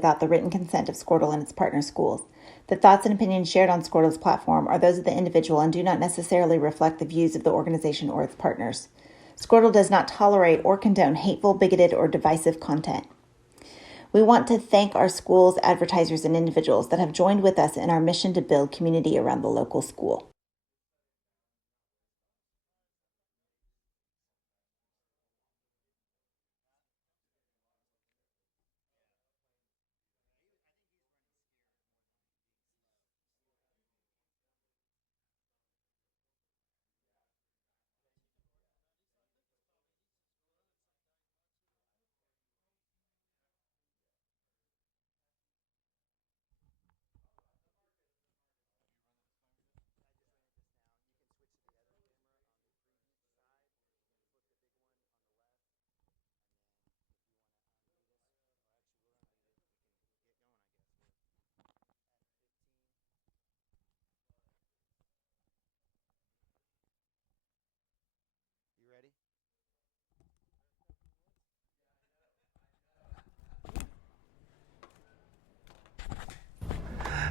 without the written consent of Squirtle and its partner schools. The thoughts and opinions shared on Squirtle's platform are those of the individual and do not necessarily reflect the views of the organization or its partners. Squirtle does not tolerate or condone hateful, bigoted, or divisive content. We want to thank our schools, advertisers, and individuals that have joined with us in our mission to build community around the local school.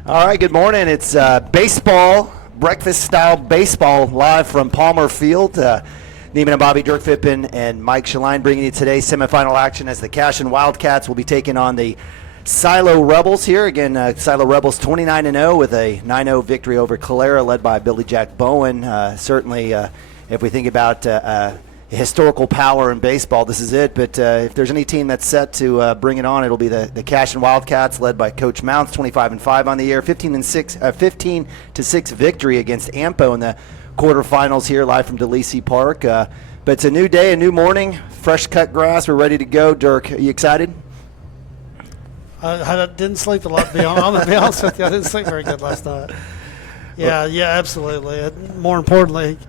All right, good morning. It's baseball, breakfast-style baseball, live from Palmer Field. Neiman and Bobby Dirk-Fippen and Mike Shaline bringing you today's semifinal action as the Cashion Wildcats will be taking on the Silo Rebels here. Again, Silo Rebels 29-0 with a 9-0 victory over Calera led by Billy Jack Bowen. Certainly, if we think about historical power in baseball, this is it. But if there's any team that's set to bring it on, it'll be the Cashion Wildcats, led by Coach Mounts, 25-5 on the year, 15-6 victory against Ampo in the quarterfinals here, live from DeLisi Park. But it's a new day, a new morning, fresh cut grass. We're ready to go. Dirk, are you excited? I didn't sleep a lot. I'm gonna be honest with you, I didn't sleep very good last night. Yeah, absolutely. And more importantly,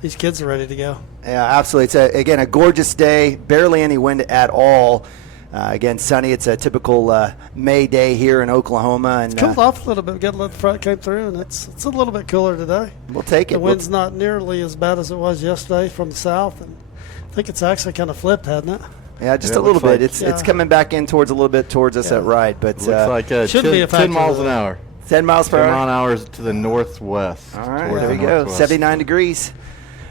these kids are ready to go. Yeah, absolutely. It's, again, a gorgeous day, barely any wind at all. Again, sunny. It's a typical May day here in Oklahoma. And it's cooled off a little bit. We got a little front came through, and it's a little bit cooler today. We'll take it. The wind's not nearly as bad as it was yesterday from the south, and I think it's actually kind of flipped, hasn't it? Yeah, just a little bit. It's coming back in towards us at right, but looks like should be a 10 miles an hour. 10 miles per hour. 10 mile an hour to the northwest. All right, there we go. 79 degrees.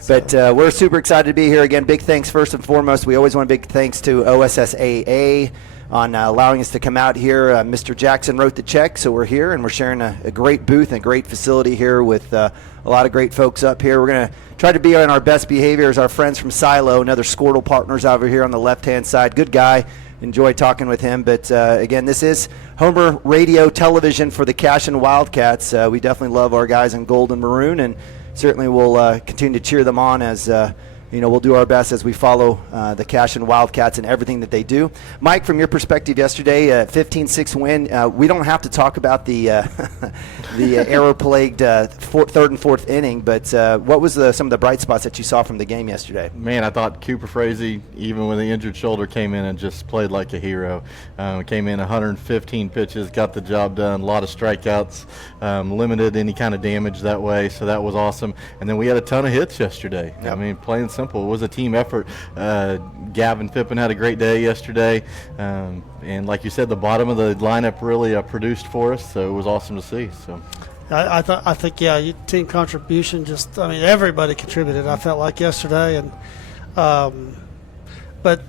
But we're super excited to be here again. Big thanks first and foremost. We always want a big thanks to OSSAA on allowing us to come out here. Mr. Jackson wrote the check, so we're here, and we're sharing a great booth and a great facility here with a lot of great folks up here. We're going to try to be on our best behavior as our friends from Silo, another Squirtle partners over here on the left-hand side. Good guy. Enjoy talking with him. But, again, this is Homer Radio Television for the Cashion Wildcats. We definitely love our guys in gold and maroon, and certainly we'll continue to cheer them on as we'll do our best as we follow the Cashion Wildcats and everything that they do. Mike, from your perspective yesterday, 15-6 win. We don't have to talk about the error-plagued third and fourth inning, but what was some of the bright spots that you saw from the game yesterday? Man, I thought Cooper Frazee, even with the injured shoulder, came in and just played like a hero. Came in 115 pitches, got the job done, a lot of strikeouts, limited any kind of damage that way, so that was awesome. And then we had a ton of hits yesterday. Yep. I mean, plain and simple. It was a team effort. Gavin Pippen had a great day yesterday. And like you said, the bottom of the lineup really produced for us, so it was awesome to see. So, I think team contribution. Everybody contributed. I felt like yesterday, and but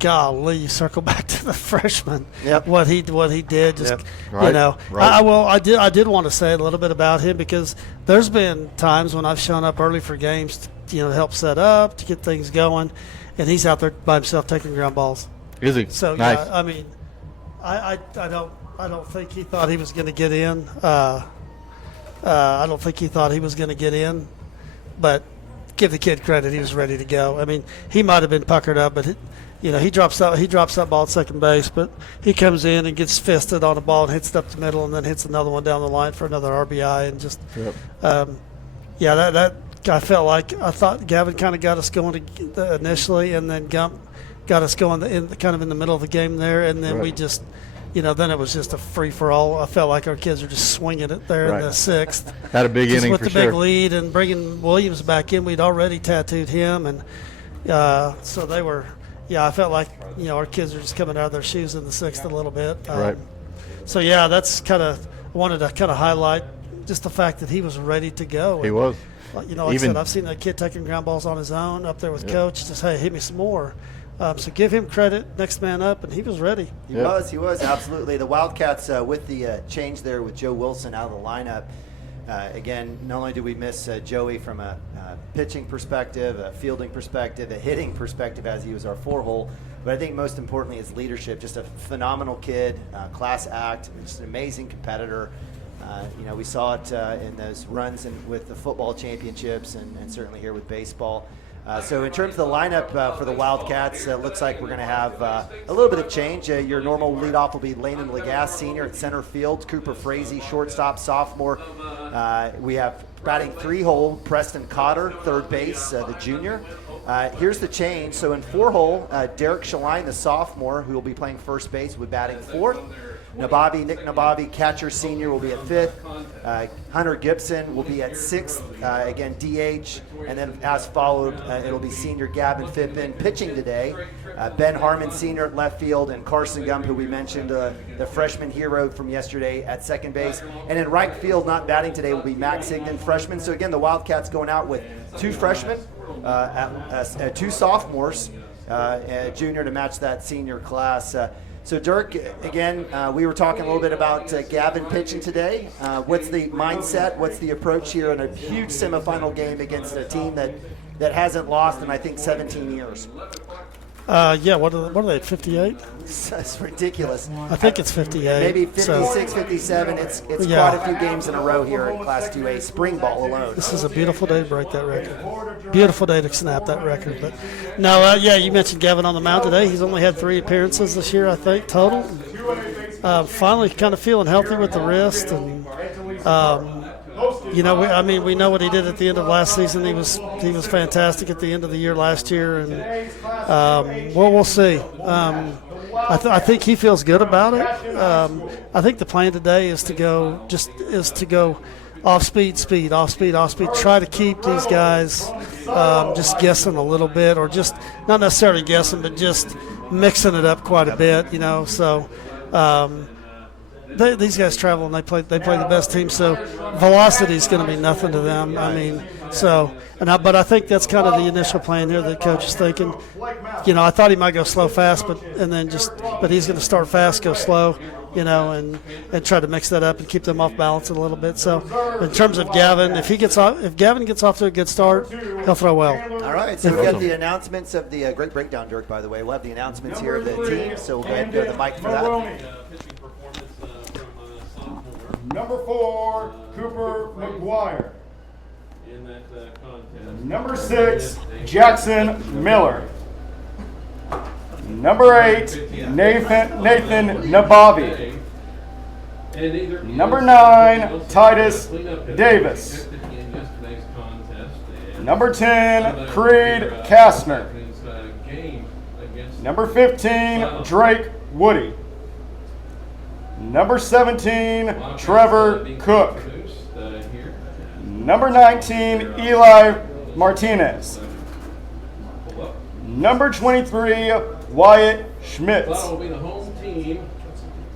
golly, you circle back to the freshman. Yep. What he did, just yep. Right. Right. I did want to say a little bit about him because there's been times when I've shown up early for games, to help set up, to get things going, and he's out there by himself taking ground balls. Is he? So nice. Yeah, I mean, I don't think he thought he was going to get in. I don't think he thought he was going to get in, but give the kid credit, he was ready to go. I mean, he might have been puckered up, but he drops that ball at second base, but he comes in and gets fisted on a ball and hits it up the middle, and then hits another one down the line for another RBI, and just that. I thought Gavin kind of got us going initially, and then Gump got us going in the middle of the game there, and then right. we just, then it was just a free for all. I felt like our kids were just swinging it there right. in the sixth. Had a big just inning with for the sure. big lead and bringing Williams back in. We'd already tattooed him, and so they were. I felt like, our kids are just coming out of their shoes in the sixth a little bit. Right. So, yeah, that's I wanted to kind of highlight just the fact that he was ready to go. He was. Like I said, I've seen that kid taking ground balls on his own up there with coach. Just, hey, hit me some more. So give him credit, next man up, and he was ready. He was, absolutely. The Wildcats, with the change there with Joe Wilson out of the lineup, again, not only do we miss Joey from a pitching perspective, a fielding perspective, a hitting perspective as he was our four-hole, but I think most importantly his leadership. Just a phenomenal kid, class act, just an amazing competitor. We saw it in those runs with the football championships and certainly here with baseball. So in terms of the lineup for the Wildcats, it looks like we're going to have a little bit of change. Your normal leadoff will be Landon Lagasse, senior at center field, Cooper Frazee, shortstop, sophomore. We have batting 3-hole, Preston Cotter, third base, the junior. Here's the change. So in 4-hole, Derek Shaline, the sophomore, who will be playing first base, will be batting 4th. Nick Nabavi, catcher senior, will be at 5th. Hunter Gibson will be at 6th, again DH, and then as followed, it'll be senior Gavin Phippen pitching today. Ben Harmon, senior at left field, and Carson Gump, who we mentioned, the freshman hero from yesterday at second base. And in right field, not batting today, will be Max Higdon, freshman. So again, the Wildcats going out with 2 freshmen, 2 sophomores, junior to match that senior class. So, Dirk, again, we were talking a little bit about Gavin pitching today. What's the mindset? What's the approach here in a huge semifinal game against a team that hasn't lost in, I think, 17 years? What are they, 58? That's ridiculous. I think it's 58. Maybe 56, 57. It's quite a few games in a row here in Class 2A, spring ball alone. This is a beautiful day to break that record. Beautiful day to snap that record. But no, you mentioned Gavin on the mound today. He's only had 3 appearances this year, I think, total. Finally kind of feeling healthy with the wrist. And, we know what he did at the end of last season. He was fantastic at the end of the year last year. And, we'll see. I think he feels good about it. I think the plan today is to go off speed, try to keep these guys just guessing a little bit, or just not necessarily guessing, but just mixing it up quite a bit, So these guys travel and they play the best team, so velocity is going to be nothing to them. But I think that's kind of the initial plan here that coach is thinking. I thought he might go slow, fast, but he's going to start fast, go slow, and try to mix that up and keep them off balance a little bit. So in terms of Gavin, if Gavin gets off to a good start, he'll throw well. All right, so we got the announcements of the great breakdown, Dirk, by the way. We'll have the announcements here of the team, so we'll go ahead and go to the mic for that. Number 4, Cooper McGuire. In that contest. Number 6, Jackson Miller. Number 8, Nathan Nabavi. Number 9, Titus Davis. Number 10, Creed Kastner. Number 15, Drake Woody. Number 17, Trevor Cook. Number 19, Eli Martinez. Number 23, Wyatt Schmitz.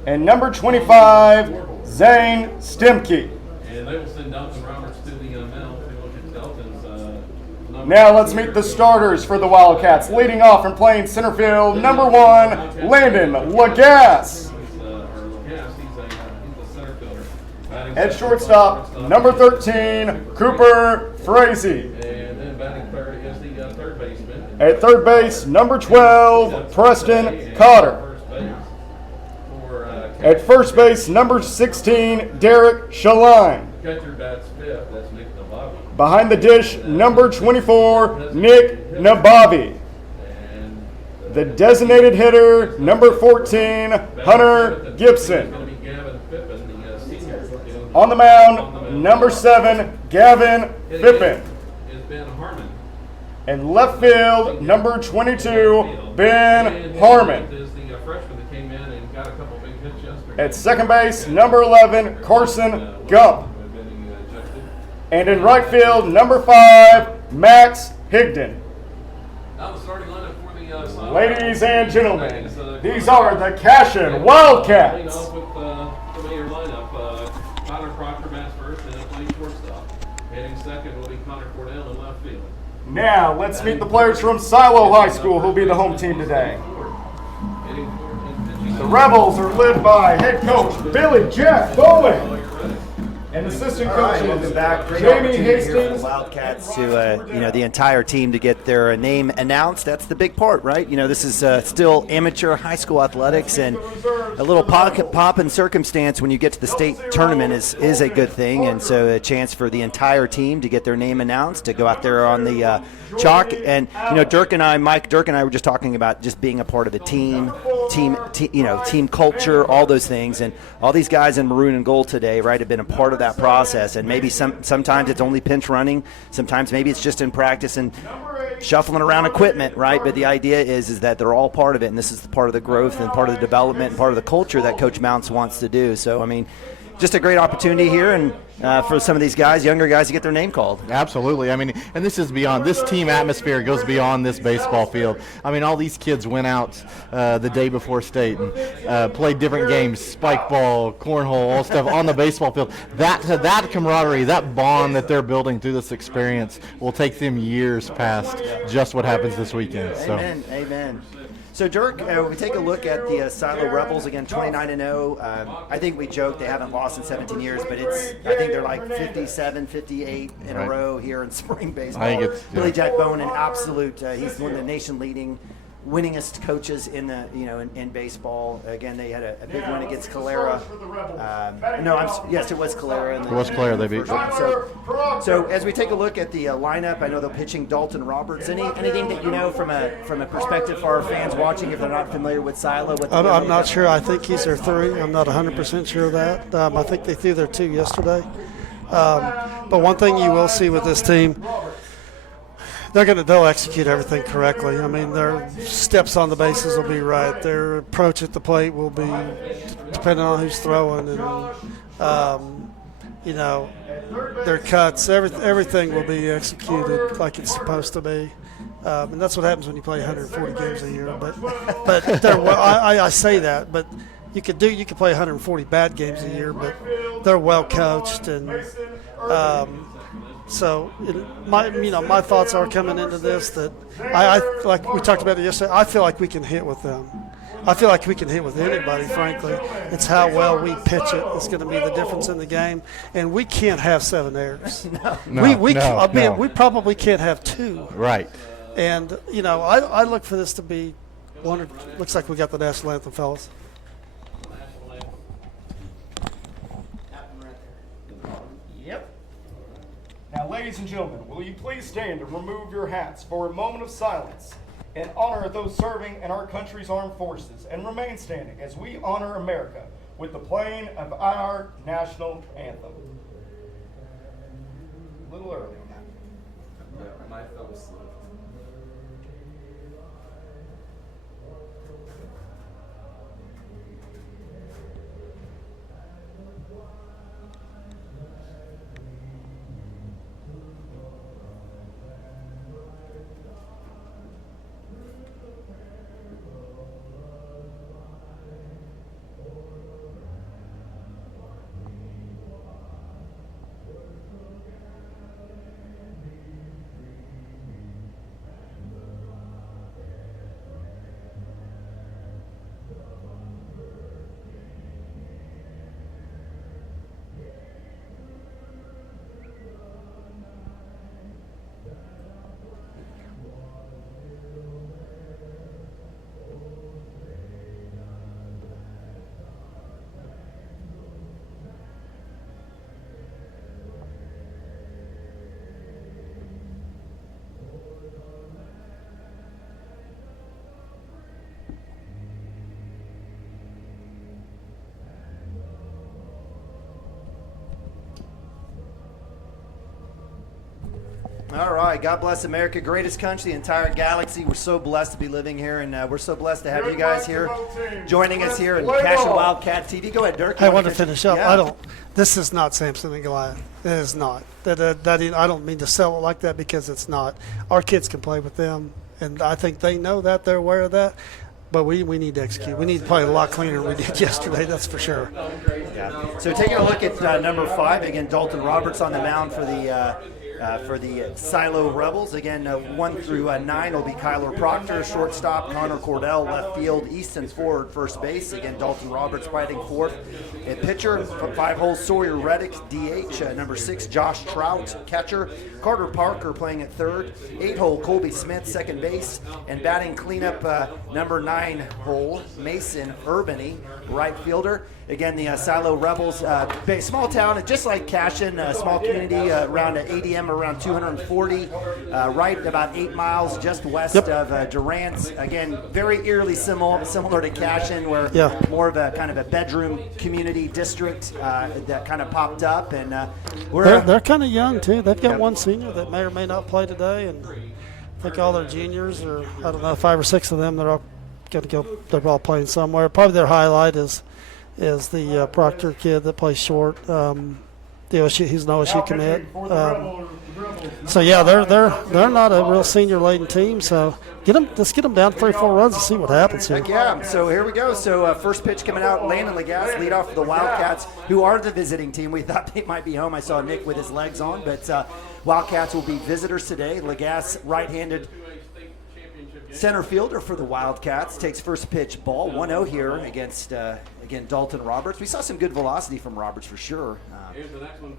And number 25, Zane Stemke. And they will send Dalton Roberts to the mound to look at Dalton's Now let's meet the starters for the Wildcats. Leading off and playing center field, number 1, Landon Lagasse. At shortstop, number 13, Cooper Frazee. And then batting third is the third baseman. At third base, number 12, Preston Cotter. At first base, number 16, Derek Shaline. Catcher bats fifth, that's Nick Nabavi. Behind the dish, number 24, Nick Nabavi. And The designated hitter, number 14, Hunter Gibson. going to be Gavin Phippen, the senior. On the mound, number 7, Gavin Phippen. Is Ben Harmon. And left field, number 22, Ben Harmon. Is the freshman that came in and got a couple big hits yesterday. At second base, number 11, Carson Gump. And in right field, number 5, Max Higdon. Now the starting lineup for the Ladies and gentlemen, these are the Cashion Wildcats. Leading off with familiar lineup. Tyler Proctor bats first and playing shortstop. Hitting second will be Connor Cordell in left field. Now, let's meet the players from Silo High School who will be the home team today. Hitting fourth and pitching. The Rebels are led by head coach Billy Jack Bowen and assistant Welcome coaches back. Great Jamie opportunity here for the Hastings. Wildcats to, the entire team to get their name announced. That's the big part, right? This is still amateur high school athletics, and a little pop and circumstance when you get to the state tournament is a good thing. And so a chance for the entire team to get their name announced, to go out there on the chalk. And, Mike Dirk and I were just talking about just being a part of a team culture, all those things. And all these guys in maroon and gold today, right, have been a part of that process. And maybe sometimes it's only pinch running, sometimes maybe it's just in practice and shuffling around equipment, right? But the idea is that they're all part of it, and this is part of the growth and part of the development and part of the culture that Coach Mounts wants to do. So, just a great opportunity here, and for some of these guys, younger guys, to get their name called. Absolutely. And this is beyond, this team atmosphere goes beyond this baseball field. All these kids went out the day before state and played different games, spike ball, cornhole, all stuff on the baseball field. That camaraderie, that bond that they're building through this experience will take them years past just what happens this weekend. So. Amen. So, Dirk, we take a look at the Silo Rebels, again, 29-0. I think we joke they haven't lost in 17 years, but I think they're like 57, 58 in a row here in spring baseball. I think it's, Billy Jack Bowen, an absolute, he's one of the nation-leading winningest coaches in in baseball. Again, they had a big win against Calera. Yes, it was Calera. It was Calera they beat. So as we take a look at the lineup, I know they're pitching Dalton Roberts. Anything that from a perspective for our fans watching, if they're not familiar with Silo? I'm not sure. I think he's their 3. I'm not 100% sure of that. I think they threw their 2 yesterday. But one thing you will see with this team, they'll execute everything correctly. Their steps on the bases will be right. Their approach at the plate will be depending on who's throwing, and their cuts. Everything will be executed like it's supposed to be. And that's what happens when you play 140 games a year. But I say that, but you could play 140 bad games a year, but they're well coached, and so my thoughts are coming into this that I like we talked about it yesterday. I feel like we can hit with them. I feel like we can hit with anybody, frankly. It's how well we pitch it. It's going to be the difference in the game. And we can't have 7 errors. We probably can't have 2. Right. And, I look for this to be one. Looks like we got the national anthem, fellas. Now, ladies and gentlemen, will you please stand and remove your hats for a moment of silence in honor of those serving in our country's armed forces, and remain standing as we honor America with the playing of our national anthem. A little early. My thumb slipped. All right. God bless America, greatest country, the entire galaxy. We're so blessed to be living here, and we're so blessed to have you guys here joining us here in Cashion Wildcat TV. Go ahead, Dirk. I want to finish up. Yeah. This is not Samson and Goliath. It is not. I don't mean to sell it like that, because it's not. Our kids can play with them, and I think they know that. They're aware of that. But we need to execute. We need to play a lot cleaner than we did yesterday, that's for sure. Yeah. So taking a look at number 5, again, Dalton Roberts on the mound for the Silo Rebels. Again, 1 through 9 will be Kyler Proctor, shortstop, Connor Cordell, left field, Easton Ford, first base. Again, Dalton Roberts batting fourth. At pitcher, from 5 holes, Sawyer Reddick, DH. Number 6, Josh Trout, catcher. Carter Parker playing at third. 8-hole, Colby Smith, second base. And batting cleanup, number 9 hole, Mason Urbany, right fielder. Again, the Silo Rebels, small town, just like Cashion, small community, around ADM, around 240, right about 8 miles just west of Durant. Again, very eerily similar to Cashion, where more of a kind of a bedroom community district that kind of popped up. And they're kind of young, too. They've got one senior that may or may not play today, and I think all their juniors, or I don't know, 5 or 6 of them, they're all going to go. They're all playing somewhere. Probably their highlight is the Proctor kid that plays short. He's an OSU commit. So yeah, they're not a real senior laden team. So let's get them down 3-4 runs and see what happens here. Heck yeah. So here we go. So first pitch coming out, Landon Lagasse, lead off for the Wildcats, who are the visiting team. We thought they might be home. I saw Nick with his legs on, but Wildcats will be visitors today. Lagasse, right-handed center fielder for the Wildcats, takes first pitch ball, 1-0 here against, again, Dalton Roberts. We saw some good velocity from Roberts for sure.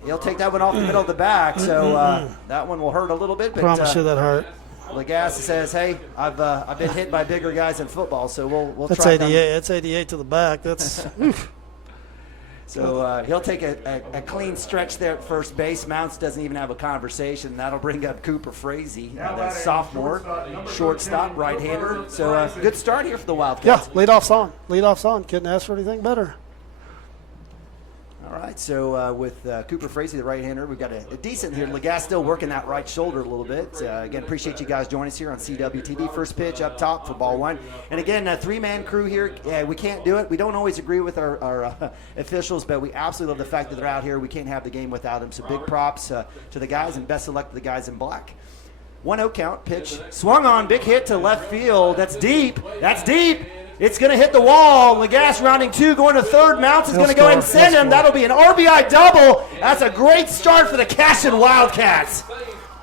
He'll take that one off the middle of the back, so that one will hurt a little bit. But, promise you that hurt. Lagasse says, hey, I've been hit by bigger guys in football, so we'll that's try 88. That's 88 to the back. That's So he'll take a clean stretch there at first base. Mounts doesn't even have a conversation. That'll bring up Cooper Frazee, that sophomore, shortstop, right-hander. So good start here for the Wildcats. Yeah, leadoff's on. Leadoff's on. Couldn't ask for anything better. All right, so with Cooper Frazee, the right-hander, we've got a decent here. Lagasse still working that right shoulder a little bit. Again, appreciate you guys joining us here on CWTV. First pitch up top for ball 1. And again, a 3-man crew here. We can't do it. We don't always agree with our officials, but we absolutely love the fact that they're out here. We can't have the game without them. So big props to the guys, and best of luck to the guys in black. 1-0 count, pitch swung on, big hit to left field. That's deep. That's deep. It's going to hit the wall. Lagasse rounding 2, going to third. Mounts is going to go ahead and send him. That'll be an RBI double. That's a great start for the Cashion Wildcats.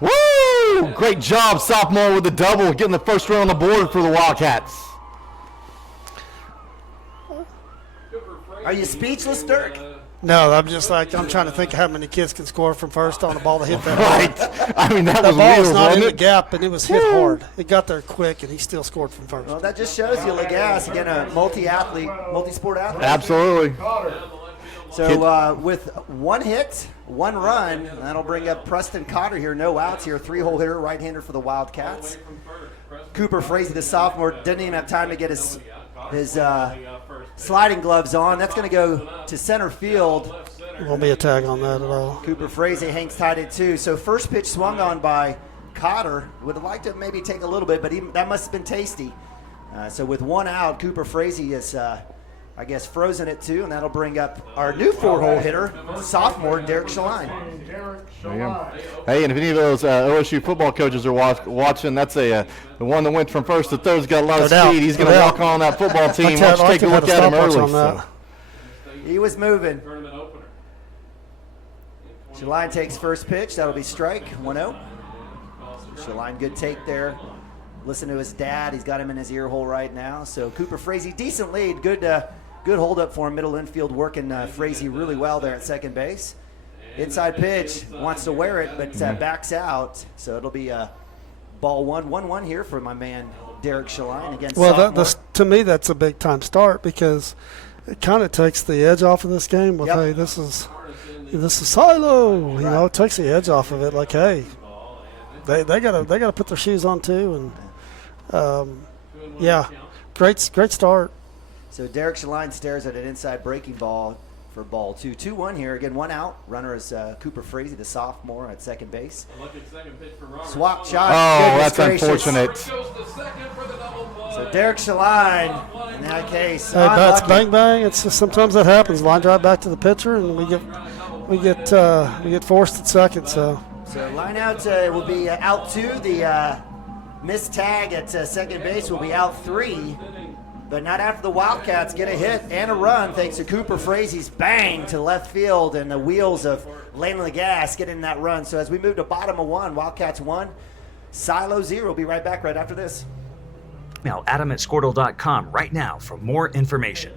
Woo! Great job, sophomore, with the double, getting the first run on the board for the Wildcats. Are you speechless, Dirk? No, I'm trying to think how many kids can score from first on a ball that hit that Right. I mean, that the was ball real, was not in wasn't the it? gap, and it was hit hard. It got there quick, and he still scored from first. Well, that just shows you Lagasse, again, a multi-sport athlete. Absolutely. So with 1 hit, 1 run, that'll bring up Preston Cotter here. No outs here. 3-hole hitter, right-hander for the Wildcats. Cooper Frazee, the sophomore, didn't even have time to get his sliding gloves on. That's going to go to center field. There won't be a tag on that at all. Cooper Frazee hangs tight at 2. So first pitch swung on by Cotter. Would have liked to maybe take a little bit, but that must have been tasty. So with 1 out, Cooper Frazee is, I guess, frozen at 2, and that'll bring up our new 4-hole hitter, sophomore Derek Shaline. Hey, and if any of those OSU football coaches are watching, that's the one that went from first to third's got a lot of speed. He's going to walk on that football team. Why don't you take a look at him early? So. He was moving. Shaline takes first pitch. That'll be strike, 1-0. Shaline, good take there. Listen to his dad. He's got him in his ear hole right now. So Cooper Frazee, decent lead. Good hold up for him. Middle infield working Frazee really well there at second base. Inside pitch, wants to wear it, but backs out. So it'll be ball 1-1 here for my man Derek Shaline against sophomore. To me, that's a big time start because it kind of takes the edge off of this game. With hey, this is Silo. You know, it takes the edge off of it. Like, hey, they gotta put their shoes on too, and yeah, great start. So Derek Shaline stares at an inside breaking ball for ball 2. 2-1 here. Again, 1 out. Runner is Cooper Frazee, the sophomore at second base. Swap shot. Oh, Goodness that's gracious. unfortunate. So Derek Shaline, in that case, Hey, bats bang bang. It's just, sometimes that happens. Line drive back to the pitcher, and we get forced at second. So line out will be out 2. Missed tag at second base will be out 3, but not after the Wildcats get a hit and a run thanks to Cooper Frazie's bang to left field and the wheels of Lane Lagasse getting that run. So as we move to bottom of 1, Wildcats 1, Silo 0. We'll be right back right after this. Email adam@squirtle.com right now for more information.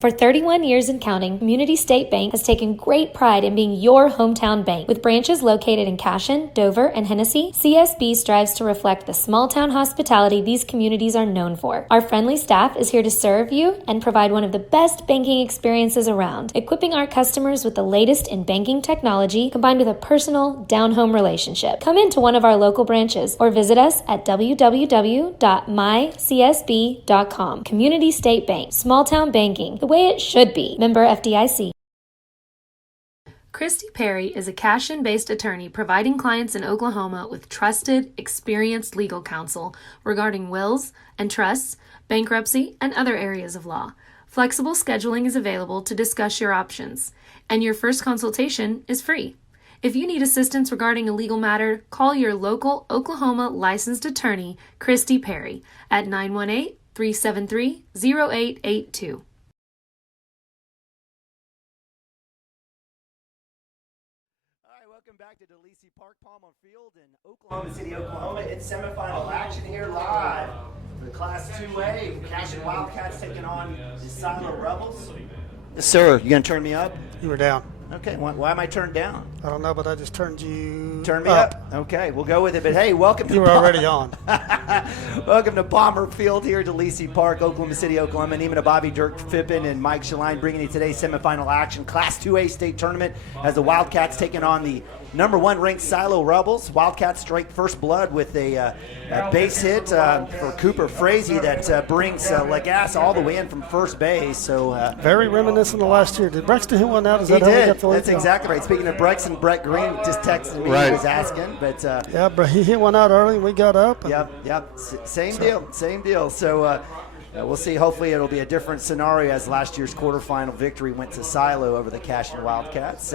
For 31 years and counting, Community State Bank has taken great pride in being your hometown bank. With branches located in Cashion, Dover, and Hennessy, CSB strives to reflect the small-town hospitality these communities are known for. Our friendly staff is here to serve you and provide one of the best banking experiences around, equipping our customers with the latest in banking technology combined with a personal, down-home relationship. Come into one of our local branches or visit us at www.mycsb.com. Community State Bank, small-town banking, the way it should be. Member FDIC. Christy Perry is a Cashion-based attorney providing clients in Oklahoma with trusted, experienced legal counsel regarding wills and trusts, bankruptcy, and other areas of law. Flexible scheduling is available to discuss your options, and your first consultation is free. If you need assistance regarding a legal matter, call your local Oklahoma licensed attorney, Christy Perry, at 918-373-0882. Back to DeLisi Park, Palmer Field in Oklahoma City, Oklahoma. It's semifinal action here live for the Class 2A. Cashion Wildcats taking on the Silo Rebels. Yes, sir. You going to turn me up? You were down. Okay. Why am I turned down? I don't know, but I just turned you Turn me up. Okay, we'll go with it. But hey, welcome to You were already on. Welcome to Palmer Field here at DeLisi Park, Oklahoma City, Oklahoma. Neiman Bobby, Dirk Fippen, and Mike Shaline bringing you today's semifinal action. Class 2A state tournament as the Wildcats taking on the number 1 ranked Silo Rebels. Wildcats strike first blood with a base hit for Cooper Frazie that brings Lagasse all the way in from first base. So very reminiscent of last year. Did Brexton hit one out? Is he that how did. we got the lead? That's exactly right. Speaking of Brexton, Brett Green just texted me. He was asking, but yeah, but he hit one out early and we got up. Yep. Same deal. So we'll see. Hopefully it'll be a different scenario as last year's quarterfinal victory went to Silo over the Cashion Wildcats.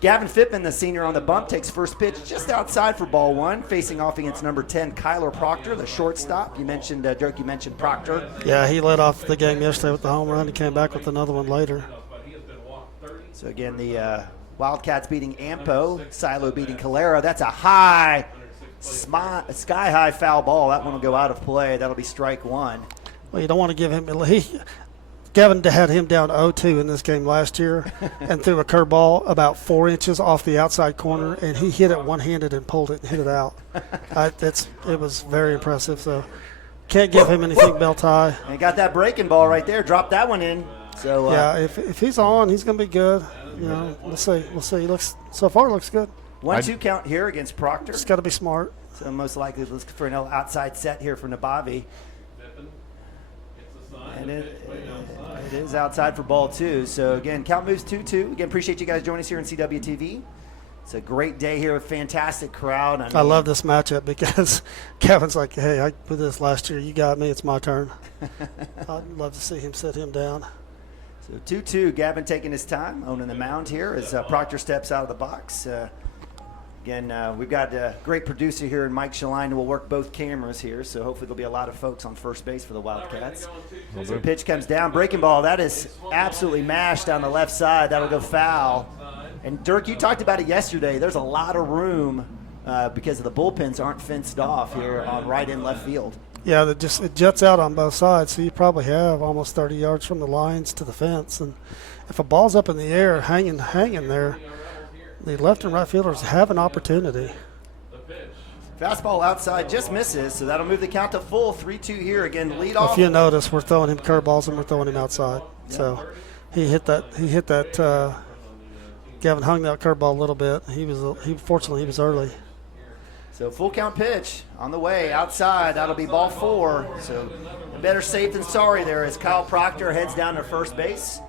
Gavin Fittman, the senior on the bump, takes first pitch just outside for ball 1, facing off against number 10, Kyler Proctor, the shortstop. You mentioned, Dirk, Proctor. Yeah, he led off the game yesterday with the home run. He came back with another one later. So again, the Wildcats beating Ampo, Silo beating Calera. That's a high, sky-high foul ball. That one will go out of play. That'll be strike 1. Well, you don't want to give him Gavin had him down 0-2 in this game last year and threw a curveball about 4 inches off the outside corner, and he hit it one-handed and pulled it and hit it out. It was very impressive. So can't give him anything belt high. And he got that breaking ball right there. Dropped that one in. So yeah, if he's on, he's going to be good. You know, we'll see. So far, it looks good. 1-2 count here against Proctor. Just got to be smart. So most likely looking for an outside set here for Nabavi. And it is outside for ball 2. So, again, count moves 2-2. Again, appreciate you guys joining us here on CWTV. It's a great day here, a fantastic crowd. I love this matchup because Kevin's like, hey, I put this last year. You got me. It's my turn. I'd love to see him sit him down. So 2-2, Gavin taking his time, owning the mound here as Proctor steps out of the box. Again, we've got a great producer here in Mike Shaline who will work both cameras here, so hopefully there'll be a lot of folks on first base for the Wildcats. So pitch comes down, breaking ball. That is absolutely mashed down the left side. That'll go foul. And, Dirk, you talked about it yesterday. There's a lot of room because the bullpens aren't fenced off here on right and left field. Yeah, it juts out on both sides, so you probably have almost 30 yards from the lines to the fence. And if a ball's up in the air hanging there, the left and right fielders have an opportunity. Fastball outside just misses, so that'll move the count to full. 3-2 here. Again, lead off. If you notice, we're throwing him curveballs and we're throwing him outside. Yeah. So he hit that Gavin hung that curveball a little bit. Fortunately he was early. So full count pitch on the way outside. That'll be ball 4. So better safe than sorry there as Kyle Proctor heads down to first base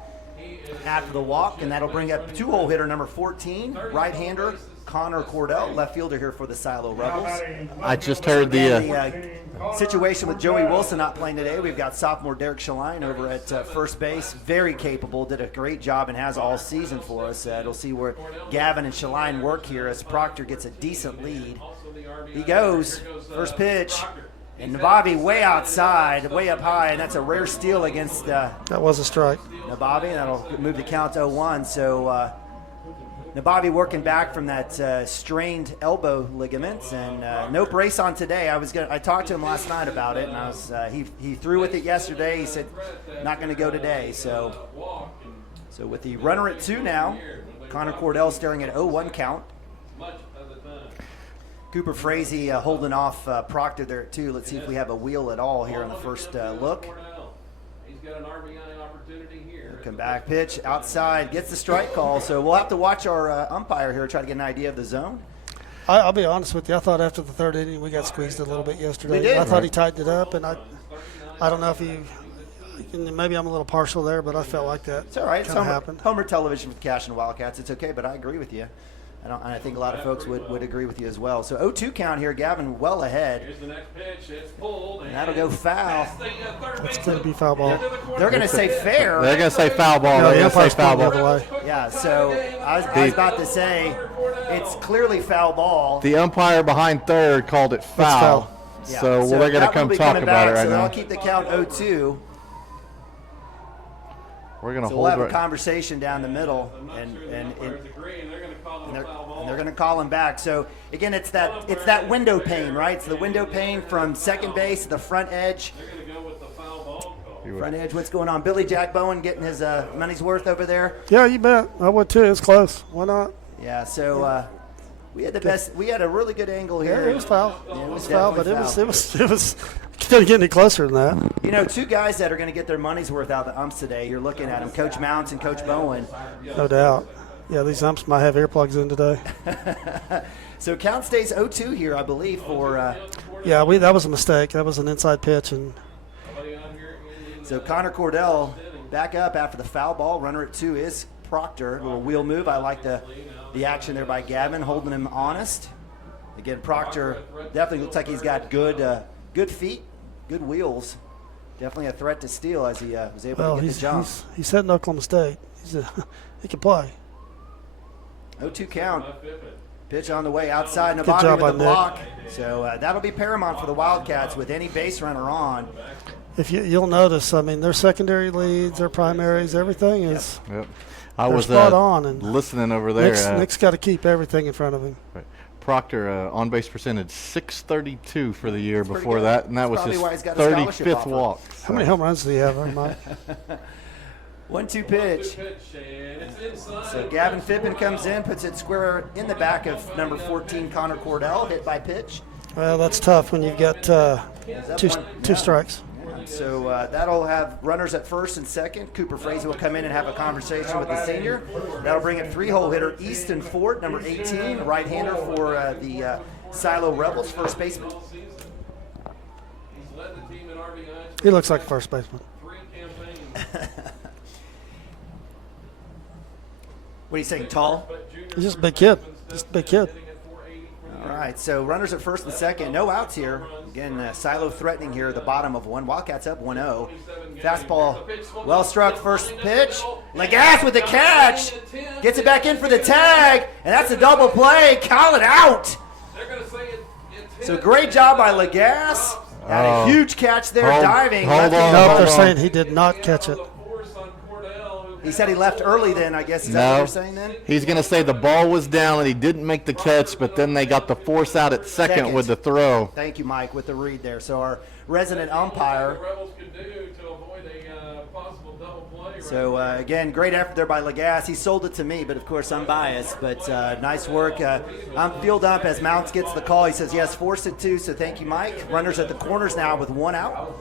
after the walk, and that'll bring up 2-hole hitter number 14, right-hander Connor Cordell, left fielder here for the Silo Rebels. I just heard the situation with Joey Wilson not playing today. We've got sophomore Derek Shaline over at first base, very capable, did a great job and has all season for us. We'll see where Gavin and Shaline work here as Proctor gets a decent lead. He goes, first pitch, and Nabavi way outside, way up high, and that's a rare steal against that was a strike. Nabavi, and that'll move the count to 0-1. So Nabavi working back from that strained elbow ligament, and no brace on today. I talked to him last night about it, and he threw with it yesterday. He said not going to go today. So with the runner at 2 now, Connor Cordell staring at 0-1 count. Cooper Frazee holding off Proctor there at 2. Let's see if we have a wheel at all here on the first look. Come back, pitch outside, gets the strike call. So we'll have to watch our umpire here, try to get an idea of the zone. I'll be honest with you. I thought after the 3rd inning we got squeezed a little bit yesterday. We did. I thought he tightened it up, and I don't know if maybe I'm a little partial there, but I felt like that. It's all right. It's happened. Homer television with Cashion Wildcats. It's okay, but I agree with you. I think a lot of folks would agree with you as well. So 0-2 count here. Gavin well ahead. Here's the next pitch. It's pulled. And that'll go foul. It's going to be foul ball. They're going to say fair. They're going to say foul ball. No, They're going to say foul ball. the way. Yeah, so I was about to say it's clearly foul ball. The umpire behind third called it foul. Yeah, So they're going to come talk about it right so now. I'll keep the count 0-2. We're going to So hold we'll have a right. conversation down the middle, and they're going to call him back. So again, it's that window pane, right? It's the window pane from second base to the front edge. Front edge, what's going on? Billy Jack Bowen getting his money's worth over there. Yeah, you bet. I would too. It's close. Why not? Yeah. So we had the best. We had a really good angle here. Yeah, it was foul. Yeah, it was foul, but definitely it was. Couldn't get any closer than that. You know, 2 guys that are going to get their money's worth out of the umps today. You're looking at them, Coach Mounts and Coach Bowen. No doubt. Yeah, these umps might have earplugs in today. So count stays 0-2 here, I believe, for. Yeah, that was a mistake. That was an inside pitch, and so Connor Cordell back up after the foul ball. Runner at 2 is Proctor. A little wheel move. I like the action there by Gavin, holding him honest. Again, Proctor definitely looks like he's got good feet, good wheels. Definitely a threat to steal as he was able to get the jump. He's hitting Oklahoma State. He can play. 0-2 count. Pitch on the way outside. Good Nabavi job with on the Nick. block. So that'll be paramount for the Wildcats with any base runner on. If you'll notice, I mean, their secondary leads, their primaries, everything is. Yep. I They're was spot on, and listening over there. Nick's got to keep everything in front of him. Right. Proctor on base percentage 632 for the year That's before pretty that, good. and that was That's his probably why he's got a scholarship 35th offer. walk. How many home runs do you have, Mike? 1-2 pitch. So Gavin Fippen comes in, puts it square in the back of number 14, Connor Cordell, hit by pitch. Well, that's tough when you've got two strikes. So that'll have runners at first and second. Cooper Frazee will come in and have a conversation with the senior. That'll bring it 3-hole hitter Easton Ford, number 18, right-hander for the Silo Rebels, first baseman. He looks like a first baseman. What are you saying, tall? He's just a big kid. All right, so runners at first and second. No outs here. Again, Silo threatening here, the bottom of 1. Wildcats up 1-0. Fastball, well struck, first pitch. Lagasse with the catch. Gets it back in for the tag, and that's a double play. Call it out. So great job by Lagasse. Had a huge catch there, diving. Hold on. No, they're saying he did not catch it. He said he left early then, I guess. Is that what you're saying then? He's going to say the ball was down and he didn't make the catch, but then they got the force out at second with the throw. Thank you, Mike, with the read there. So our resident umpire. So, again, great effort there by Lagasse. He sold it to me, but, of course, I'm biased. But nice work. I'm field up as Mounts gets the call. He says, yes, force it too. So thank you, Mike. Runners at the corners now with 1 out.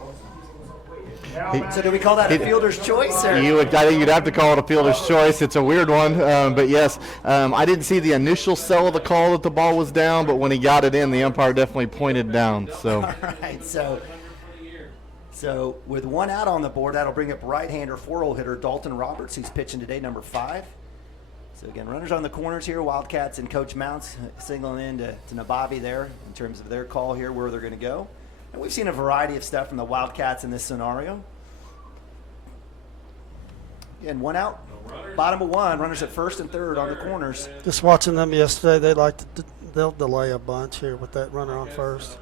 So do we call that a fielder's choice? Or? I think you'd have to call it a fielder's choice. It's a weird one, but yes, I didn't see the initial sell of the call that the ball was down, but when he got it in, the umpire definitely pointed down. So. All right, so with one out on the board, that'll bring up right-hander, 4-hole hitter Dalton Roberts, who's pitching today, number 5. So again, runners on the corners here, Wildcats and Coach Mounts signaling in to Nababi there in terms of their call here, where they're going to go. And we've seen a variety of stuff from the Wildcats in this scenario. Again, one out, bottom of one, runners at first and third on the corners. Just watching them yesterday, they'll delay a bunch here with that runner on first.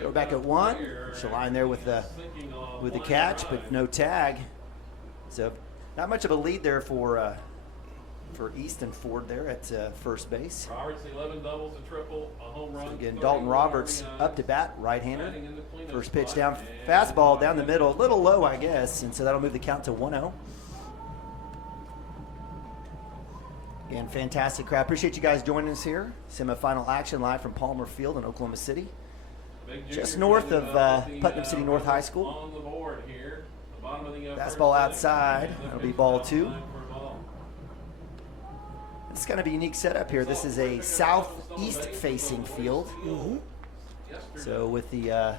Go back at one. She'll line there with the catch, but no tag. So not much of a lead there for Easton Ford there at first base. Roberts, 11 doubles, a triple, a home run. So again, Dalton Roberts up to bat, right-hander. First pitch down, fastball down the middle, a little low, I guess, and so that'll move the count to 1-0. Again, fantastic crowd. Appreciate you guys joining us here. Semifinal action live from Palmer Field in Oklahoma City. Just north of Putnam City North High School. On the board here. The bottom of the Fastball outside. That'll be ball 2. It's kind of a unique setup here. This is a southeast facing field. Mm-hmm. So with the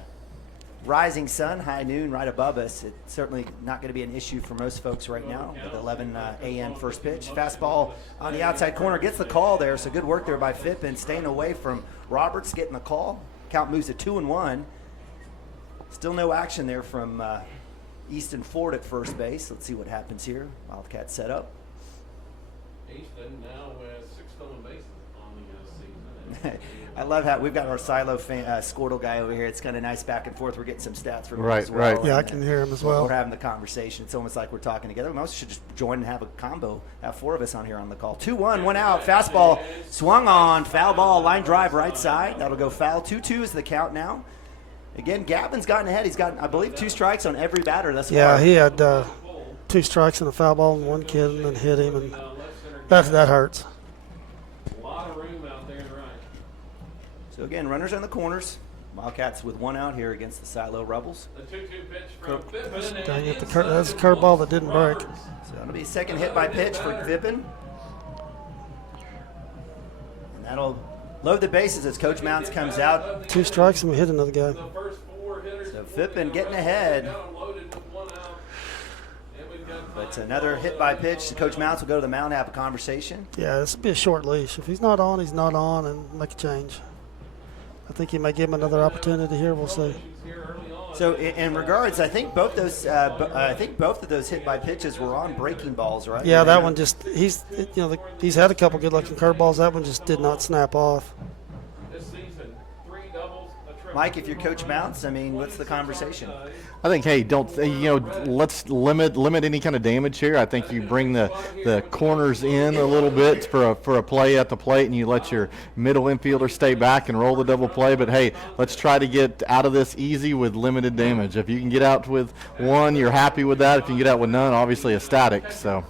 rising sun, high noon right above us, it's certainly not going to be an issue for most folks right now with 11 a.m. first pitch. Fastball on the outside corner gets the call there, so good work there by Phippen, staying away from Roberts, getting the call. Count moves to 2-1. Still no action there from Easton Ford at first base. Let's see what happens here. Wildcat set up. Easton now with 6 stolen bases on the season. I love how we've got our silo Squirtle guy over here. It's kind of nice back and forth. We're getting some stats from him as well. Right. Yeah, I can hear him as well. We're having the conversation. It's almost like we're talking together. We also should just join and have a combo. Have 4 of us on here on the call. 2-1, 1 out. Fastball swung on. Foul ball, line drive right side. That'll go foul. 2-2 is the count now. Again, Gavin's gotten ahead. He's got, I believe, 2 strikes on every batter thus far. Yeah, he had 2 strikes and a foul ball and one kid and then hit him, and that hurts. A lot of room out there in right. So again, runners on the corners. Wildcats with 1 out here against the Silo Rebels. The 2-2 pitch from Phippen. Dang it, that's a curveball that didn't break. So that'll be a second hit by pitch for Phippen. And that'll load the bases as Coach Mounts comes out. 2 strikes and we hit another guy. The first 4 hitters. So Phippen getting ahead. But another hit by pitch. Coach Mounts will go to the mound and have a conversation. Yeah, this will be a short leash. If he's not on, he's not on, and make a change. I think he may give him another opportunity here. We'll see. So in regards, I think both of those hit by pitches were on breaking balls, right? Yeah, that one just he's had a couple good looking curveballs. That one just did not snap off. This season, 3 doubles, a triple. Mike, if you're Coach Mounts, I mean, what's the conversation? I think, hey, let's limit any kind of damage here. I think you bring the corners in a little bit for a play at the plate, and you let your middle infielder stay back and roll the double play. But hey, let's try to get out of this easy with limited damage. If you can get out with 1, you're happy with that. If you can get out with none, obviously ecstatic. So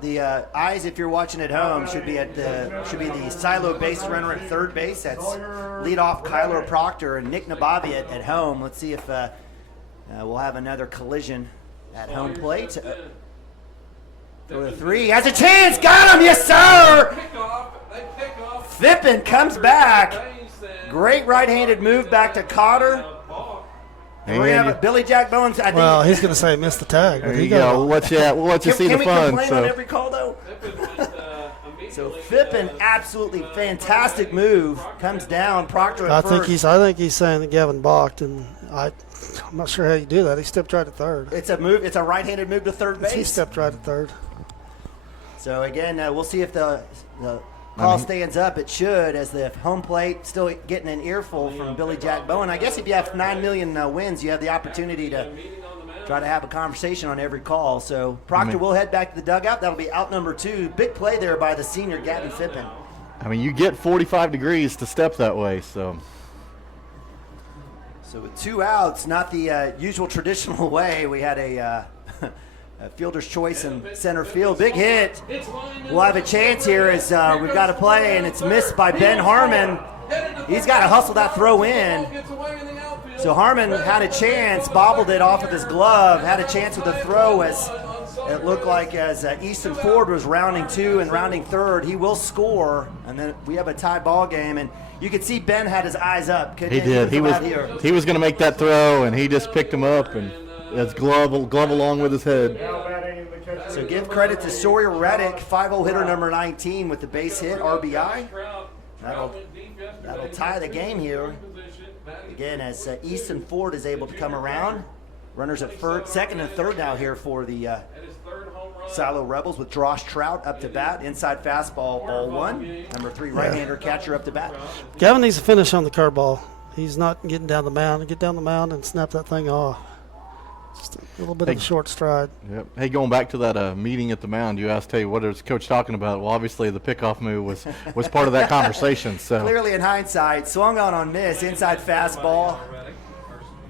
the eyes, if you're watching at home, should be the Silo base runner at third base. That's leadoff Kyler Proctor and Nick Nababi at home. Let's see if we'll have another collision at home plate. Go to 3. Has a chance. Got him. Yes, sir. Phippen comes back. Great right-handed move back to Cotter. We're going to have Billy Jack Bowens. I think. Well, he's going to say missed the tag. But there you go. We'll let you see the fun. Can we complain on every call, though? So Phippen, absolutely fantastic move. Comes down. Proctor at first. I think he's saying that Gavin balked, and I'm not sure how you do that. He stepped right at third. It's a move. It's a right-handed move to third base. He stepped right at third. So again, we'll see if the call stands up. It should, as the home plate still getting an earful from Billy Jack Bowen. I guess if you have 9 million wins, you have the opportunity to try to have a conversation on every call. So Proctor will head back to the dugout. That'll be out number 2. Big play there by the senior Gavin Phippen. I mean, you get 45 degrees to step that way, so. So with 2 outs, not the usual traditional way, we had a fielder's choice in center field. Big hit. We'll have a chance here as we've got a play, and it's missed by Ben Harmon. He's got to hustle that throw in. So Harmon had a chance, bobbled it off of his glove, had a chance with the throw as it looked like as Easton Ford was rounding 2 and rounding 3rd. He will score, and then we have a tie ball game. And you could see Ben had his eyes up. He did. He was going to make that throw, and he just picked him up, and it's glove along with his head. So give credit to Sawyer Reddick, 5-0 hitter number 19 with the base hit, RBI. That'll tie the game here. Again, as Easton Ford is able to come around. Runners at second and third now here for the Silo Rebels with Josh Trout up to bat. Inside fastball, ball 1. Number 3 right-hander catcher up to bat. Gavin needs to finish on the curveball. He's not getting down the mound. Get down the mound and snap that thing off. Just a little bit of a short stride. Yep. Hey, going back to that meeting at the mound, you asked, hey, what is Coach talking about? Well, obviously the pickoff move was part of that conversation. So clearly in hindsight, swung on miss, inside fastball.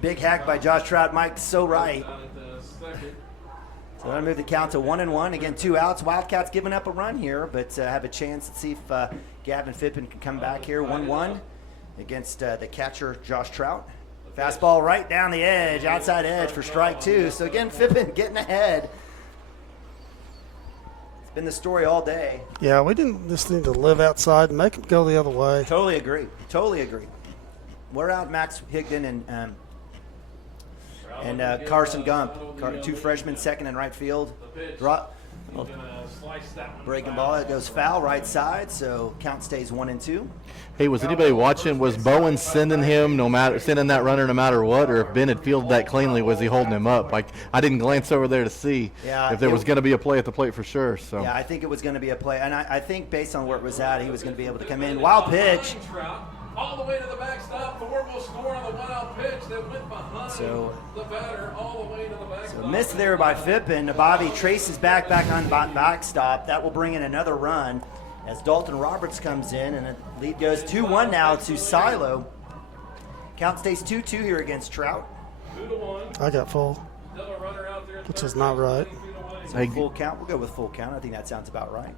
Big hack by Josh Trout. Mike's so right. So that'll move the count to 1-1. Again, 2 outs. Wildcats giving up a run here, but have a chance to see if Gavin Fippen can come back here. 1-1 against the catcher, Josh Trout. Fastball right down the edge, outside edge for strike 2. So again, Fippen getting ahead. It's been the story all day. Yeah, we didn't just need to live outside and make him go the other way. Totally agree. We're out Max Higdon and Carson Gump, 2 freshmen, second and right field. Breaking ball, it goes foul right side, so count stays 1-2. Hey, was anybody watching? Was Bowen sending that runner no matter what, or if Ben had fielded that cleanly, was he holding him up? Like, I didn't glance over there to see if there was going to be a play at the plate for sure. So yeah, I think it was going to be a play, and I think based on where it was at, he was going to be able to come in. Wild pitch. All the way to the backstop. Ford will score on the one-out pitch that went behind the batter all the way to the backstop. So missed there by Fippen. Bobby traces back on the backstop. That will bring in another run as Dalton Roberts comes in, and the lead goes 2-1 now to Silo. Count stays 2-2 here against Trout. I got full, which is not right. So full count. We'll go with full count. I think that sounds about right.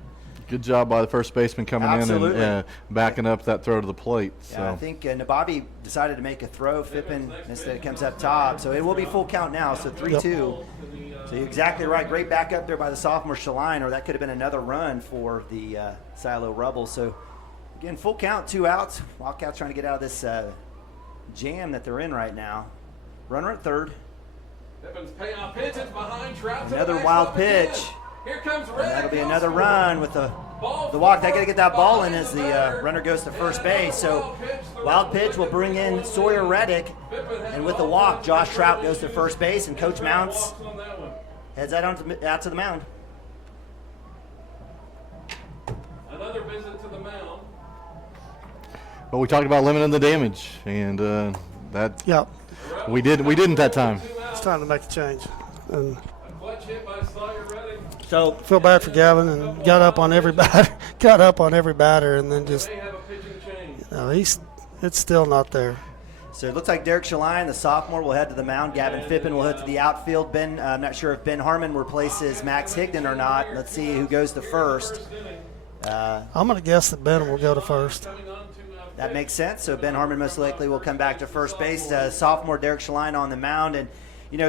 Good job by the first baseman coming in and backing up that throw to the plate. So. Yeah, I think Nababi decided to make a throw. Fippen instead comes up top. So it will be full count now, so 3-2. Yep. So you're exactly right. Great back up there by the sophomore Shaline, or that could have been another run for the Silo Rebels. So, again, full count, 2 outs. Wildcats trying to get out of this jam that they're in right now. Runner at third. Another wild pitch. Here comes And that'll be another run with the walk. They got to get that ball in as the runner goes to first base. So wild pitch will bring in Sawyer Reddick, and with the walk, Josh Trout goes to first base, and Coach Mounts heads out to the mound. Another visit to the mound. Well, we talked about limiting the damage, and we didn't that time. It's time to make a change. And Clutch hit by Sawyer Reddick. so feel bad for Gavin, and got up on every batter, and then just it's still not there. So it looks like Derek Shaline, the sophomore, will head to the mound. Gavin Fippen will head to the outfield. I'm not sure if Ben Harmon replaces Max Higdon or not. Let's see who goes to first. I'm going to guess that Ben will go to first. That makes sense. So Ben Harmon most likely will come back to first base. Sophomore Derek Shaline on the mound. And,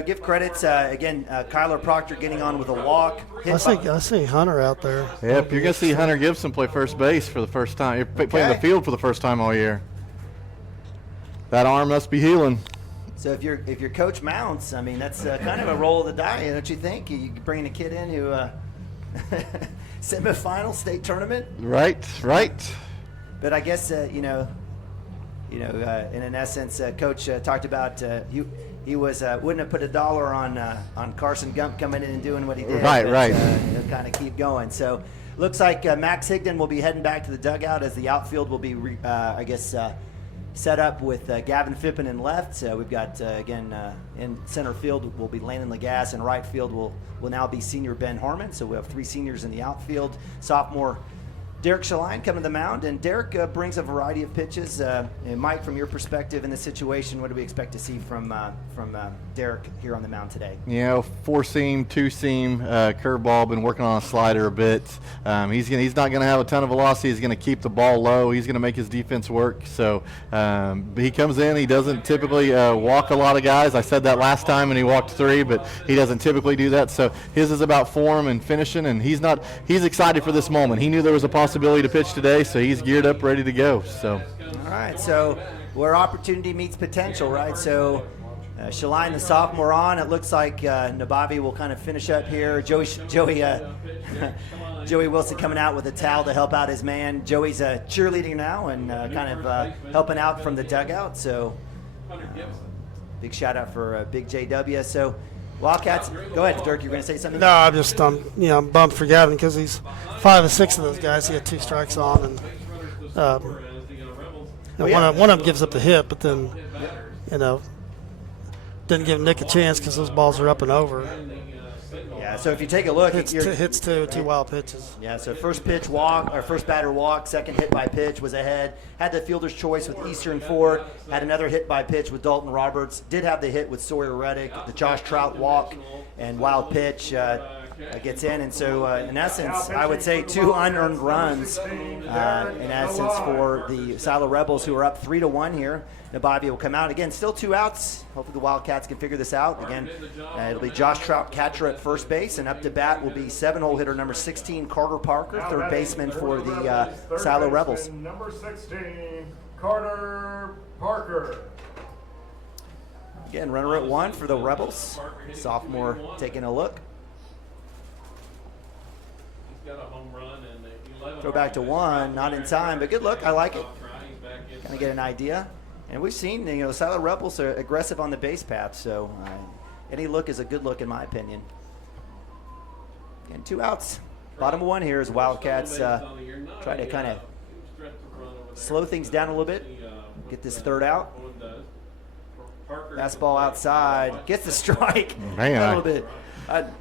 give credits. Again, Kyler Proctor getting on with a walk. I see Hunter out there. Yep, you're going to see Hunter Gibson play first base for the first time. You're playing the field for the first time all year. That arm must be healing. So if you're Coach Mounts, I mean, that's kind of a roll of the die, don't you think? You bring a kid in who semifinal state tournament. Right. But I guess in an essence, Coach talked about he was wouldn't have put $1 on Carson Gump coming in and doing what he did. Right. He'll kind of keep going. So looks like Max Higdon will be heading back to the dugout as the outfield will be set up with Gavin Fippen in left. We've got, in center field will be Landon Lagasse, and right field will now be senior Ben Harmon. So we have 3 seniors in the outfield. Sophomore Derek Shaline coming to the mound, and Derek brings a variety of pitches. And Mike, from your perspective in this situation, what do we expect to see from Derek here on the mound today? You know, 4-seam, 2-seam, curveball. Been working on a slider a bit. He's not going to have a ton of velocity. He's going to keep the ball low. He's going to make his defense work. So he comes in. He doesn't typically walk a lot of guys. I said that last time, and he walked 3, but he doesn't typically do that. So his is about form and finishing, and he's excited for this moment. He knew there was a possibility to pitch today, so he's geared up, ready to go. So, all right. So where opportunity meets potential, right? So Shaline, the sophomore, on. It looks like Nabavi will kind of finish up here. Joey Wilson coming out with a towel to help out his man. Joey's cheerleading now and kind of helping out from the dugout. So big shout out for Big JW. So Wildcats, go ahead, Dirk. You're going to say something? No, I'm bummed for Gavin because he's 5 of 6 of those guys. He had 2 strikes on, and one of them gives up the hit, but then didn't give Nick a chance because those balls are up and over. Yeah. So if you take a look, hits two wild pitches. Yeah. So first pitch walk, or first batter walk. Second hit by pitch was ahead. Had the fielder's choice with Eastern Ford. Had another hit by pitch with Dalton Roberts. Did have the hit with Sawyer Reddick. The Josh Trout walk and wild pitch gets in. And so in essence, I would say 2 unearned runs in essence for the Silo Rebels, who are up 3-1 here. Nabavi will come out again. Still 2 outs. Hopefully the Wildcats can figure this out. Again, it'll be Josh Trout, catcher at first base, and up to bat will be 7-hole hitter number 16, Carter Parker, third baseman for the Silo Rebels. Number 16, Carter Parker. Again, runner at 1 for the Rebels. Sophomore taking a look. Throw back to 1, not in time, but good look. I like it. Kind of get an idea. And we've seen, the Silo Rebels are aggressive on the base path, so any look is a good look in my opinion. And 2 outs. Bottom of 1 here is Wildcats try to kind of slow things down a little bit, get this third out. Fastball outside, gets the strike. Man, a little bit.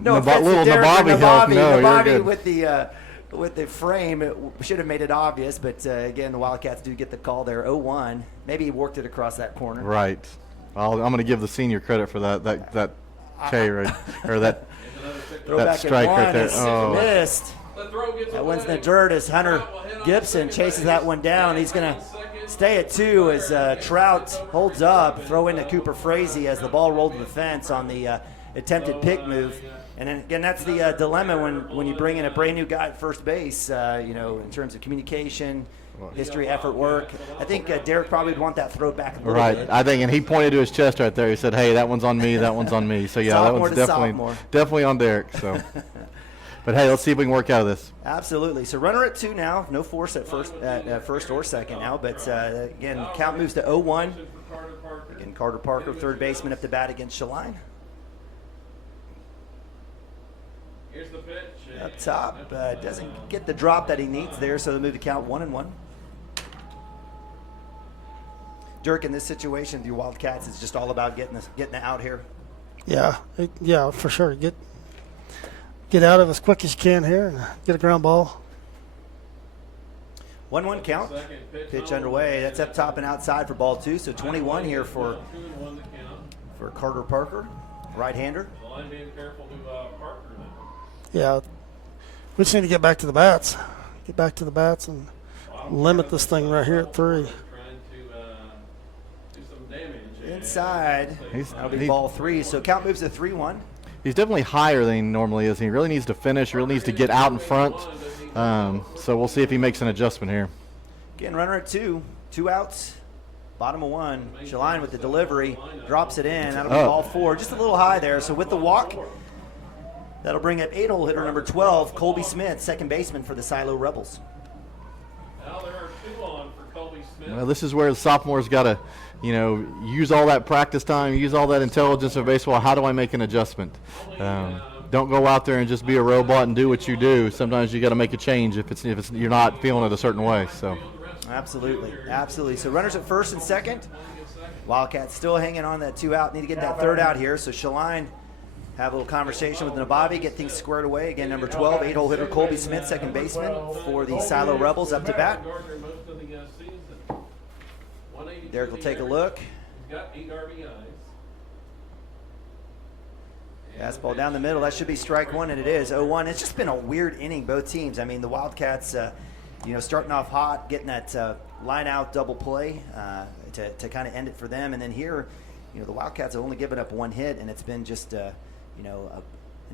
No offense little to Derek Nabavi help. No, you're good. with the frame, it should have made it obvious, but again, the Wildcats do get the call there, 0-1. Maybe he worked it across that corner. Right. I'm going to give the senior credit for that K right, or that strike right there. Oh, missed. That one's in the dirt as Hunter Gibson chases that one down. He's going to stay at 2 as Trout holds up. Throw into Cooper Frazee as the ball rolled to the fence on the attempted pick move. And then, again, that's the dilemma when you bring in a brand new guy at first base, in terms of communication, history, effort, work. I think Derek probably would want that throw back a little bit. Right. I think, and he pointed to his chest right there. He said, hey, that one's on me, that one's on me. So, yeah, that one's definitely on Derek. So, but, hey, let's see if we can work out of this. Absolutely. So, runner at 2 now. No force at first or second now. But, again, count moves to 0-1. Again, Carter Parker, third baseman, up to bat against Shaline. Here's the pitch. Up top, doesn't get the drop that he needs there, so they move to count 1-1. Dirk, in this situation, the Wildcats, it's just all about getting out here. Yeah, for sure. Get out of as quick as you can here and get a ground ball. 1-1 count. Pitch underway. That's up top and outside for ball 2. So 21 here for Carter Parker, right-hander. Yeah, we just need to get back to the bats. Get back to the bats and limit this thing right here at 3. Inside. That'll be ball 3. So count moves to 3-1. He's definitely higher than he normally is. He really needs to finish. Really needs to get out in front. So we'll see if he makes an adjustment here. Again, runner at 2. 2 outs. Bottom of 1. Shaline with the delivery. Drops it in. That'll be ball 4. Just a little high there. So with the walk, that'll bring up 8-hole hitter number 12, Colby Smith, second baseman for the Silo Rebels. Now there are 2 on for Colby Smith. Well, this is where the sophomore's got to, use all that practice time, use all that intelligence of baseball. How do I make an adjustment? Don't go out there and just be a robot and do what you do. Sometimes you got to make a change if you're not feeling it a certain way. So. Absolutely. So runners at first and second. Wildcats still hanging on that 2 out. Need to get that third out here. So Shaline have a little conversation with Nabavi, get things squared away. Again, number 12, 8-hole hitter Colby Smith, second baseman for the Silo Rebels, up to bat. Derek will take a look. Got 8 RBIs. Fastball down the middle. That should be strike one, and it is 0-1. It's just been a weird inning, both teams. I mean, the Wildcats, starting off hot, getting that line out double play to kind of end it for them. And then here, the Wildcats have only given up one hit, and it's been just, in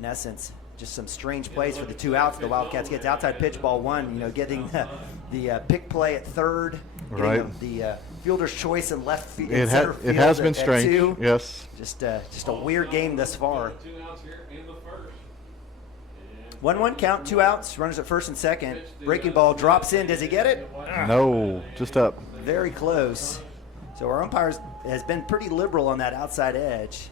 essence, just some strange plays for the 2 outs. The Wildcats get to outside pitch, ball 1, getting the pick play at third. Right. The fielder's choice in left field. It has been strange. 2. Yes. Just a weird game thus far. 1-1 count, 2 outs, runners at first and second. Breaking ball drops in. Does he get it? No, just up. Very close. So our umpires has been pretty liberal on that outside edge.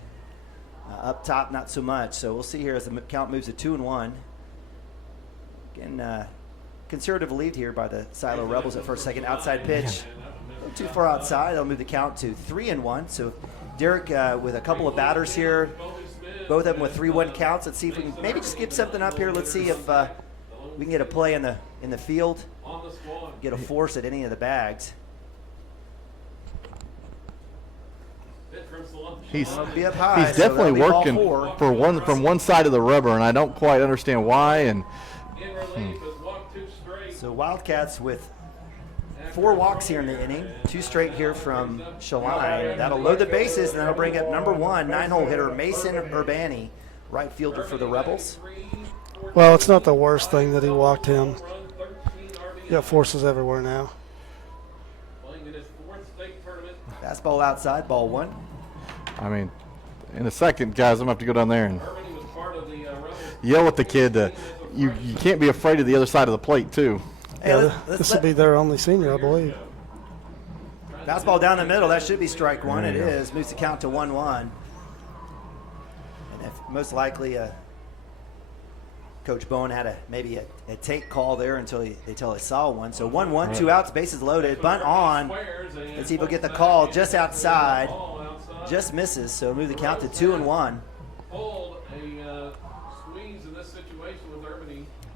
Up top, not so much. So we'll see here as the count moves to 2-1. Again, conservative lead here by the Silo Rebels at first, second. Outside pitch. A little too far outside. They'll move the count to 3-1. So Derek with a couple of batters here. Both of them with 3-1 counts. Let's see if we can maybe just get something up here. Let's see if we can get a play in the field. Get a force at any of the bags. He's be up high, he's definitely working for from one side of the rubber, and I don't quite understand why. And so Wildcats with 4 walks here in the inning, 2 straight here from Shaline. That'll load the bases, and that'll bring up number 1, 9-hole hitter Mason Urbani, right fielder for the Rebels. Well, it's not the worst thing that he walked him. You got forces everywhere now. Fastball outside, ball 1. I mean, in a second, guys, I'm going to have to go down there and yell at the kid. You can't be afraid of the other side of the plate, too. Hey, this will be their only senior, I believe. Fastball down the middle. That should be strike 1. It is. Moves the count to 1-1. And most likely, Coach Bowen had maybe a take call there until he saw one. So 1-1, 2 outs, bases loaded. Bunt on. Let's see if he'll get the call just outside. Just misses. So move the count to 2-1.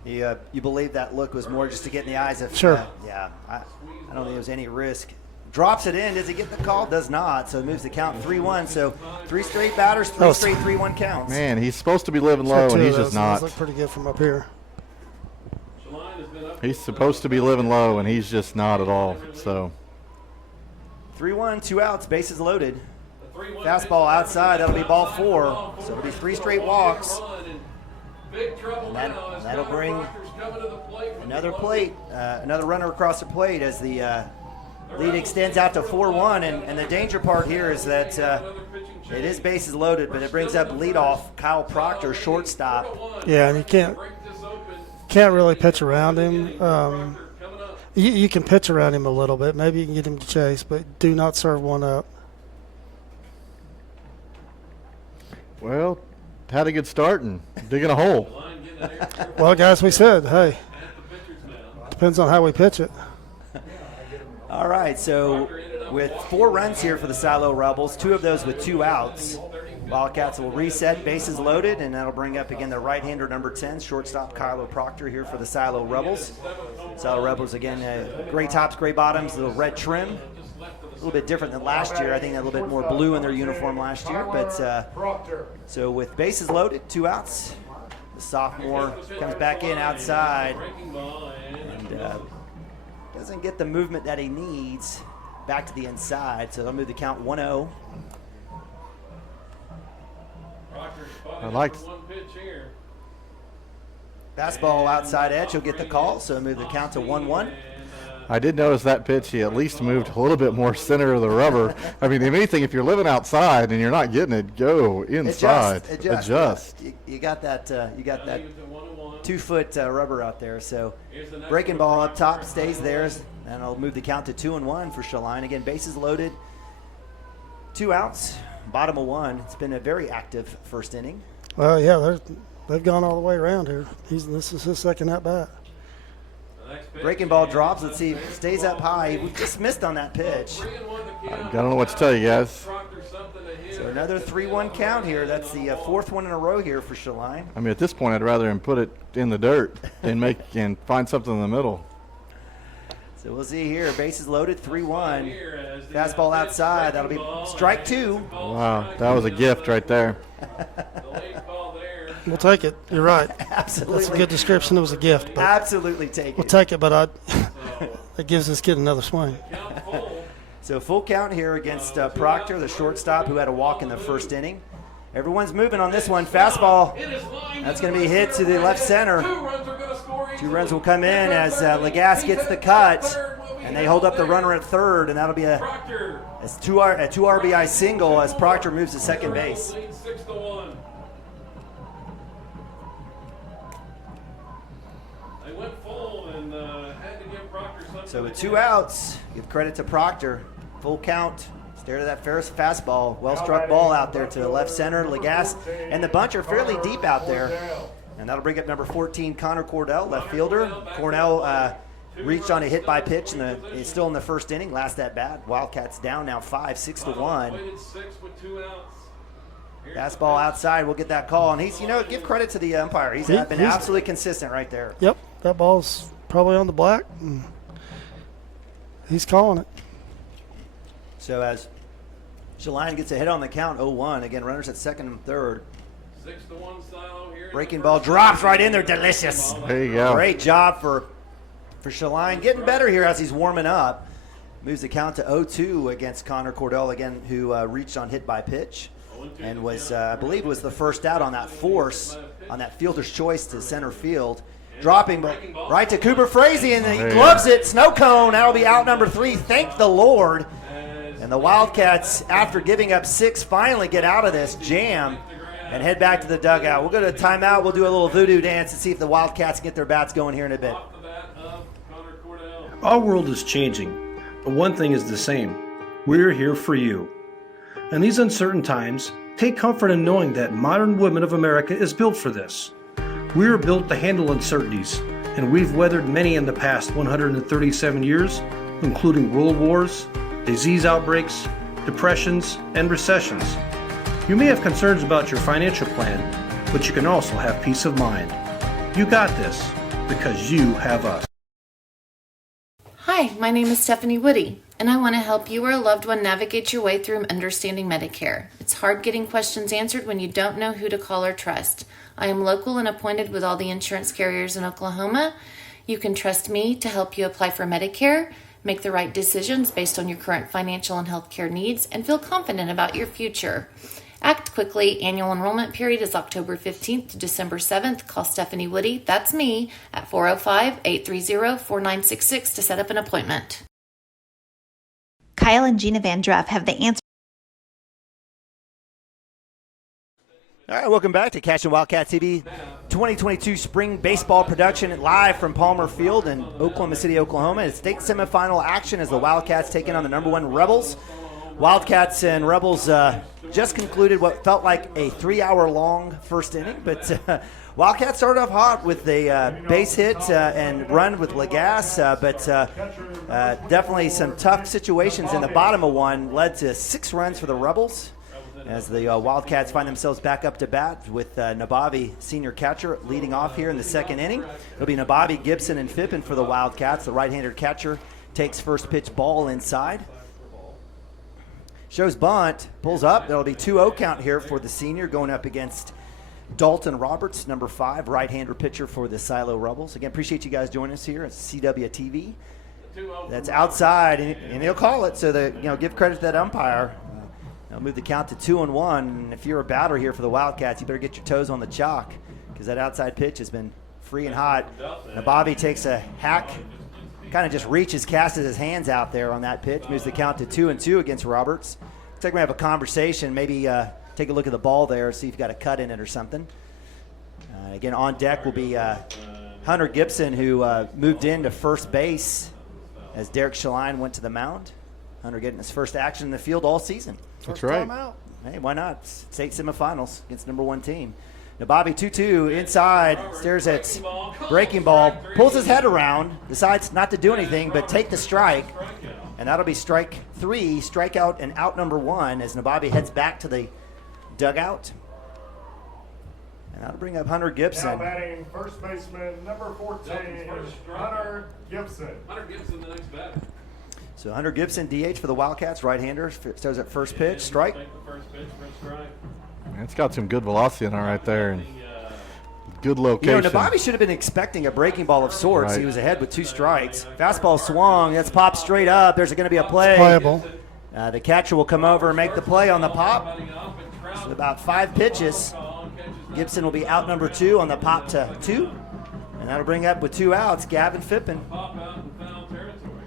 You believe that look was more just to get in the eyes of. Sure. I don't think there was any risk. Drops it in. Does he get the call? Does not. So it moves the count 3-1. So 3 straight batters, 3 straight 3-1 counts. Man, he's supposed to be living low, and he's just not. Those look pretty good from up here. He's supposed to be living low, and he's just not at all. So 3-1, 2 outs, bases loaded. Fastball outside. That'll be ball 4. So it'll be 3 straight walks. And that'll bring another plate, another runner across the plate as the lead extends out to 4-1. And the danger part here is that it is bases loaded, but it brings up leadoff Kyle Proctor, shortstop. Yeah, and you can't really pitch around him. You can pitch around him a little bit. Maybe you can get him to chase, but do not serve one up. Well, had a good start and digging a hole. Well, guys, we said, hey, depends on how we pitch it. All right, so with 4 runs here for the Silo Rebels, 2 of those with 2 outs. Wildcats will reset, bases loaded, and that'll bring up again the right-hander number 10, shortstop Kylo Proctor here for the Silo Rebels. Silo Rebels, again, gray tops, gray bottoms, little red trim. A little bit different than last year. I think a little bit more blue in their uniform last year. But so with bases loaded, 2 outs, the sophomore comes back in outside and doesn't get the movement that he needs back to the inside. So they'll move the count 1-0. I like fastball outside edge. He'll get the call. So move the count to 1-1. I did notice that pitch. He at least moved a little bit more center of the rubber. I mean, if anything, if you're living outside and you're not getting it, go inside. Adjust. You got that. You got that 2-foot rubber out there. So breaking ball up top stays there, and I'll move the count to 2-1 for Shaline. Again, bases loaded, 2 outs, bottom of 1. It's been a very active first inning. Well, yeah, they've gone all the way around here. This is his second at bat. Breaking ball drops. Let's see. Stays up high. We just missed on that pitch. I don't know what to tell you guys. So another 3-1 count here. That's the fourth one in a row here for Shaline. I mean, at this point, I'd rather him put it in the dirt and find something in the middle. So we'll see here. Bases loaded, 3-1. Fastball outside. That'll be strike 2. Wow, that was a gift right there. We'll take it. You're right. Absolutely. That's a good description. It was a gift. But Absolutely take we'll it. take it, but it gives this kid another swing. So full count here against Proctor, the shortstop who had a walk in the first inning. Everyone's moving on this one. Fastball. That's going to be hit to the left center. 2 runs will come in as Legas gets the cut, and they hold up the runner at third, and that'll be a 2 RBI single as Proctor moves to second base. So with 2 outs, give credit to Proctor. Full count. Stare to that first fastball. Well-struck ball out there to the left center. Legas and the bunch are fairly deep out there. And that'll bring up number 14, Connor Cordell, left fielder. Cornell reached on a hit by pitch and is still in the first inning. Last at bat. Wildcats down now 5-6-1. Fastball outside. We'll get that call. And he's, give credit to the umpire. He's been absolutely consistent right there. Yep, that ball's probably on the black. He's calling it. So as Shaline gets a hit on the count, 0-1. Again, runners at second and third. 6-1 Silo here. Breaking ball drops right in there. Delicious. There you go. Great job for Shaline. Getting better here as he's warming up. Moves the count to 0-2 against Connor Cordell again, who reached on hit by pitch. And was, I believe, was the first out on that force, on that fielder's choice to center field. Dropping right to Cooper Frazee, and he gloves it. Snow cone. That'll be out number 3. Thank the Lord. And the Wildcats, after giving up 6, finally get out of this jam and head back to the dugout. We'll go to a timeout. We'll do a little voodoo dance and see if the Wildcats can get their bats going here in a bit. Our world is changing, but one thing is the same. We're here for you. In these uncertain times, take comfort in knowing that Modern Women of America is built for this. We are built to handle uncertainties, and we've weathered many in the past 137 years, including world wars, disease outbreaks, depressions, and recessions. You may have concerns about your financial plan, but you can also have peace of mind. You got this, because you have us. Hi, my name is Stephanie Woody, and I want to help you or a loved one navigate your way through understanding Medicare. It's hard getting questions answered when you don't know who to call or trust. I am local and appointed with all the insurance carriers in Oklahoma. You can trust me to help you apply for Medicare, make the right decisions based on your current financial and healthcare needs, and feel confident about your future. Act quickly. Annual enrollment period is October 15th to December 7th. Call Stephanie Woody, that's me, at 405-830-4966 to set up an appointment. Kyle and Gina Van Druff have the answer. All right, welcome back to Cashion Wildcat TV 2022 Spring Baseball Production live from Palmer Field in Oklahoma City, Oklahoma. It's state semifinal action as the Wildcats take in on the number 1 Rebels. Wildcats and Rebels just concluded what felt like a 3-hour-long first inning, but Wildcats started off hot with a base hit and run with Legas, but definitely some tough situations in the bottom of one led to 6 runs for the Rebels as the Wildcats find themselves back up to bat with Nabavi, senior catcher, leading off here in the second inning. It'll be Nabavi, Gibson, and Fippen for the Wildcats. The right-handed catcher takes first pitch ball inside. Shows bunt, pulls up. There'll be 2-0 count here for the senior going up against Dalton Roberts, number 5, right-hander pitcher for the Silo Rebels. Again, appreciate you guys joining us here at CWTV. That's outside, and he'll call it. So give credit to that umpire. They'll move the count to 2-1. And if you're a batter here for the Wildcats, you better get your toes on the chalk because that outside pitch has been free and hot. Nabavi takes a hack, kind of just reaches, casts his hands out there on that pitch, moves the count to 2-2 against Roberts. Looks like we're going to have a conversation, maybe take a look at the ball there, see if you've got a cut in it or something. Again, on deck will be Hunter Gibson, who moved into first base as Derek Shaline went to the mound. Hunter getting his first action in the field all season. That's right. Hey, why not? State semifinals against number 1 team. Nabavi 2-2 inside, stares at breaking ball, pulls his head around, decides not to do anything but take the strike. And that'll be strike 3, strikeout and out number 1 as Nabavi heads back to the dugout. And that'll bring up Hunter Now Gibson. batting first baseman number 14, Hunter Gibson. Hunter Gibson, the next batter. So Hunter Gibson, DH for the Wildcats, right-hander, throws at first pitch, strike. Take the first pitch for a strike. It's got some good velocity in it right there, and good You location. know, Nababi should have been expecting a breaking ball of sorts. Right. He was ahead with 2 strikes. Fastball swung. That's popped straight up. There's going to be a play. Playable. The catcher will come over and make the play on the pop. So about 5 pitches. Gibson will be out number 2 on the pop to 2. And that'll bring up with 2 outs, Gavin Fippen. Pop out in foul territory.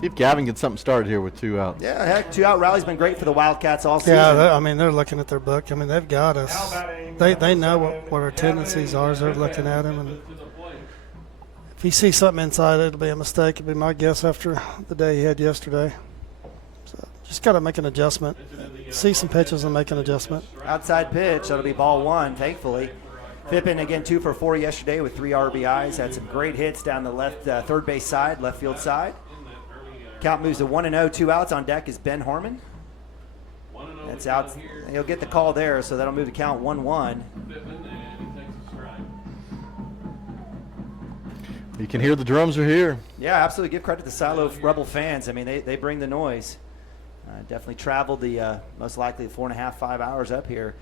See if Gavin gets something started here with 2 outs. Yeah, heck, 2-out rally's been great for the Wildcats all season. Yeah, they're looking at their book. I mean, they've got us. They know what our tendencies are as they're looking at him. And if he sees something inside, it'll be a mistake. It'll be my guess after the day he had yesterday. So just got to make an adjustment. See some pitches and make an adjustment. Outside pitch, that'll be ball 1, thankfully. Fippen, again, 2 for 4 yesterday with 3 RBIs. Had some great hits down the left third base side, left field side. Count moves to 1-0, 2 outs. On deck is Ben Harmon. That's out. He'll get the call there, so that'll move to count 1-1. You can hear the drums are here. Yeah, absolutely. Give credit to Silo Rebel fans. I mean, they bring the noise. Definitely traveled the most likely 4.5, 5 hours up here.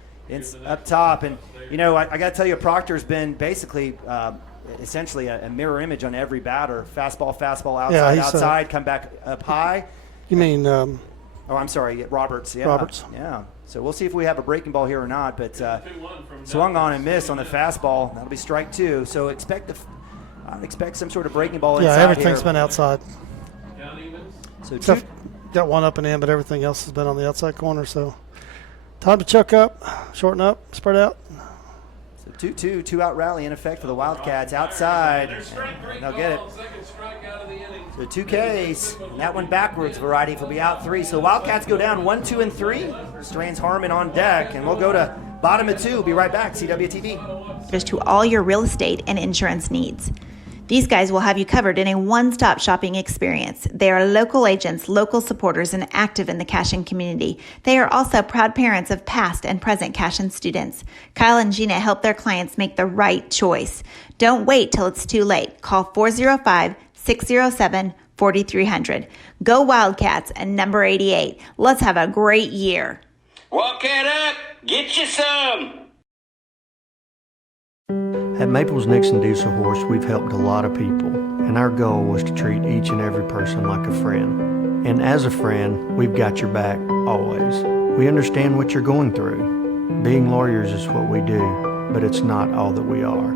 Up top. And, you know, I got to tell you, Proctor's been basically essentially a mirror image on every batter. Fastball, outside, outside, come back up high. You mean oh, I'm sorry, Roberts. Yeah. Roberts. Yeah. So we'll see if we have a breaking ball here or not. But swung on and missed on the fastball. That'll be strike 2. So expect some sort of breaking ball inside. Yeah, everything's here. been outside. So Except got one up and in, but everything else has been on the outside corner. So time to chuck up, shorten up, spread out. So 2-2, 2-out rally in effect for the Wildcats outside. And they'll get it. So 2 Ks. And that one backwards. Variety will be out 3. So the Wildcats go down 1, 2, and 3. Strands Harmon on deck. And we'll go to bottom of 2. We'll be right back. CWTV. Just to all your real estate and insurance needs. These guys will have you covered in a one-stop shopping experience. They are local agents, local supporters, and active in the Cashion community. They are also proud parents of past and present Cashion students. Kyle and Gina help their clients make the right choice. Don't wait till it's too late. Call 405-607-4300. Go Wildcats and number 88. Let's have a great year. Wildcat up! Get you some! At Maples Nixon Diesel Horse, we've helped a lot of people, and our goal was to treat each and every person like a friend. And as a friend, we've got your back, always. We understand what you're going through. Being lawyers is what we do, but it's not all that we are.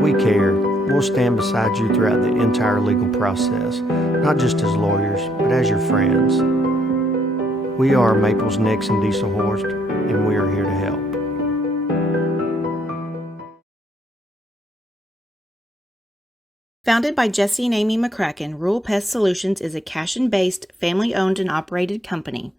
We care. We'll stand beside you throughout the entire legal process, not just as lawyers, but as your friends. We are Maples Nixon Diesel Horse, and we are here to help. Founded by Jesse and Amy McCracken, Rural Pest Solutions is a Cashion-based, family-owned and operated company.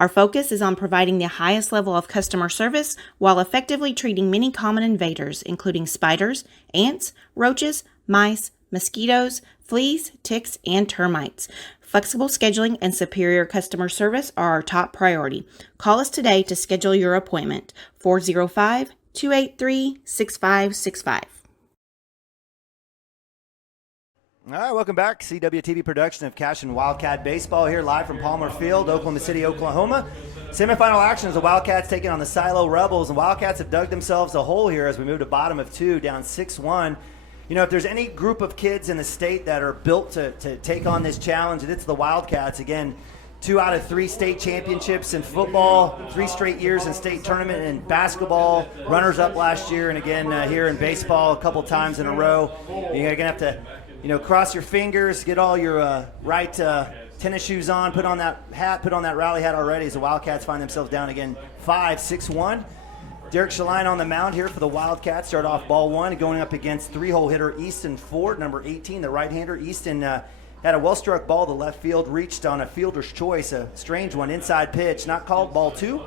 Our focus is on providing the highest level of customer service while effectively treating many common invaders, including spiders, ants, roaches, mice, mosquitoes, fleas, ticks, and termites. Flexible scheduling and superior customer service are our top priority. Call us today to schedule your appointment. 405-283-6565. All right, welcome back. CWTV production of Cashion Wildcat Baseball here live from Palmer Field, Oklahoma City, Oklahoma. Semifinal action is the Wildcats taking on the Silo Rebels, and Wildcats have dug themselves a hole here as we move to bottom of 2, down 6-1. You know, if there's any group of kids in the state that are built to take on this challenge, it's the Wildcats. Again, 2 out of 3 state championships in football, 3 straight years in state tournament in basketball, runners-up last year, and again here in baseball a couple times in a row. You're going to have to cross your fingers, get all your right tennis shoes on, put on that hat, put on that rally hat already as the Wildcats find themselves down again 5-6-1. Derek Shaline on the mound here for the Wildcats. Start off ball 1, going up against 3-hole hitter Easton Ford, number 18, the right-hander. Easton had a well-struck ball to left field, reached on a fielder's choice, a strange one, inside pitch, not called, ball 2.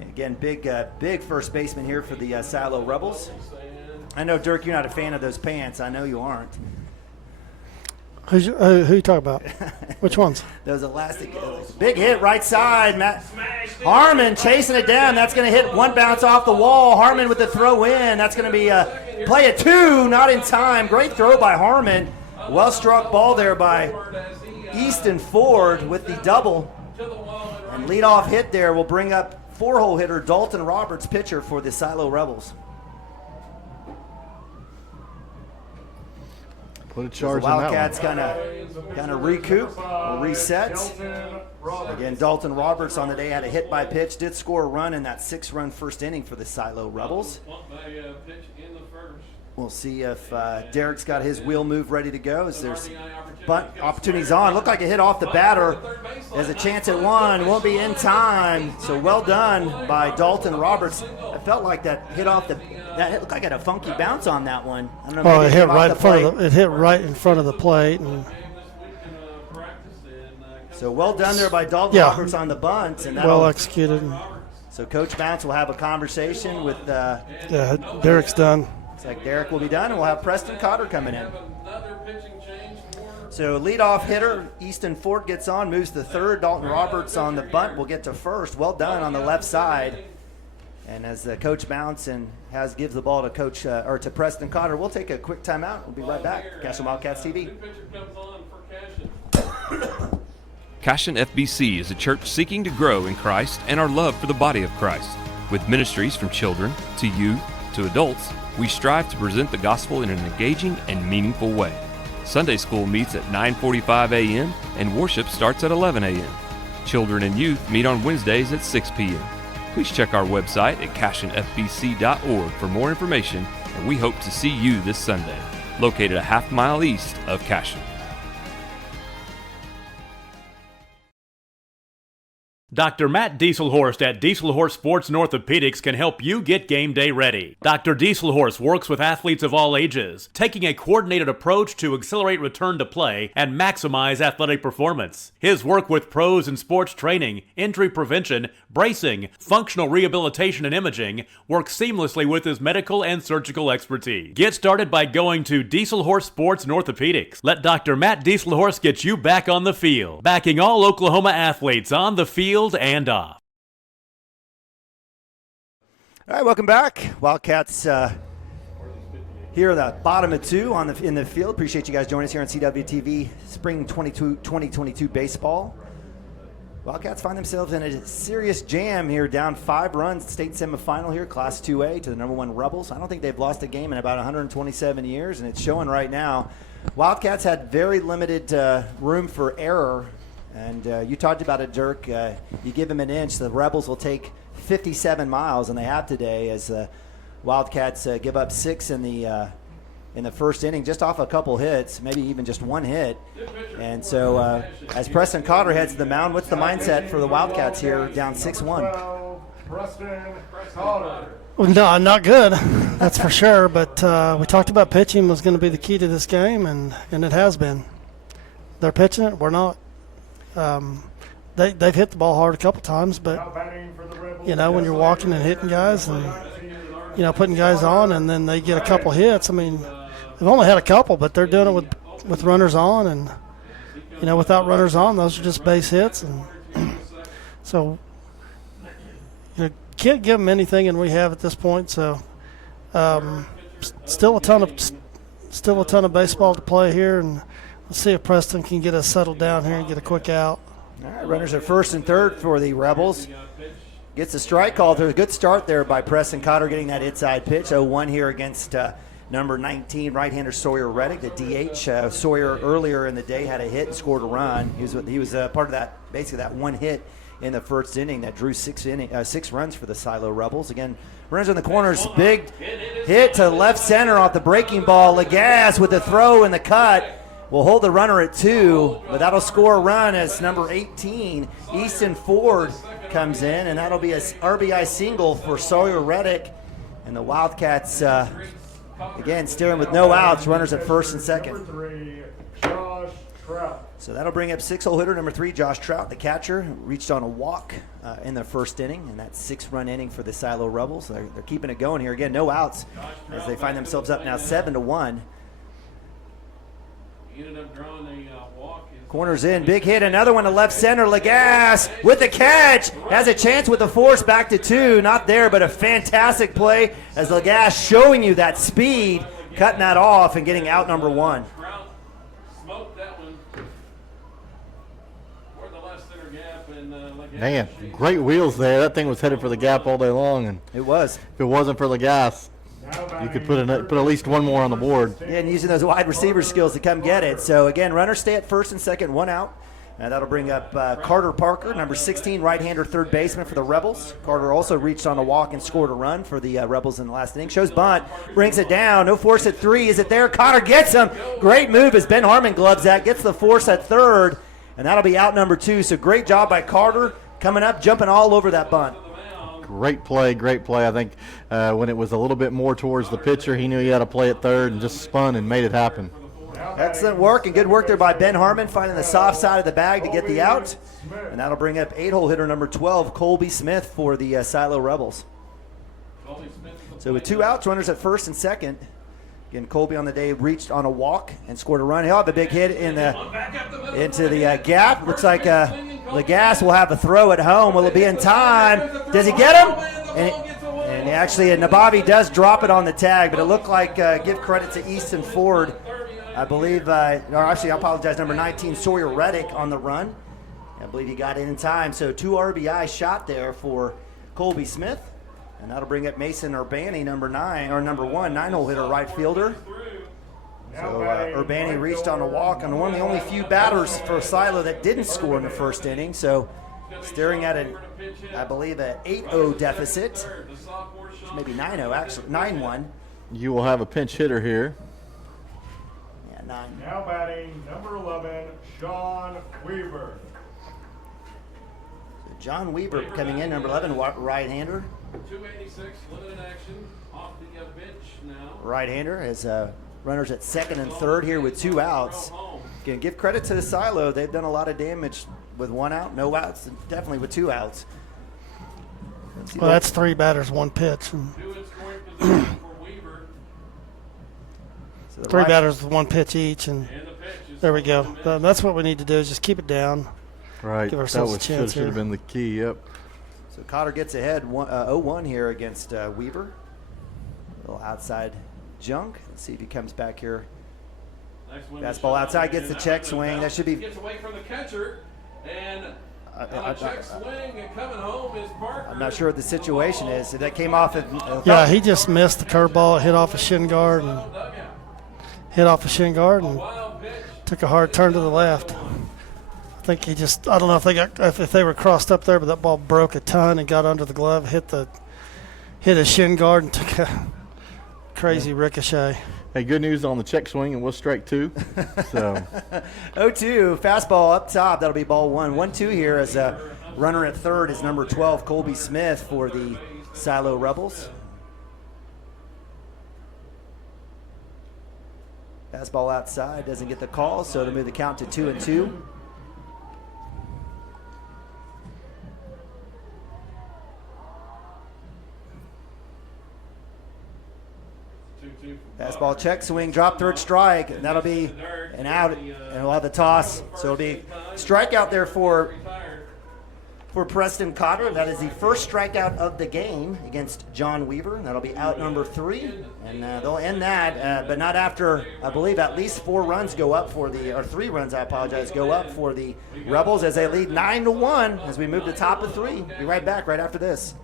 Again, big first baseman here for the Silo Rebels. I know, Dirk, you're not a fan of those pants. I know you aren't. Who you talking about? Which ones? Those elastic. Big hit right side. Matt Harmon chasing it down. That's going to hit one bounce off the wall. Harmon with the throw in. That's going to be a play at 2. Not in time. Great throw by Harmon. Well struck ball there by Easton Ford with the double. And leadoff hit there will bring up 4-hole hitter Dalton Roberts, pitcher for the Silo Rebels. Put a charge the Wildcats kind of recoup or reset. Again, Dalton Roberts on the day had a hit by pitch, did score a run in that 6-run first inning for the Silo Rebels. We'll see if Derek's got his wheel move ready to go. As there's bunt opportunities on. Looked like a hit off the batter. There's a chance at 1. Won't be in time. So well done by Dalton Roberts. I felt like that hit off the. That hit looked like it had a funky bounce on that one. I don't know. Oh, it hit right in front of the. It hit right in front of the plate. And so well done there by Dalton Roberts on the bunt. And well executed. So Coach Bounce will have a conversation with. Derek's done. Looks like Derek will be done, and we'll have Preston Cotter coming in. So leadoff hitter Easton Ford gets on, moves to third. Dalton Roberts on the bunt will get to first. Well done on the left side. And as Coach Bounce and gives the ball to to Preston Cotter, we'll take a quick timeout. We'll be right back. Cashion Wildcats TV. Cashion FBC is a church seeking to grow in Christ and our love for the body of Christ. With ministries from children to youth to adults, we strive to present the gospel in an engaging and meaningful way. Sunday school meets at 9:45 a.m. and worship starts at 11 a.m. Children and youth meet on Wednesdays at 6 p.m. Please check our website at cashionfbc.org for more information, and we hope to see you this Sunday, located a half-mile east of Cashion. Dr. Matt Dieselhorst at Dieselhorst Sports and Orthopedics can help you get game day ready. Dr. Dieselhorst works with athletes of all ages, taking a coordinated approach to accelerate return to play and maximize athletic performance. His work with pros in sports training, injury prevention, bracing, functional rehabilitation, and imaging works seamlessly with his medical and surgical expertise. Get started by going to Dieselhorst Sports and Orthopedics. Let Dr. Matt Dieselhorst get you back on the field, backing all Oklahoma athletes on the field and off. All right, welcome back. Wildcats here at the bottom of 2 in the field. Appreciate you guys joining us here on CWTV Spring 2022 baseball. Wildcats find themselves in a serious jam here, down 5 runs, state semifinal here, Class 2A to the number 1 Rebels. I don't think they've lost a game in about 127 years, and it's showing right now. Wildcats had very limited room for error. And you talked about it, Dirk. You give them an inch, the Rebels will take 57 miles, and they have today as Wildcats give up 6 in the first inning, just off a couple hits, maybe even just 1 hit. And so as Preston Cotter heads to the mound, what's the mindset for the Wildcats here, down 6-1? Preston Cotter. Well, no, not good. That's for sure. But we talked about pitching was going to be the key to this game, and it has been. They're pitching it. We're not. They've hit the ball hard a couple times, but when you're walking and hitting guys and putting guys on, and then they get a couple hits. I mean, they've only had a couple, but they're doing it with runners on, and without runners on, those are just base hits, and so can't give them anything, and we have at this point. So still a ton of baseball to play here, and let's see if Preston can get us settled down here and get a quick out. All right, runners at first and third for the Rebels. Gets a strike call. There's a good start there by Preston Cotter getting that inside pitch. 0-1 here against number 19, right-hander Sawyer Reddick, the DH. Sawyer earlier in the day had a hit and scored a run. He was part of that, basically that 1 hit in the first inning that drew 6 runs for the Silo Rebels. Again, runners in the corners, big hit to left center off the breaking ball. Lagasse with the throw and the cut will hold the runner at 2, but that'll score a run as number 18, Easton Ford, comes in, and that'll be a RBI single for Sawyer Reddick. And the Wildcats, again, steering with no outs, runners at first and second. So that'll bring up 6-hole hitter number 3, Josh Trout, the catcher, reached on a walk in the first inning, and that's 6-run inning for the Silo Rebels. They're keeping it going here. Again, no outs as they find themselves up now 7-1. He ended up drawing a walk. Corners in, big hit, another one to left center. Lagasse with the catch, has a chance with the force, back to 2. Not there, but a fantastic play as Lagasse showing you that speed, cutting that off and getting out number 1. Smoked that one for the left center gap, and Man, great wheels there. That thing was headed for the gap all day long, and it was. If it wasn't for Lagasse, you could put at least one more on the board. Yeah, and using those wide receiver skills to come get it. So, again, runners stay at first and second, 1 out. And that'll bring up Carter Parker, number 16, right-hander, third baseman for the Rebels. Carter also reached on a walk and scored a run for the Rebels in the last inning. Shows bunt, brings it down. No force at 3. Is it there? Connor gets him. Great move as Ben Harmon gloves that. Gets the force at third, and that'll be out number 2. So great job by Carter coming up, jumping all over that bunt. Great play, great play. I think when it was a little bit more towards the pitcher, he knew he had to play at third and just spun and made it happen. Excellent work and good work there by Ben Harmon, finding the soft side of the bag to get the out. And that'll bring up 8-hole hitter number 12, Colby Smith, for the Silo Rebels. So with 2 outs, runners at first and second. Again, Colby on the day reached on a walk and scored a run. He'll have a big hit into the gap. Looks like Lagasse will have a throw at home. Will it be in time? Does he get him? And actually, Nabavi does drop it on the tag, but it looked like, give credit to Easton Ford, I believe, or actually I apologize, number 19, Sawyer Reddick on the run. I believe he got in time. So 2 RBI shot there for Colby Smith. And that'll bring up Mason Urbani, number 1, 9-hole hitter, right fielder. So Urbani reached on a walk, and one of the only few batters for Silo that didn't score in the first inning. So staring at I believe, an 8-0 deficit. Maybe 9-0, actually, 9-1. You will have a pinch hitter here. Yeah, 9. Now batting, number 11, Sean Weaver. So John Weaver coming in, number 11, right-hander. 286, limited action, off the bench now. Right-hander has runners at second and third here with 2 outs. Again, give credit to the Silo. They've done a lot of damage with 1 out, no outs, and definitely with 2 outs. Well, that's 3 batters, 1 pitch. 3 batters with 1 pitch each, and there we go. That's what we need to do, is just keep it down. Right, give ourselves a chance should have been the key, yep. So Cotter gets ahead 0-1 here against Weaver. A little outside junk. Let's see if he comes back here. Fastball outside, gets the check swing. That should be. Gets away from the catcher, and a check swing and coming home is Parker. I'm not sure what the situation is. If that came off at. Yeah, he just missed the curveball. It hit off a shin guard and took a hard turn to the left. I think he just, I don't know if they were crossed up there, but that ball broke a ton and got under the glove, hit a shin guard and took a crazy ricochet. Hey, good news on the check swing, and we'll strike 2. So 0-2, fastball up top. That'll be ball 1. 1-2 here as a runner at third is number 12, Colby Smith, for the Silo Rebels. Fastball outside, doesn't get the call, so to move the count to 2-2. Fastball check, swing, drop, third strike. And that'll be an out, and we'll have the toss. So it'll be strikeout there for Preston Cotter. That is the first strikeout of the game against John Weaver. That'll be out number 3. And they'll end that, but not after, I believe, at least 4 runs go up for or 3 runs, I apologize, go up for the Rebels as they lead 9-1 as we move to top of 3. Be right back right after this.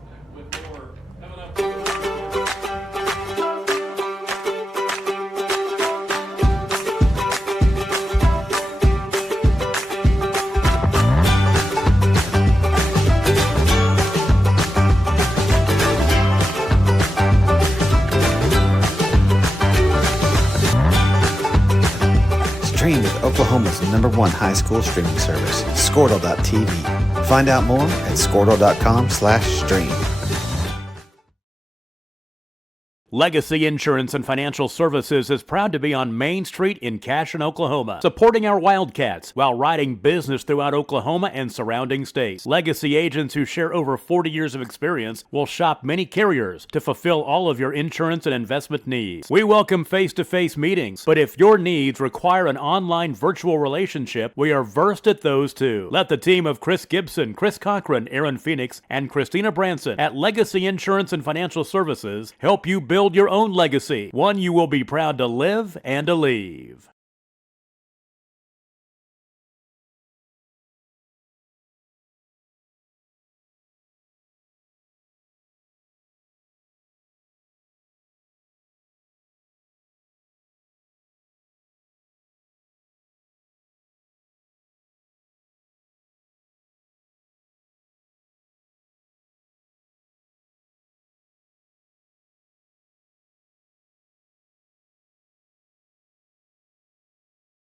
Stream with Oklahoma's #1 high school streaming service, Squirtle.tv. Find out more at Squirtle.com/stream. Legacy Insurance and Financial Services is proud to be on Main Street in Cashion, Oklahoma, supporting our Wildcats while riding business throughout Oklahoma and surrounding states. Legacy agents who share over 40 years of experience will shop many carriers to fulfill all of your insurance and investment needs. We welcome face-to-face meetings, but if your needs require an online virtual relationship, we are versed at those too. Let the team of Chris Gibson, Chris Cochran, Aaron Phoenix, and Christina Branson at Legacy Insurance and Financial Services help you build your own legacy, one you will be proud to live and to leave.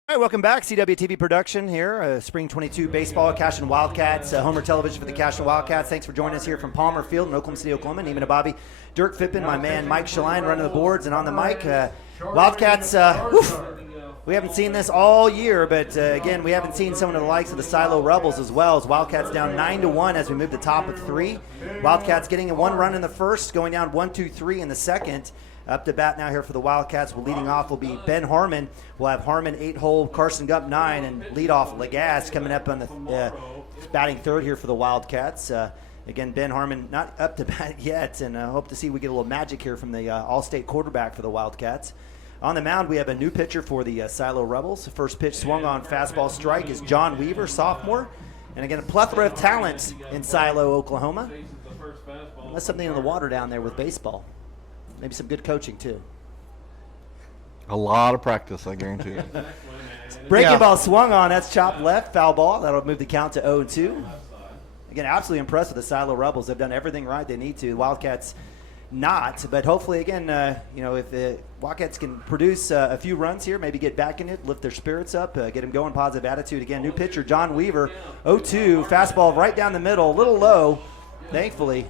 All right, welcome back. CWTV production here, Spring 22 baseball, Cashion Wildcats, Homer Television for the Cashion Wildcats. Thanks for joining us here from Palmer Field in Oklahoma City, Oklahoma. Neiman and Bobby, Dirk Fippen, my man Mike Shaline running the boards, and on the mic, Wildcats. We haven't seen this all year, but again, we haven't seen some of the likes of the Silo Rebels as well. As Wildcats down 9-1 as we move to top of 3. Wildcats getting a 1 run in the first, going down 1-2-3 in the second. Up to bat now here for the Wildcats. Leading off will be Ben Harmon. We'll have Harmon 8-hole, Carson Gump 9, and leadoff Lagasse coming up on the batting third here for the Wildcats. Again, Ben Harmon not up to bat yet, and hope to see we get a little magic here from the All-State quarterback for the Wildcats. On the mound, we have a new pitcher for the Silo Rebels. The first pitch swung on fastball strike is John Weaver, sophomore. And again, a plethora of talent in Silo, Oklahoma. That's something in the water down there with baseball. Maybe some good coaching, too. A lot of practice, I guarantee you. Breaking ball swung on. That's chopped left, foul ball. That'll move the count to 0-2. Again, absolutely impressed with the Silo Rebels. They've done everything right they need to. The Wildcats not, but hopefully, again, if the Wildcats can produce a few runs here, maybe get back in it, lift their spirits up, get them going, positive attitude. Again, new pitcher, John Weaver, 0-2, fastball right down the middle, a little low, thankfully.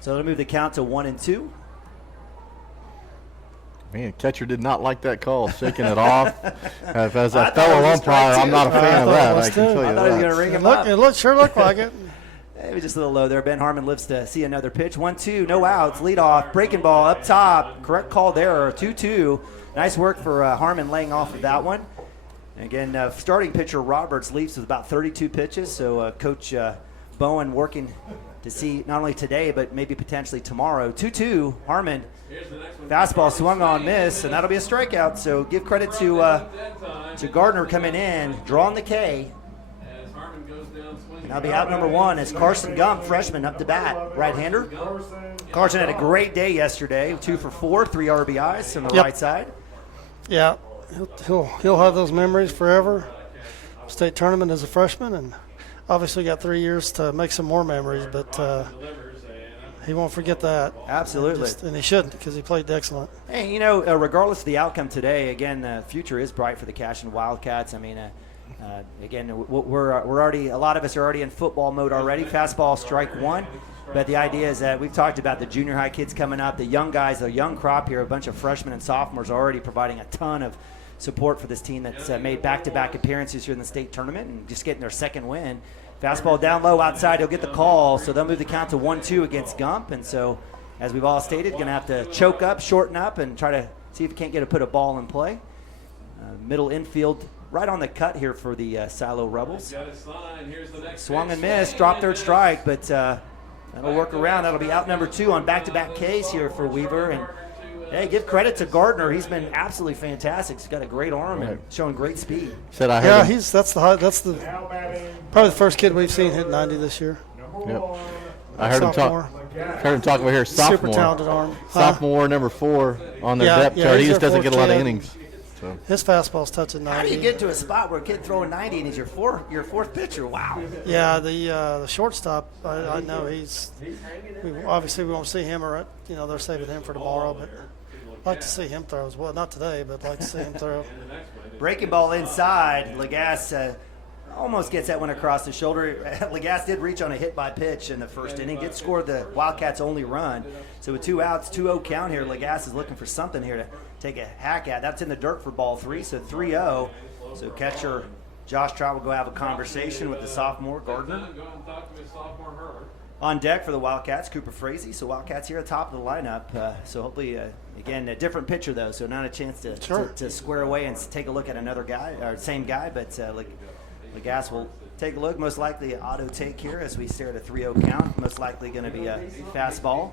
So it'll move the count to 1-2. Man, catcher did not like that call, shaking it off. As a fellow umpire, I'm not a fan of that. I can tell you that. I thought he was going to ring him up. It sure looked like it. Maybe just a little low there. Ben Harmon lives to see another pitch. 1-2, no outs, lead off, breaking ball up top. Correct call there, 2-2. Nice work for Harmon laying off of that one. And again, starting pitcher Roberts leaves with about 32 pitches. So Coach Bowen working to see not only today, but maybe potentially tomorrow. 2-2, Harmon. Fastball swung on, miss, and that'll be a strikeout. So give credit to Gardner coming in, drawing the K. And that'll be out number 1 as Carson Gump, freshman, up to bat. Right-hander. Carson had a great day yesterday. 2 for 4, 3 RBIs on the right side. Yeah, he'll have those memories forever. State tournament as a freshman, and obviously got 3 years to make some more memories, but he won't forget that. Absolutely. And he shouldn't, because he played excellent. Hey, regardless of the outcome today, again, the future is bright for the Cashion Wildcats. I mean, again, we're already, a lot of us are already in football mode already. Fastball, strike 1. But the idea is that we've talked about the junior high kids coming up, the young guys, the young crop here, a bunch of freshmen and sophomores already providing a ton of support for this team that's made back-to-back appearances here in the state tournament and just getting their second win. Fastball down low outside, he'll get the call, so they'll move the count to 1-2 against Gump. And so, as we've all stated, going to have to choke up, shorten up, and try to see if you can't put a ball in play. Middle infield right on the cut here for the Silo Rebels. Swung and missed, dropped third strike, but that'll work around. That'll be out number 2 on back-to-back Ks here for Weaver. And hey, give credit to Gardner. He's been absolutely fantastic. He's got a great arm and showing great speed. That's probably the first kid we've seen hit 90 this year. Yep. I heard him talk over here. Sophomore. Super talented arm. Sophomore, number 4 on their depth chart. He just doesn't get a lot of innings. So. His fastball's touching 90. How do you get to a spot where a kid throwing 90 and he's your fourth pitcher? Wow. Yeah, the shortstop. I know obviously we won't see him, or they're saving him for tomorrow, but I'd like to see him throw as well. Not today, but I'd like to see him throw. Breaking ball inside. Lagasse almost gets that one across the shoulder. Legasse did reach on a hit by pitch in the first inning, did score the Wildcats' only run. So with 2 outs, 2-0 count here, Legasse is looking for something here to take a hack at. That's in the dirt for ball 3, so 3-0. So catcher Josh Trout will go have a conversation with the sophomore Gardner. On deck for the Wildcats, Cooper Frazee. So Wildcats here at the top of the lineup. So hopefully, again, a different pitcher though, so not a chance to square away and take a look at another guy, or same guy, but Legasse will take a look. Most likely auto take here as we stare at a 3-0 count. Most likely going to be a fastball.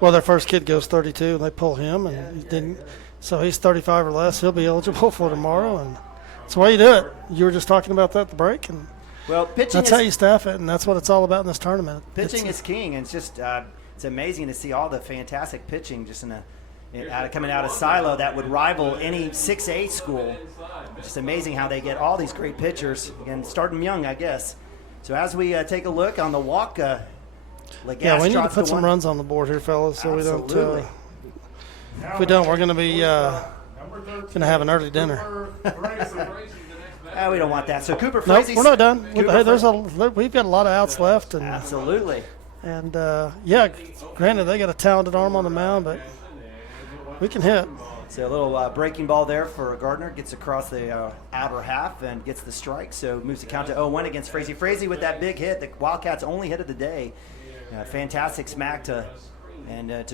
Well, their first kid goes 32, and they pull him, and he didn't. So he's 35 or less. He'll be eligible for tomorrow, and that's the way you do it. You were just talking about that at the break, and well, pitching that's how you staff it, and that's what it's all about in this tournament. Pitching is king, and it's just it's amazing to see all the fantastic pitching just coming out of Silo that would rival any 6A school. It's just amazing how they get all these great pitchers, again, starting young, I guess. So as we take a look on the walk, Legasse we need to put some runs on the board here, fellas, so Absolutely. we don't. If we don't, we're going to be going to have an early dinner. We don't want that. So Cooper Frazee. Nope, we're not done. We've got a lot of outs left. And, absolutely. And, granted, they got a talented arm on the mound, but we can hit. So a little breaking ball there for Gardner. Gets across the outer half and gets the strike. So moves the count to 0-1 against Frazee. Frazee with that big hit, the Wildcats' only hit of the day. Fantastic smack to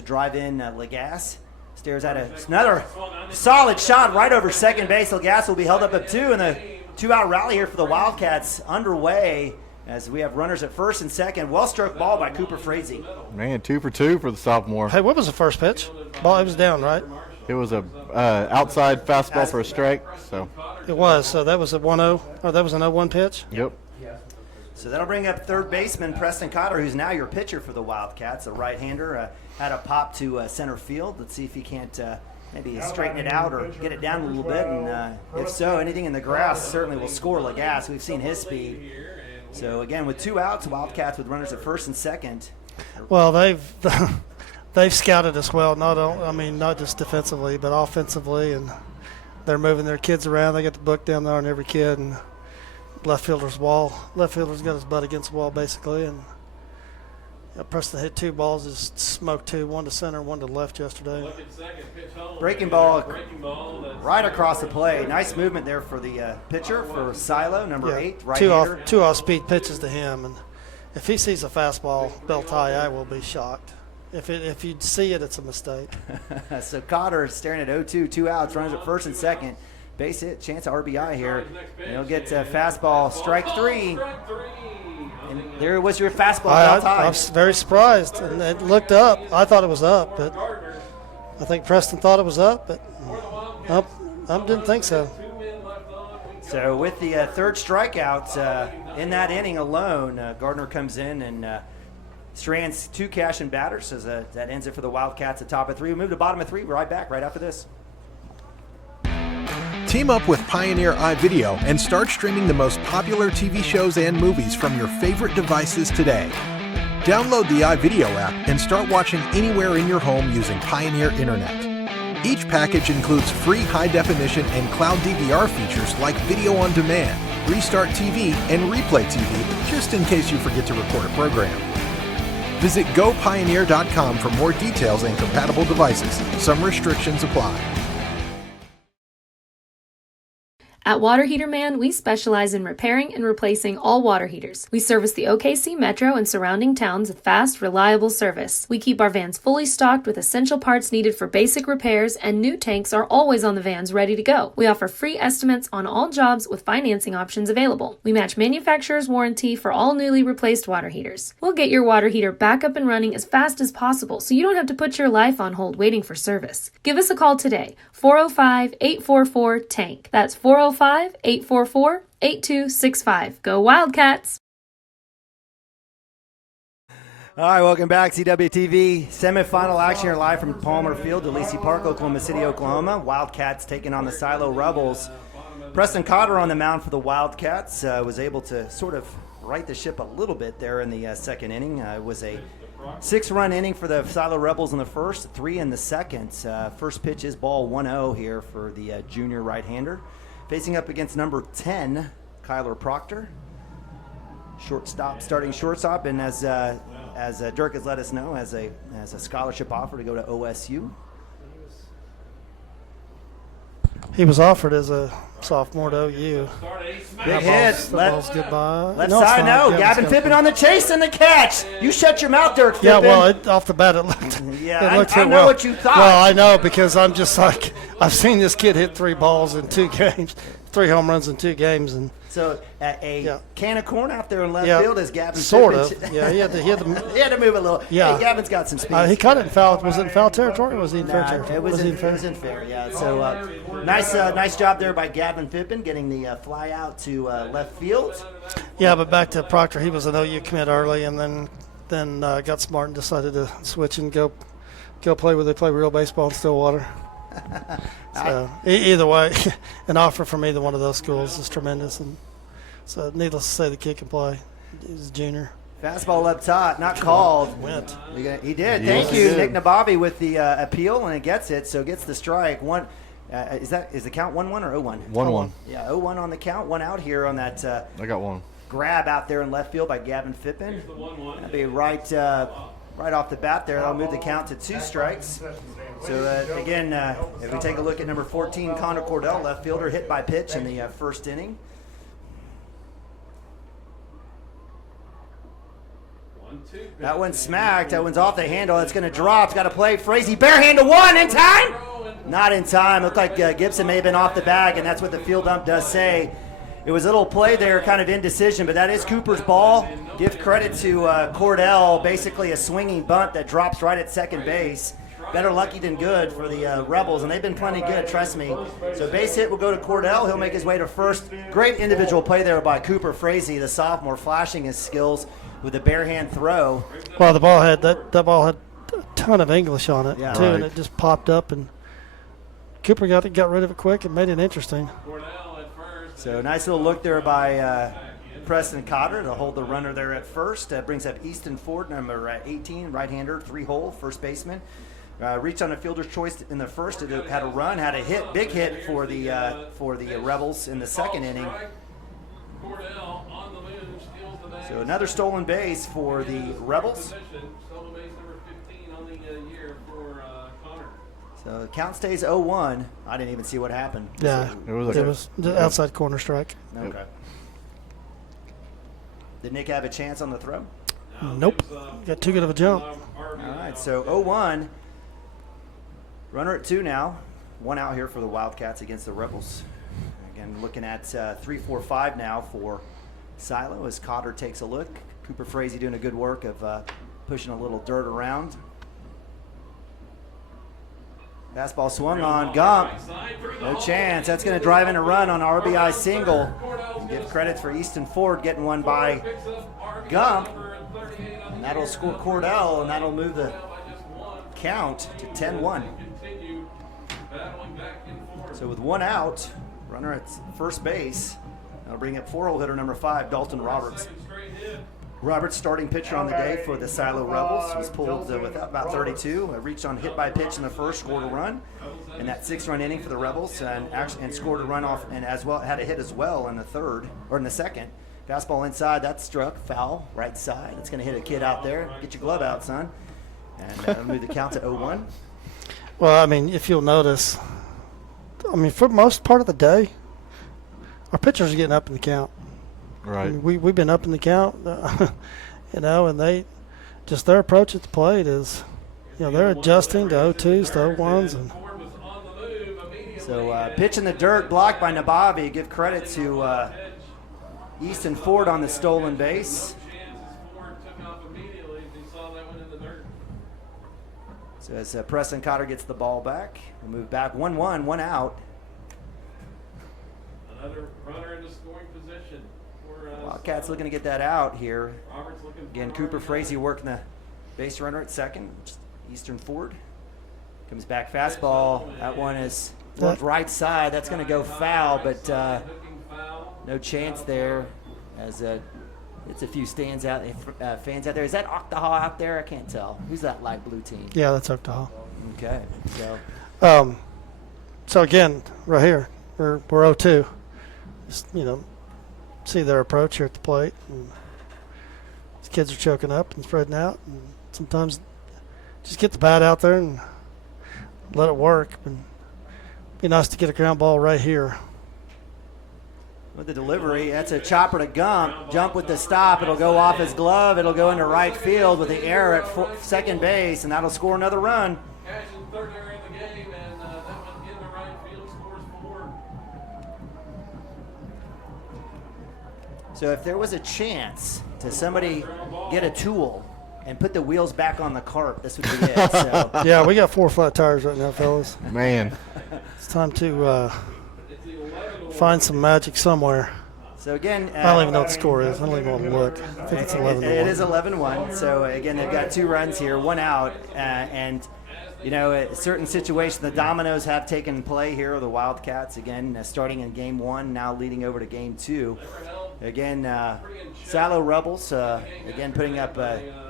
drive in Legasse. Stares at another solid shot right over second base. Legasse will be held up at 2, and the 2-out rally here for the Wildcats underway as we have runners at first and second. Well-struck ball by Cooper Frazee. Man, 2 for 2 for the sophomore. Hey, what was the first pitch? Ball, it was down, right? It was a outside fastball for a strike. So it was. So that was a 1-0, or that was an 0-1 pitch? Yep. So that'll bring up third baseman Preston Cotter, who's now your pitcher for the Wildcats, a right-hander. Had a pop to center field. Let's see if he can't maybe straighten it out or get it down a little bit. And if so, anything in the grass certainly will score Legasse. We've seen his speed. So again, with 2 outs, Wildcats with runners at first and second. Well, they've scouted us well. Not just defensively, but offensively, and they're moving their kids around. They got the book down there on every kid, and left fielder's got his butt against the wall basically, and Preston hit 2 balls, just smoked 2, one to center, one to left yesterday. Breaking ball right across the play. Nice movement there for the pitcher for Silo, number 8, right-hander. 2 off-speed pitches to him, and if he sees a fastball belt high, I will be shocked. If you see it, it's a mistake. So Cotter is staring at 0-2, 2 outs, runners at first and second. Base hit, chance of RBI here. He'll get fastball, strike 3. And there was your fastball. I was very surprised, and it looked up. I thought it was up, but I think Preston thought it was up, but I didn't think so. So with the third strikeout in that inning alone, Gardner comes in and strands 2 Cashion batters. So that ends it for the Wildcats at top of 3. We move to bottom of 3. We're right back right after this. Team up with Pioneer iVideo and start streaming the most popular TV shows and movies from your favorite devices today. Download the iVideo app and start watching anywhere in your home using Pioneer Internet. Each package includes free high-definition and cloud DVR features like video on demand, Restart TV, and Replay TV, just in case you forget to record a program. Visit gopioneer.com for more details and compatible devices. Some restrictions apply. At Water Heater Man, we specialize in repairing and replacing all water heaters. We service the OKC Metro and surrounding towns with fast, reliable service. We keep our vans fully stocked with essential parts needed for basic repairs, and new tanks are always on the vans ready to go. We offer free estimates on all jobs with financing options available. We match manufacturer's warranty for all newly replaced water heaters. We'll get your water heater back up and running as fast as possible so you don't have to put your life on hold waiting for service. Give us a call today, 405-844-TANK. That's 405-844-8265. Go Wildcats! All right, welcome back, CWTV. Semifinal action here live from Palmer Field, DeLacy Park, Oklahoma City, Oklahoma. Wildcats taking on the Silo Rebels. Preston Cotter on the mound for the Wildcats was able to sort of right the ship a little bit there in the second inning. It was a 6-run inning for the Silo Rebels in the first, 3 in the second. First pitch is ball 1-0 here for the junior right-hander. Facing up against number 10, Kyler Proctor. Starting shortstop, and as Dirk has let us know, has a scholarship offer to go to OSU. He was offered as a sophomore to OU. Big hit. Ball's goodbye. Left No, it's side, not. no. Gavin's Gavin got Fippen it. on the chase and the catch. You shut your mouth, Dirk Fippen. Yeah, well, off the bat it looked. Yeah, it looked I hit know well. what you thought. Well, I know because I'm just like I've seen this kid hit 3 balls in 2 games, 3 home runs in 2 games, and So a can of corn out there in left Yeah, field as Gavin sort Fippen. of. Yeah, he had to he had to move a little. Yeah. Hey, Gavin's got some speed. he caught it in foul. Was it in foul territory or was he in fair Nah, territory? it was in fair, yeah. So nice job there by Gavin Fippen getting the fly out to left field. Yeah, but back to Proctor, he was an OU commit early, and then got smart and decided to switch and go play where they play real baseball in Stillwater. So either way, an offer from either one of those schools is tremendous, and so needless to say, the kid can play. He's a junior. Fastball up top, not called. Went. He did. Yes, Thank he you, did. Nick Nabavi with the appeal, and it gets it. So gets the strike. Is the count 1-1 or 0-1? 1-1. Yeah, 0-1 on the count. 1 out here on that I got one. grab out there in left field by Gavin Fippen. That'd be right off the bat there. That'll move the count to 2 strikes. So again, if we take a look at number 14, Connor Cordell, left fielder, hit by pitch in the first inning. That one's smacked. That one's off the handle. It's going to drop. It's got to play. Frazee barehand to 1 in time. Not in time. Looked like Gibson may have been off the bag, and that's what the field ump does say. It was a little play there, kind of indecision, but that is Cooper's ball. Give credit to Cordell, basically a swinging bunt that drops right at second base. Better lucky than good for the Rebels, and they've been plenty good, trust me. So base hit will go to Cordell. He'll make his way to first. Great individual play there by Cooper Frazee, the sophomore, flashing his skills with a bare hand throw. Well, the ball had that ball had a ton of English on it Yeah. too, and it just popped up, and Cooper got rid of it quick and made it interesting. So nice little look there by Preston Cotter to hold the runner there at first. Brings up Easton Ford, number 18, right-hander, 3-hole, first baseman. Reached on a fielder's choice in the first. It had a run, had a hit, big hit for the Rebels in the second inning. So another stolen base for the Rebels. So the count stays 0-1. I didn't even see what happened. Yeah, It was the outside corner strike. Okay. Did Nick have a chance on the throw? Nope, got too good of a jump. All right, so 0-1. Runner at 2 now. 1 out here for the Wildcats against the Rebels. Again, looking at 3-4-5 now for Silo as Cotter takes a look. Cooper Frazee doing a good work of pushing a little dirt around. Fastball swung on. Gump. No chance. That's going to drive in a run on an RBI single. And give credit for Easton Ford getting one by Gump. And that'll score Cordell, and that'll move the count to 10-1. So with 1 out, runner at first base, that'll bring up 4-hole hitter number 5, Dalton Roberts. Roberts, starting pitcher on the day for the Silo Rebels, was pulled with about 32. Reached on hit by pitch in the first, scored a run in that 6-run inning for the Rebels, and scored a run off, and as well had a hit as well in the third or in the second. Fastball inside, that struck foul, right side. It's going to hit a kid out there. Get your glove out, son. And that'll move the count to 0-1. Well, I mean, if you'll notice, I mean, for most part of the day, our pitchers are getting up in the count. Right. I mean, we've been up in the count, and they just their approach at the plate is, they're adjusting to 0-2s to 0-1s, and so pitch in the dirt, blocked by Nabavi. Give credit to Easton Ford on the stolen base. So as Preston Cotter gets the ball back, we'll move back 1-1, 1 out. Another runner in the scoring position. Wildcats looking to get that out here. Again, Cooper Frazee working the base runner at second. Eastern Ford comes back fastball. That one is looked right side. That's going to go foul, but no chance there as it's a few fans out there. Is that Octahaw out there? I can't tell. Who's that light blue team? yeah, that's Octahaw. Okay, so So again, right here, we're 0-2. Just, see their approach here at the plate. And these kids are choking up and spreading out. And sometimes just get the bat out there and let it work. And be nice to get a ground ball right here. With the delivery, that's a chopper to jump with the stop. It'll go off his glove. It'll go into right field with the error at second base, and that'll score another run. Cashion, third error in the game, and that one in the right field scores 4. So if there was a chance to somebody get a tool and put the wheels back on the cart, this would be it. So. Yeah, we got 4 flat tires right now, fellas. Man. It's time to find some magic somewhere. So again, I don't even know what the score is. I don't even want to look. I think it's 11-1. It is 11-1. So again, they've got 2 runs here, 1 out, and you know, a certain situation, the dominoes have taken play here. The Wildcats again starting in game 1, now leading over to game 2. Again, Silo Rebels again putting up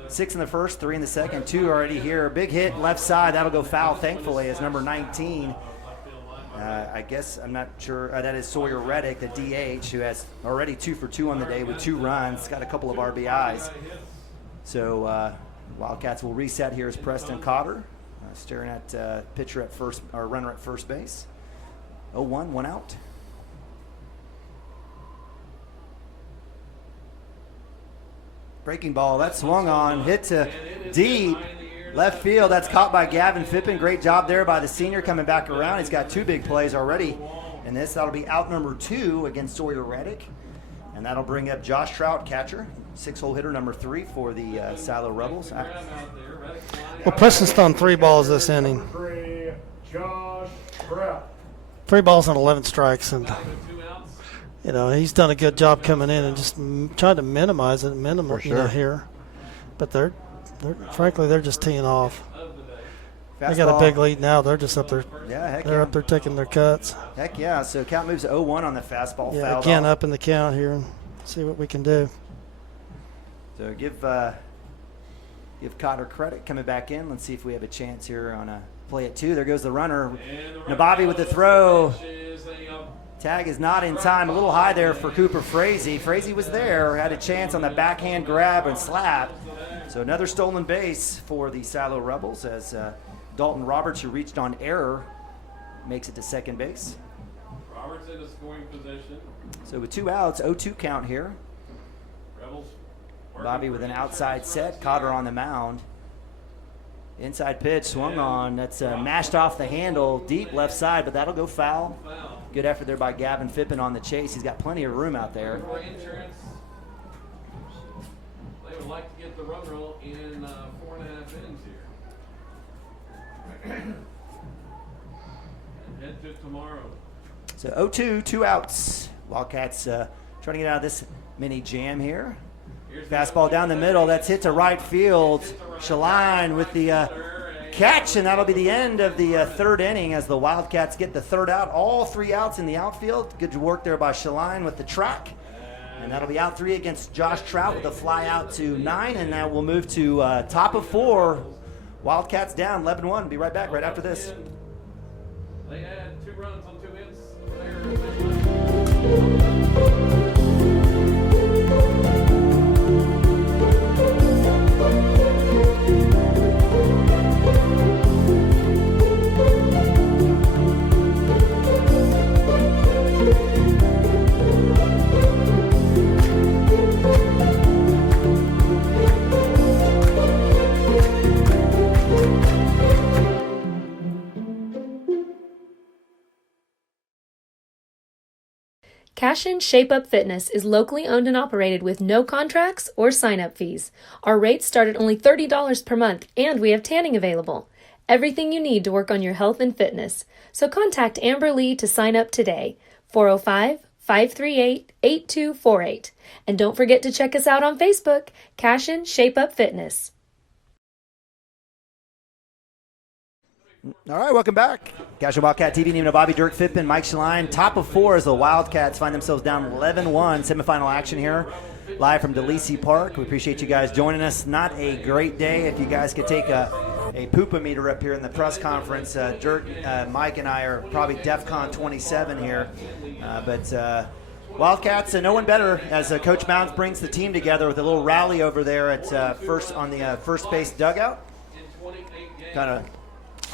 6 in the first, 3 in the second, 2 already here. Big hit left side, that'll go foul. Thankfully, as number 19. I guess I'm not sure. That is Sawyer Reddick, the DH, who has already 2 for 2 on the day with 2 runs. Got a couple of RBIs. So Wildcats will reset here as Preston Cotter, staring at pitcher at first or runner at first base. 0-1, 1 out. Breaking ball, that swung on, hit to deep. Left field, that's caught by Gavin Fippen. Great job there by the senior coming back around. He's got 2 big plays already in this. That'll be out number 2 against Sawyer Reddick. And that'll bring up Josh Trout, catcher, 6-hole hitter number 3 for the Silo Rebels. Well, Preston's thrown 3 balls this inning. 3 balls and 11 strikes. And, you know, he's done a good job coming in and just trying to minimize it, here. But frankly, they're just teeing off. Fastball. They got a big lead now. They're just up there. Yeah, they're up there taking their cuts. Heck yeah. So count moves to 0-1 on the fastball. Yeah, again up in the count here and see what we can do. So give Cotter credit coming back in. Let's see if we have a chance here on a play at 2. There goes the runner. Nabavi with the throw. Tag is not in time. A little high there for Cooper Frazee. Frazee was there, had a chance on the backhand grab and slap. So another stolen base for the Silo Rebels as Dalton Roberts, who reached on error, makes it to second base. Roberts in a scoring position. So with 2 outs, 0-2 count here. Rebels. Bobby with an outside set, Cotter on the mound. Inside pitch swung on. That's mashed off the handle, deep left side, but that'll go foul. Good effort there by Gavin Fippen on the chase. He's got plenty of room out there. They would like to get the run roll in 4.5 innings here. And head to tomorrow. So 0-2, 2 outs. Wildcats trying to get out of this mini jam here. Fastball down the middle. That's hit to right field. Shaline with the catch, and that'll be the end of the 3rd inning as the Wildcats get the 3rd out. All 3 outs in the outfield. Good work there by Shaline with the track. And that'll be out 3 against Josh Trout with a fly out to 9. And now we'll move to top of 4. Wildcats down 11-1. Be right back right after this. They had 2 runs on 2 hits. Cashion Shape Up Fitness is locally owned and operated with no contracts or sign-up fees. Our rates start at only $30 per month, and we have tanning available. Everything you need to work on your health and fitness. So contact Amber Lee to sign up today. 405-538-8248. And don't forget to check us out on Facebook, Cashion Shape Up Fitness. All right, welcome back. Cashion Wildcat TV, Nemo Bobby, Dirk Fippen, Mike Shaline. Top of 4 as the Wildcats find themselves down 11-1. Semifinal action here, live from DeLisi Park. We appreciate you guys joining us. Not a great day. If you guys could take a poopa meter up here in the press conference. Dirk, Mike, and I are probably DEFCON 27 here. But Wildcats, and no one better as Coach Mounds brings the team together with a little rally over there at first on the first base dugout. Kind of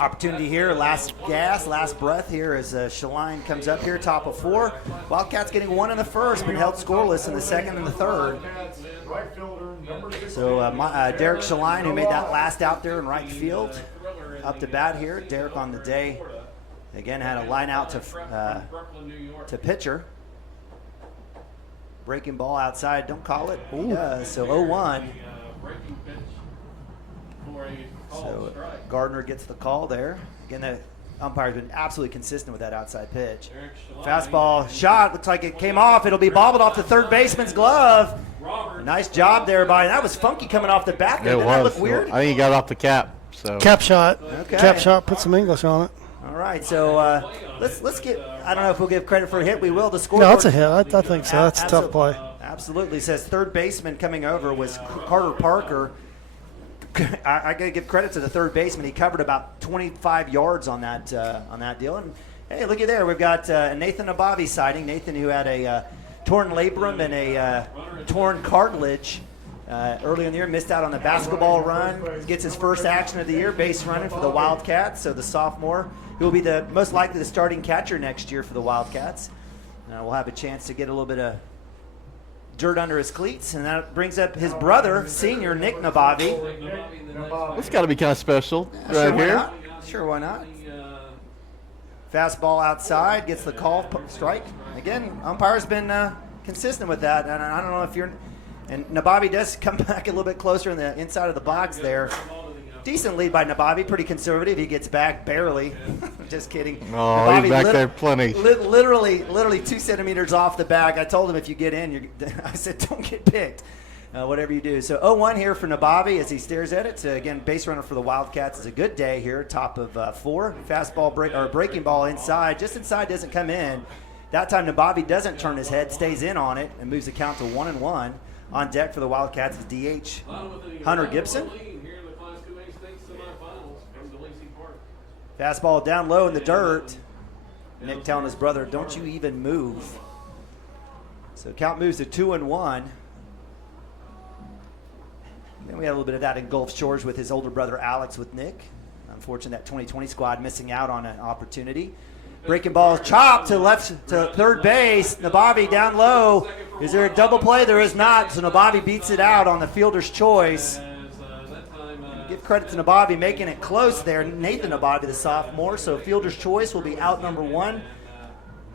opportunity here, last gas, last breath here as Shaline comes up here, top of 4. Wildcats getting 1 in the first, been held scoreless in the second and the third. So Derek Shaline, who made that last out there in right field, up to bat here. Derek on the day, again, had a line out to pitcher. Breaking ball outside, don't call it. So 0-1. So Gardner gets the call there. Again, the umpire's been absolutely consistent with that outside pitch. Fastball shot, looks like it came off. It'll be bobbled off the third baseman's glove. Nice job there by, that was funky coming off the bat there. Didn't that look weird? I think he got off the cap. So Cap shot. Okay. Cap shot, put some English on it. All right, so let's get, I don't know if we'll give credit for a hit. We will. The score. No, that's a hit. I think so. That's a tough play. Absolutely. Says third baseman coming over was Carter Parker. I got to give credit to the third baseman. He covered about 25 yards on that deal. And hey, looky there. We've got Nathan Abavi sighting. Nathan, who had a torn labrum and a torn cartilage early in the year, missed out on the basketball run. Gets his first action of the year, base running for the Wildcats. So the sophomore, who will be the most likely the starting catcher next year for the Wildcats, will have a chance to get a little bit of dirt under his cleats, and that brings up his brother, senior Nick Nabavi. It's got to be kind of special right here. Sure, why not? Fastball outside, gets the call, strike. Again, umpire's been consistent with that, and I don't know if you're. And Nabavi does come back a little bit closer in the inside of the box there. Decent lead by Nabavi, pretty conservative. He gets back barely. Just kidding. Oh, Nabavi he's back there plenty. Literally 2 centimeters off the bag. I told him if you get in, I said don't get picked. Whatever you do. So 0-1 here for Nabavi as he stares at it. So again, base runner for the Wildcats is a good day here. Top of 4. Fastball breaking ball inside. Just inside, doesn't come in. That time Nabavi doesn't turn his head, stays in on it, and moves the count to 1-1. On deck for the Wildcats is DH Hunter Gibson. Fastball down low in the dirt. Nick telling his brother, don't you even move. So count moves to 2-1. Then we had a little bit of that in Gulf Shores with his older brother Alex with Nick. Unfortunate that 2020 squad missing out on an opportunity. Breaking ball chopped to left to third base. Nabavi down low. Is there a double play? There is not. So Nabavi beats it out on the fielder's choice. Give credit to Nabavi making it close there. Nathan Nabavi, the sophomore. So fielder's choice will be out number 1.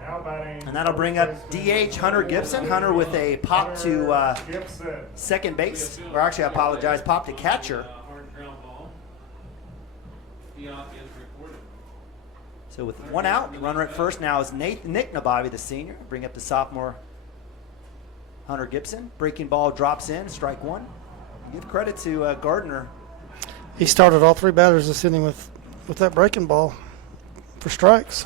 And that'll bring up DH Hunter Gibson. Hunter with a pop to second base. Or actually, I apologize, pop to catcher. So with 1 out, runner at first now is Nick Nabavi, the senior. Bring up the sophomore Hunter Gibson. Breaking ball drops in, strike 1. Give credit to Gardner. He started all 3 batters this inning with that breaking ball for strikes.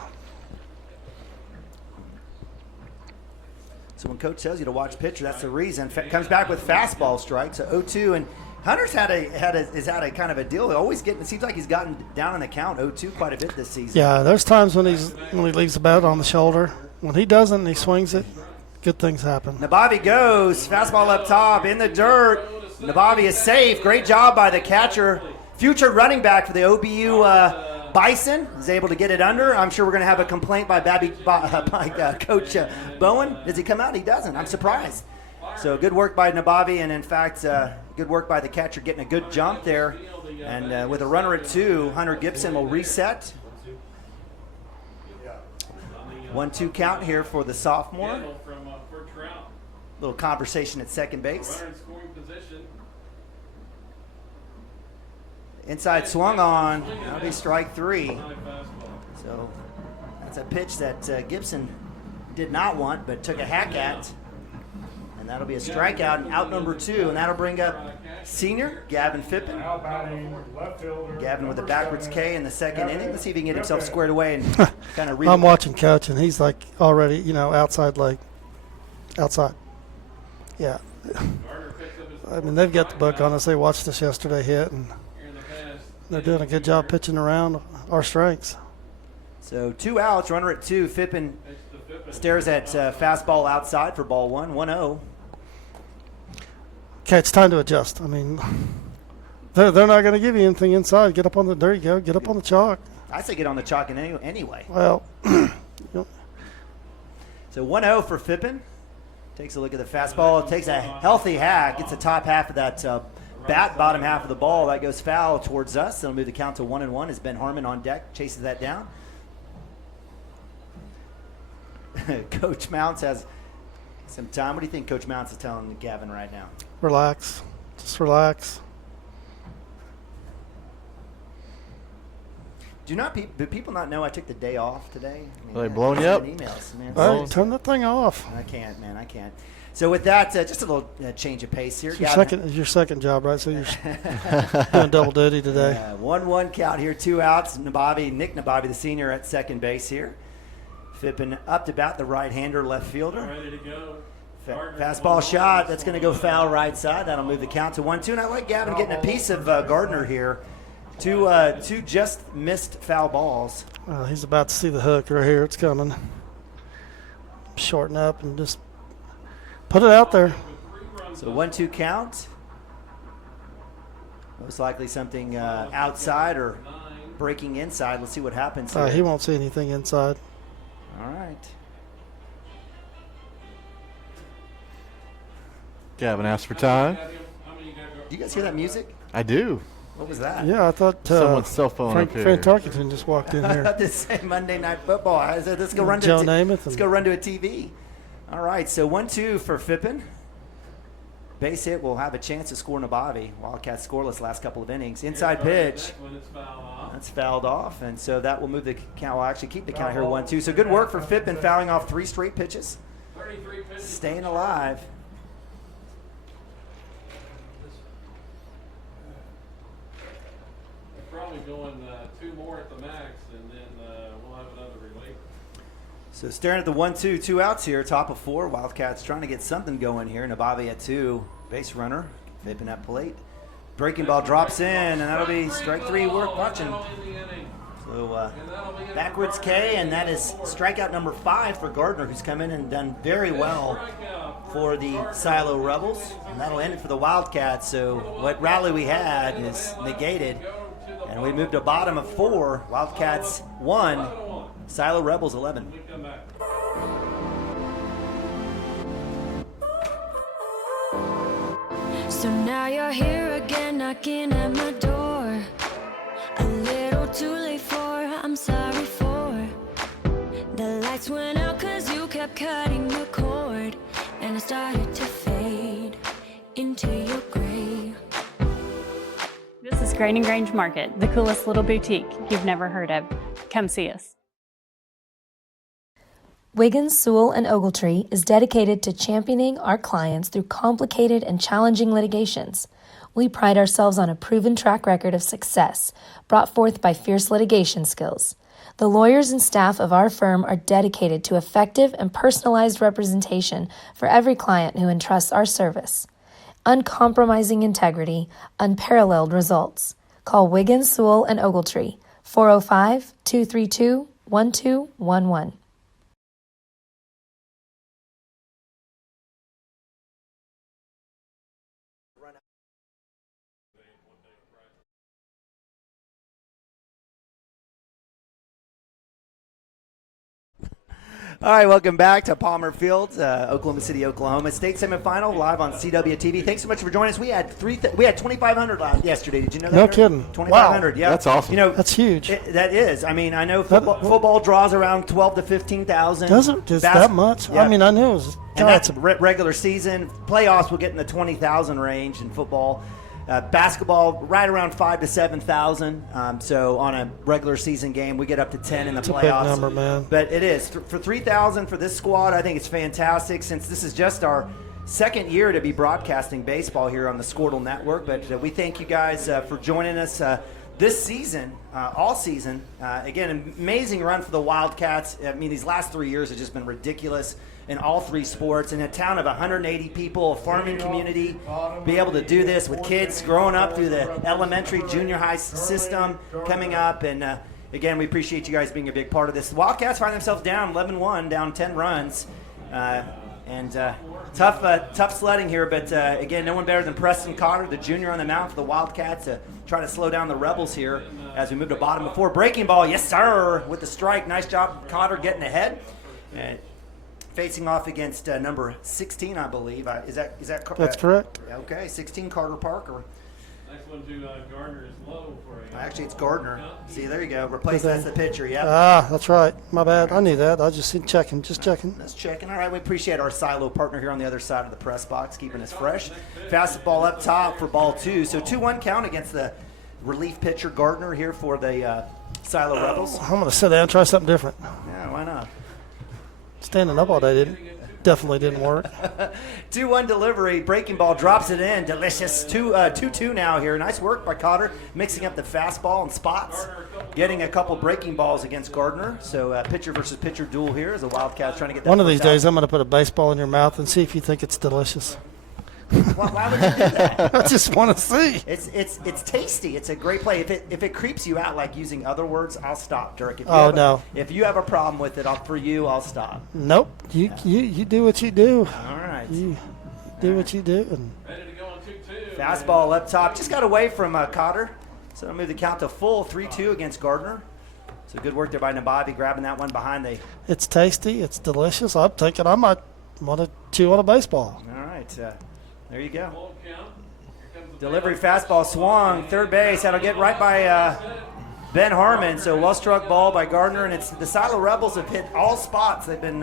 So when coach tells you to watch pitcher, that's the reason. Comes back with fastball strike, so 0-2. And Hunter's had a kind of a deal. It seems like he's gotten down on the count 0-2 quite a bit this season. Yeah, there's times when he leaves the bat on the shoulder. When he doesn't and he swings it, good things happen. Nabavi goes, fastball up top in the dirt. Nabavi is safe. Great job by the catcher. Future running back for the OBU Bison is able to get it under. I'm sure we're going to have a complaint by Coach Bowen. Does he come out? He doesn't. I'm surprised. So good work by Nabavi, and in fact, good work by the catcher getting a good jump there. And with a runner at 2, Hunter Gibson will reset. 1-2 count here for the sophomore. Little conversation at second base. Inside swung on. That'll be strike 3. So that's a pitch that Gibson did not want, but took a hack at. And that'll be a strikeout and out number 2. And that'll bring up senior Gavin Fippen. Gavin with a backwards K in the second inning. Let's see if he can get himself squared away and kind of read. I'm watching coach, and he's like already, outside leg. Outside. Yeah. I mean, they've got the book on us. They watched us yesterday hit, and they're doing a good job pitching around our strengths. So 2 outs, runner at 2. Fippen Stares at fastball outside for ball 1-0. Okay, it's time to adjust. I mean, they're not going to give you anything inside. Get up on the, there you go, get up on the chalk. I say get on the chalk anyway. Well, So 1-0 for Fippen. Takes a look at the fastball. Takes a healthy hack. Gets the top half of that bat, bottom half of the ball. That goes foul towards us. That'll move the count to 1-1 as Ben Harmon on deck chases that down. Coach Mounts has some time. What do you think Coach Mounts is telling Gavin right now? Relax. Just relax. Do people not know I took the day off today? I mean, Are they blowing you up? Emails, man. Hey, turn that thing off. I can't, man. I can't. So with that, just a little change of pace here. It's your second job, right? So you're doing double duty today. 1-1 count here, 2 outs. Nick Nabavi, the senior, at second base here. Fippen up to bat, the right-hander, left fielder. Ready to go. Fastball shot. That's going to go foul right side. That'll move the count to 1-2. And I like Gavin getting a piece of Gardner here. Two just missed foul balls. He's about to see the hook right here. It's coming. Shorten up and just put it out there. So 1-2 count. Most likely something outside or breaking inside. Let's see what happens here. He won't see anything inside. All right. Gavin asked for time. Do you guys hear that music? I do. What was that? Yeah, I thought someone's cell phone Frank, up here. Frank Tarkington just walked in here. This say Monday Night Football. I said, let's go run to Joe Namath. Let's go run to a TV. All right, so 1-2 for Fippen. Base hit will have a chance to score Nabavi. Wildcats scoreless last couple of innings. Inside pitch. That's fouled off, and so that will move the count. We'll actually keep the count here 1-2. So good work for Fippen, fouling off 3 straight pitches. Staying alive. Probably going 2 more at the max, and then we'll have another reliever. So staring at the 1-2, 2 outs here, top of 4. Wildcats trying to get something going here. Nabavi at 2, base runner. Fippen at plate. Breaking ball drops in, and that'll be strike 3 worth watching. So backwards K, and that is strikeout number 5 for Gardner, who's come in and done very well for the Silo Rebels. And that'll end it for the Wildcats. So what rally we had is negated. And we moved to bottom of 4. Wildcats 1, Silo Rebels 11. So now you're here again, knocking at my door. A little too late for, I'm sorry for. The lights went out 'cause you kept cutting the cord, and I started to fade into your gray. This is Grain and Grange Market, the coolest little boutique you've never heard of. Come see us. Wiggins, Sewell, and Ogletree is dedicated to championing our clients through complicated and challenging litigations. We pride ourselves on a proven track record of success brought forth by fierce litigation skills. The lawyers and staff of our firm are dedicated to effective and personalized representation for every client who entrusts our service. Uncompromising integrity, unparalleled results. Call Wiggins, Sewell, and Ogletree, 405-232-1211. All right, welcome back to Palmer Field, Oklahoma City, Oklahoma. State semifinal live on CWTV. Thanks so much for joining us. We had 2,500 yesterday. Did you know that? No kidding. 2,500. Wow. Yeah, that's awesome. You know, That's huge. That is. I mean, I know football draws around 12 to 15,000. Does it? Just that much? Yeah. I mean, I knew it was. And that's regular season. Playoffs will get in the 20,000 range in football. Basketball, right around 5,000 to 7,000. So on a regular season game, we get up to 10 in the playoffs. It's a big number, man. But it is for 3,000 for this squad. I think it's fantastic since this is just our second year to be broadcasting baseball here on the Squirtle Network. But we thank you guys for joining us this season, all season. Again, amazing run for the Wildcats. I mean, these last 3 years have just been ridiculous in all 3 sports. In a town of 180 people, a farming community, be able to do this with kids growing up through the elementary, junior high system, coming up and again, we appreciate you guys being a big part of this. The Wildcats find themselves down 11-1, down 10 runs. Tough sledding here, but again, no one better than Preston Cotter, the junior on the mound for the Wildcats, to try to slow down the Rebels here as we move to bottom of 4. Breaking ball, yes sir, with the strike. Nice job, Cotter, getting ahead. Facing off against number 16, I believe. Is that correct? That's correct. Okay, 16, Carter Parker. Next one to Gardner is low for a. Actually, it's Gardner. See, there you go. Replace that's the pitcher. Yep. That's right. My bad. I knew that. I just checking. That's checking. All right, we appreciate our silo partner here on the other side of the press box, keeping us fresh. Fastball up top for ball 2. So 2-1 count against the relief pitcher Gardner here for the Silo Rebels. I'm going to sit down and try something different. Yeah, why not? Standing up all day definitely didn't work. 2-1 delivery. Breaking ball drops it in. Delicious. 2-2 now here. Nice work by Cotter, mixing up the fastball and spots, getting a couple breaking balls against Gardner. So pitcher versus pitcher duel here as the Wildcats trying to get that. One of these days, I'm going to put a baseball in your mouth and see if you think it's delicious. Why would you do that? I just want to see. It's tasty. It's a great play. If it creeps you out, like using other words, I'll stop, Dirk. If you have a problem with it, for you, I'll stop. Nope. You do what you do. All right. You do what you do. And fastball up top. Just got away from Cotter. So I'll move the count to full 3-2 against Gardner. So good work there by Nabavi, grabbing that one behind the. It's tasty. It's delicious. I'm thinking I might want to chew on a baseball. All right. There you go. Delivery fastball swung, third base. That'll get right by Ben Harmon. So well-struck ball by Gardner, and it's the Silo Rebels have hit all spots. They've been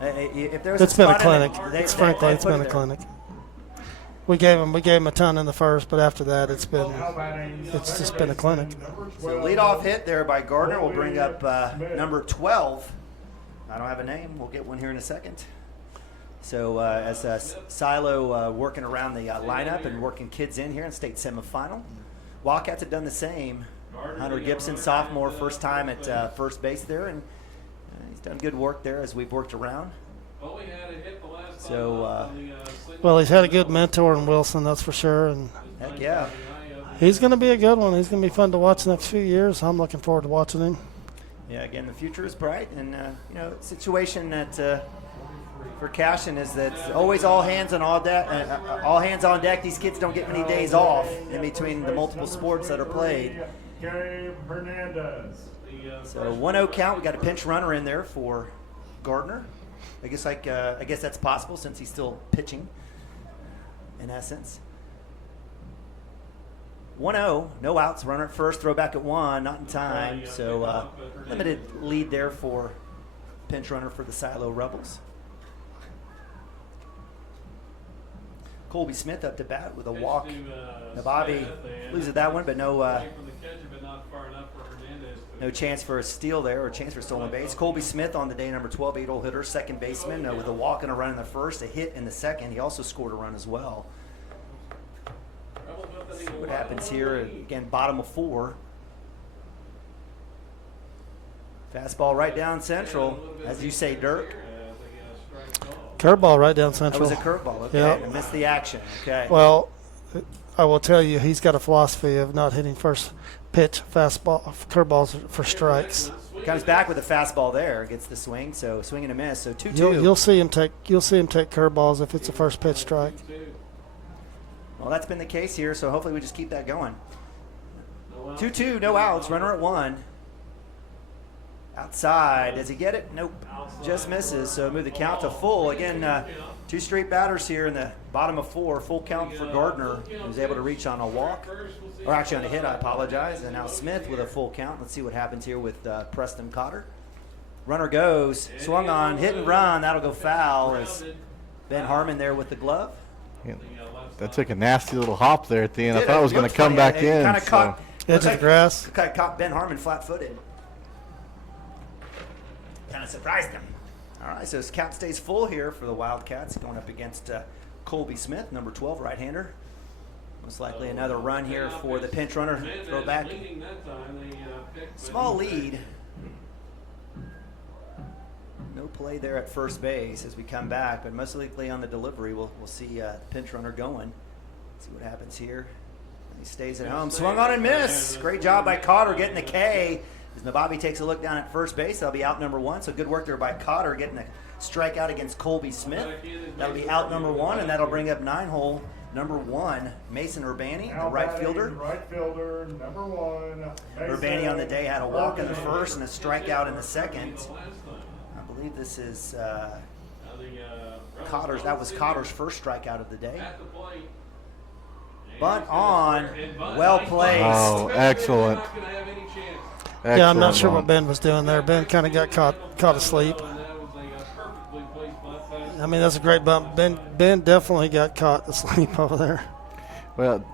if there's it's been a clinic. It's been a clinic. We gave him a ton in the first, but after that it's just been a clinic. So leadoff hit there by Gardner will bring up number 12. I don't have a name. We'll get one here in a second. So as Silo working around the lineup and working kids in here in state semifinal. Wildcats have done the same. Hunter Gibson, sophomore, first time at first base there, and he's done good work there as we've worked around. So, well, he's had a good mentor in Wilson, that's for sure. And heck yeah. He's going to be a good one. He's going to be fun to watch the next few years. I'm looking forward to watching him. Yeah, again, the future is bright, and situation that for Cashion is that always all hands on deck. These kids don't get many days off in between the multiple sports that are played. So 1-0 count. We got a pinch runner in there for Gardner. I guess that's possible since he's still pitching. In essence, 1-0, no outs. Runner at first. Throw back at 1, not in time. So limited lead there for pinch runner for the Silo Rebels. Colby Smith up to bat with a walk. Nabavi loses that one, but no chance for a steal there or chance for a stolen base. Colby Smith on the day, number 12, 8-hole hitter, second baseman with a walk and a run in the first, a hit in the second. He also scored a run as well. Let's see what happens here. Again, bottom of 4. Fastball right down central, as you say, Dirk. Curveball right down central. That was a curveball. Okay, yep. I missed the action. Okay. Well, I will tell you, he's got a philosophy of not hitting first pitch curveballs for strikes. Comes back with a fastball there, gets the swing. So swing and a miss. So 2-2. You'll see him take curveballs if it's a first pitch strike. Well, that's been the case here. So hopefully we just keep that going. 2-2, no outs. Runner at 1. Outside. Does he get it? Nope. Just misses. So move the count to full. Again, 2 straight batters here in the bottom of 4. Full count for Gardner, who's able to reach on a walk. Or actually on a hit, I apologize. And now Smith with a full count. Let's see what happens here with Preston Cotter. Runner goes. Swung on. Hit and run. That'll go foul as Ben Harmon there with the glove. Yeah, that took a nasty little hop there at the end. I thought it was going to come back in. Kind of caught edge of the grass. Kind of caught Ben Harmon flat-footed. Kind of surprised him. All right, so his count stays full here for the Wildcats going up against Colby Smith, number 12, right-hander. Most likely another run here for the pinch runner. Throw back. Small lead. No play there at first base as we come back, but most likely on the delivery we'll see pinch runner going. See what happens here. He stays at home. Swung on and missed. Great job by Cotter getting the K. As Nababi takes a look down at first base, that'll be out number 1. So good work there by Cotter getting a strikeout against Colby Smith. That'll be out number 1, and that'll bring up 9-hole number 1, Mason Urbani, the right fielder. Right fielder, number 1. Urbani on the day had a walk in the first and a strikeout in the second. I believe this is Cotter's. That was Cotter's first strikeout of the day. Bunt on, well placed. Oh, excellent. Yeah, I'm not sure what Ben was doing there. Ben kind of got caught asleep. I mean, that's a great bump. Ben definitely got caught asleep over there. Well,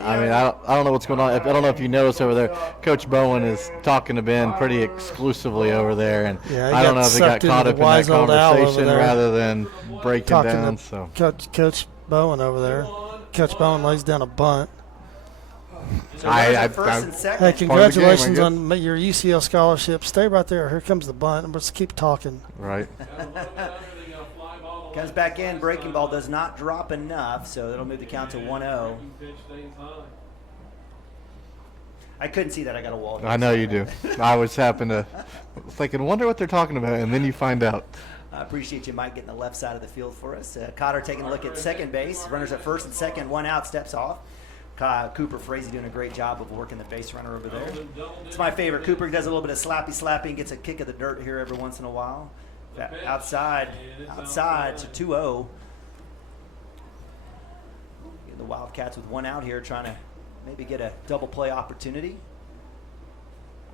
I mean, I don't know what's going on. I don't know if you noticed over there, Coach Bowen is talking to Ben pretty exclusively over there, and yeah, I don't know if he got caught up in that conversation rather than breaking talking down. To so Coach Bowen over there. Coach Bowen lays down a bunt. So first and second. Hey, congratulations on your UCL scholarship. Stay right there. Here comes the bunt. Let's keep talking. Right. Comes back in. Breaking ball does not drop enough, so that'll move the count to 1-0. I couldn't see that. I got a wall. I know you do. I was thinking, wonder what they're talking about, and then you find out. I appreciate you, Mike, getting the left side of the field for us. Cotter taking a look at second base. Runners at first and second. 1 out, steps off. Cooper Frazee doing a great job of working the base runner over there. It's my favorite. Cooper does a little bit of slappy and gets a kick of the dirt here every once in a while. Outside to 2-0. The Wildcats with 1 out here, trying to maybe get a double play opportunity.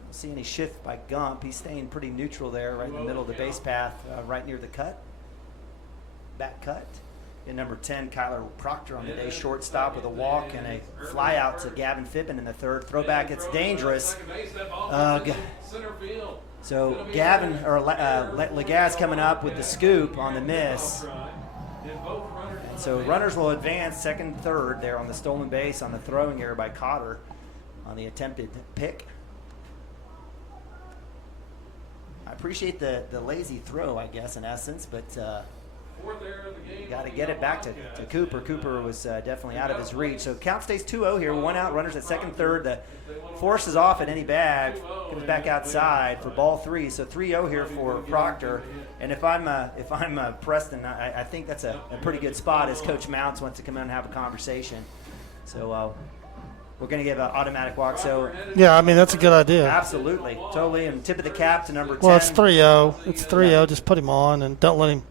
Don't see any shift by Gump. He's staying pretty neutral there, right in the middle of the base path, right near the cut. Back cut. And number 10, Kyler Proctor on the day, shortstop with a walk and a fly out to Gavin Fippen in the third. Throwback, it's dangerous. So Gavin or Legas coming up with the scoop on the miss. And so runners will advance second, third there on the stolen base on the throwing error by Cotter on the attempted pick. I appreciate the lazy throw, I guess, in essence, but you got to get it back to Cooper. Cooper was definitely out of his reach. So count stays 2-0 here. 1 out, runners at second, third. The force is off at any bag. Comes back outside for ball 3. So 3-0 here for Proctor. And if I'm Preston, I think that's a pretty good spot as Coach Mounts wants to come in and have a conversation. So we're going to give an automatic walk. So yeah, I mean, that's a good idea. Absolutely. Totally. And tip of the cap to number 10. Well, it's 3-0. It's 3-0. Yeah. Just put him on and don't let him.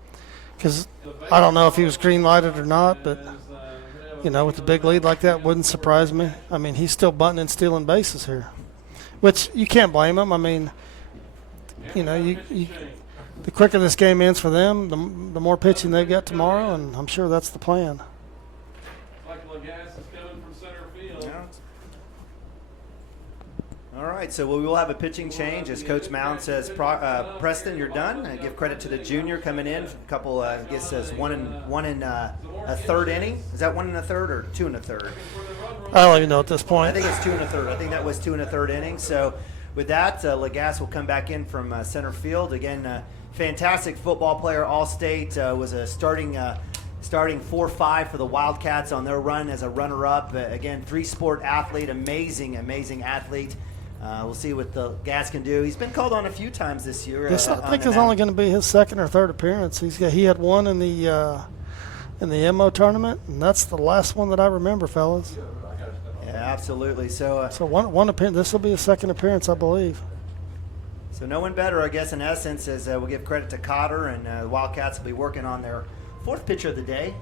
Because I don't know if he was green lighted or not, but with a big lead like that, wouldn't surprise me. I mean, he's still bunting and stealing bases here, which you can't blame him. I mean, the quicker this game ends for them, the more pitching they've got tomorrow, and I'm sure that's the plan. All right, so we will have a pitching change as Coach Mound says, Preston, you're done. Give credit to the junior coming in. A couple, I guess, says one in a third inning. Is that 1 1/3 or 2 1/3? I don't even know at this point. I think it's 2 1/3. I think that was 2 1/3 innings. So with that, Legas will come back in from center field. Again, fantastic football player, All-State, was a starting 4-5 for the Wildcats on their run as a runner-up. Again, 3-sport athlete, amazing athlete. We'll see what the Gas can do. He's been called on a few times this year. This, I think, is only going to be his second or third appearance. He had one in the MO tournament, and that's the last one that I remember, fellas. Yeah, absolutely. So one appearance. This will be his second appearance, I believe. So no one better, I guess, in essence, as we'll give credit to Cotter, and the Wildcats will be working on their fourth pitcher of the day.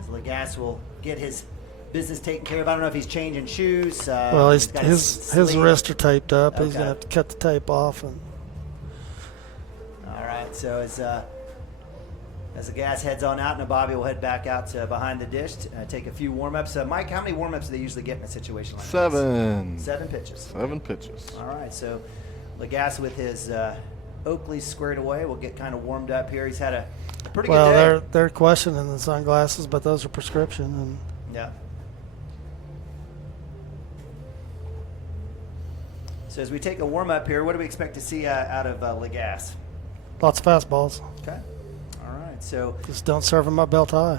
As Legas will get his business taken care of. I don't know if he's changing shoes. Well, his wrists are taped up. Okay. He's going to have to cut the tape off. And all right, so as the Gas heads on out, and Bobby will head back out to behind the dish to take a few warm-ups. Mike, how many warm-ups do they usually get in a situation like 7. this? 7 pitches. 7 pitches. All right, so Legas with his Oakley squared away will get kind of warmed up here. He's had a pretty good day. Well, they're questioning the sunglasses, but those are prescription. And yeah. So as we take a warm-up here, what do we expect to see out of Legas? Lots of fastballs. Okay. All right. So just don't serve them up belt high.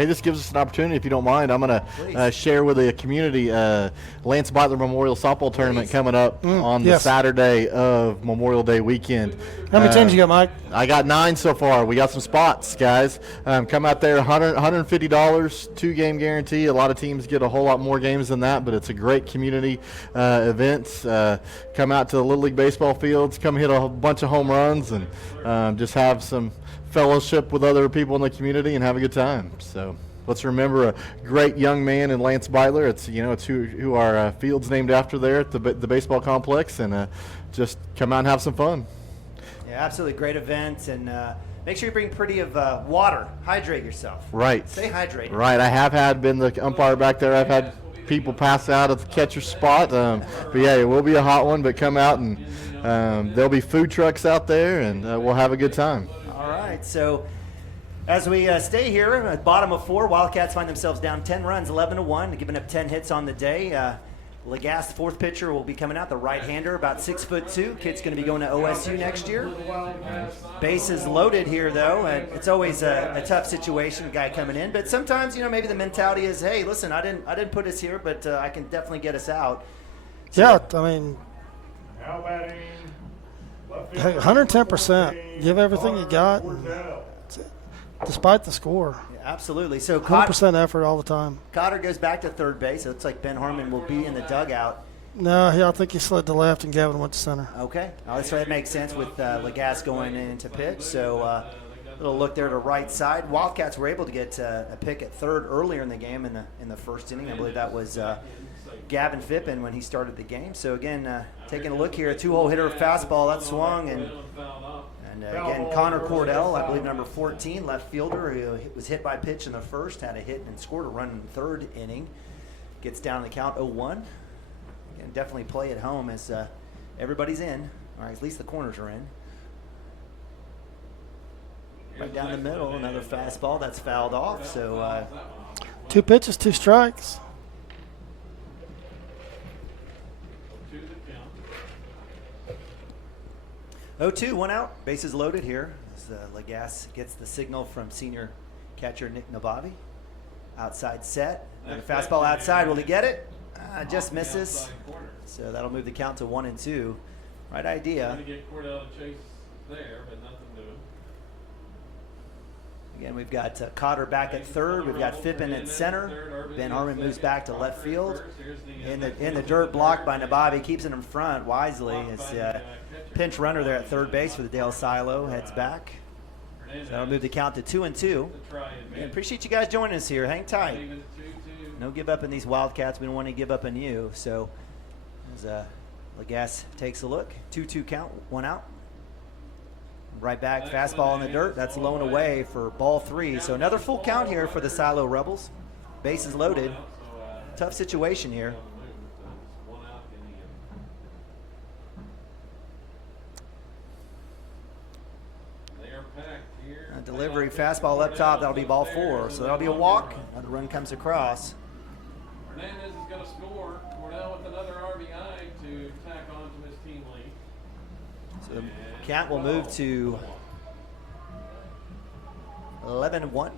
Hey, this gives us an opportunity, if you don't mind. I'm going to share with the community Lance Beitler Memorial Softball Tournament coming up on the Saturday of Memorial Day weekend. How many teams you got, Mike? I got 9 so far. We got some spots, guys. Come out there, $150, 2-game guarantee. A lot of teams get a whole lot more games than that, but it's a great community event. Come out to the Little League baseball fields, come hit a bunch of home runs, and just have some fellowship with other people in the community and have a good time. So let's remember a great young man in Lance Beitler. It's who our field's named after there at the baseball complex, and just come out and have some fun. Yeah, absolutely great event, and make sure you bring plenty of water. Hydrate yourself. Right. Stay hydrated. Right. I have been the umpire back there. I've had people pass out at the catcher spot. But yeah, it will be a hot one. But come out, and there'll be food trucks out there, and we'll have a good time. All right. So as we stay here at bottom of 4, Wildcats find themselves down 10 runs, 11-1, giving up 10 hits on the day. Legas, the 4th pitcher, will be coming out, the right-hander, about 6'2". Kid's going to be going to OSU next year. Bases loaded here, though, and it's always a tough situation, guy coming in. But sometimes, maybe the mentality is, hey, listen, I didn't put us here, but I can definitely get us out. So, yeah, I mean, 110%. Give everything you got, despite the score. Absolutely. So 100% effort all the time. Cotter goes back to third base. It looks like Ben Harmon will be in the dugout. No, I think he slid to left and Gavin went to center. Okay. So that makes sense with Legas going in to pitch. So little look there to right side. Wildcats were able to get a pick at third earlier in the game in the first inning. I believe that was Gavin Fippen when he started the game. So again, taking a look here, a 2-hole hitter fastball that swung, and again, Connor Cordell, I believe number 14, left fielder, who was hit by pitch in the first, had a hit and scored a run in the third inning. Gets down the count 0-1. Again, definitely play at home as everybody's in, or at least the corners are in. Right down the middle, another fastball that's fouled off. So 2 pitches, 2 strikes. Oh, 2, 1 out. Bases loaded here as Legas gets the signal from senior catcher Nick Nabavi. Outside set. Another fastball outside. Will he get it? Just misses. So that'll move the count to 1-2. Right idea. Trying to get Cordell to chase there, but nothing doing. Again, we've got Cotter back at third. We've got Fippen at center. Ben Harmon moves back to left field. In the dirt, blocked by Nabavi. Keeps it in front wisely as pinch runner there at third base for the Dale Silo heads back. So that'll move the count to 2-2. And appreciate you guys joining us here. Hang tight. No give up in these Wildcats. We don't want to give up on you. So as Legas takes a look, 2-2 count, 1 out. Right back, fastball in the dirt. That's low and away for ball 3. So another full count here for the Silo Rebels. Bases loaded. Tough situation here. Delivery, fastball up top. That'll be ball 4. So that'll be a walk. Another run comes across. Hernandez is going to score. Cordell with another RBI to tack on to his team lead. So the count will move to 11-1.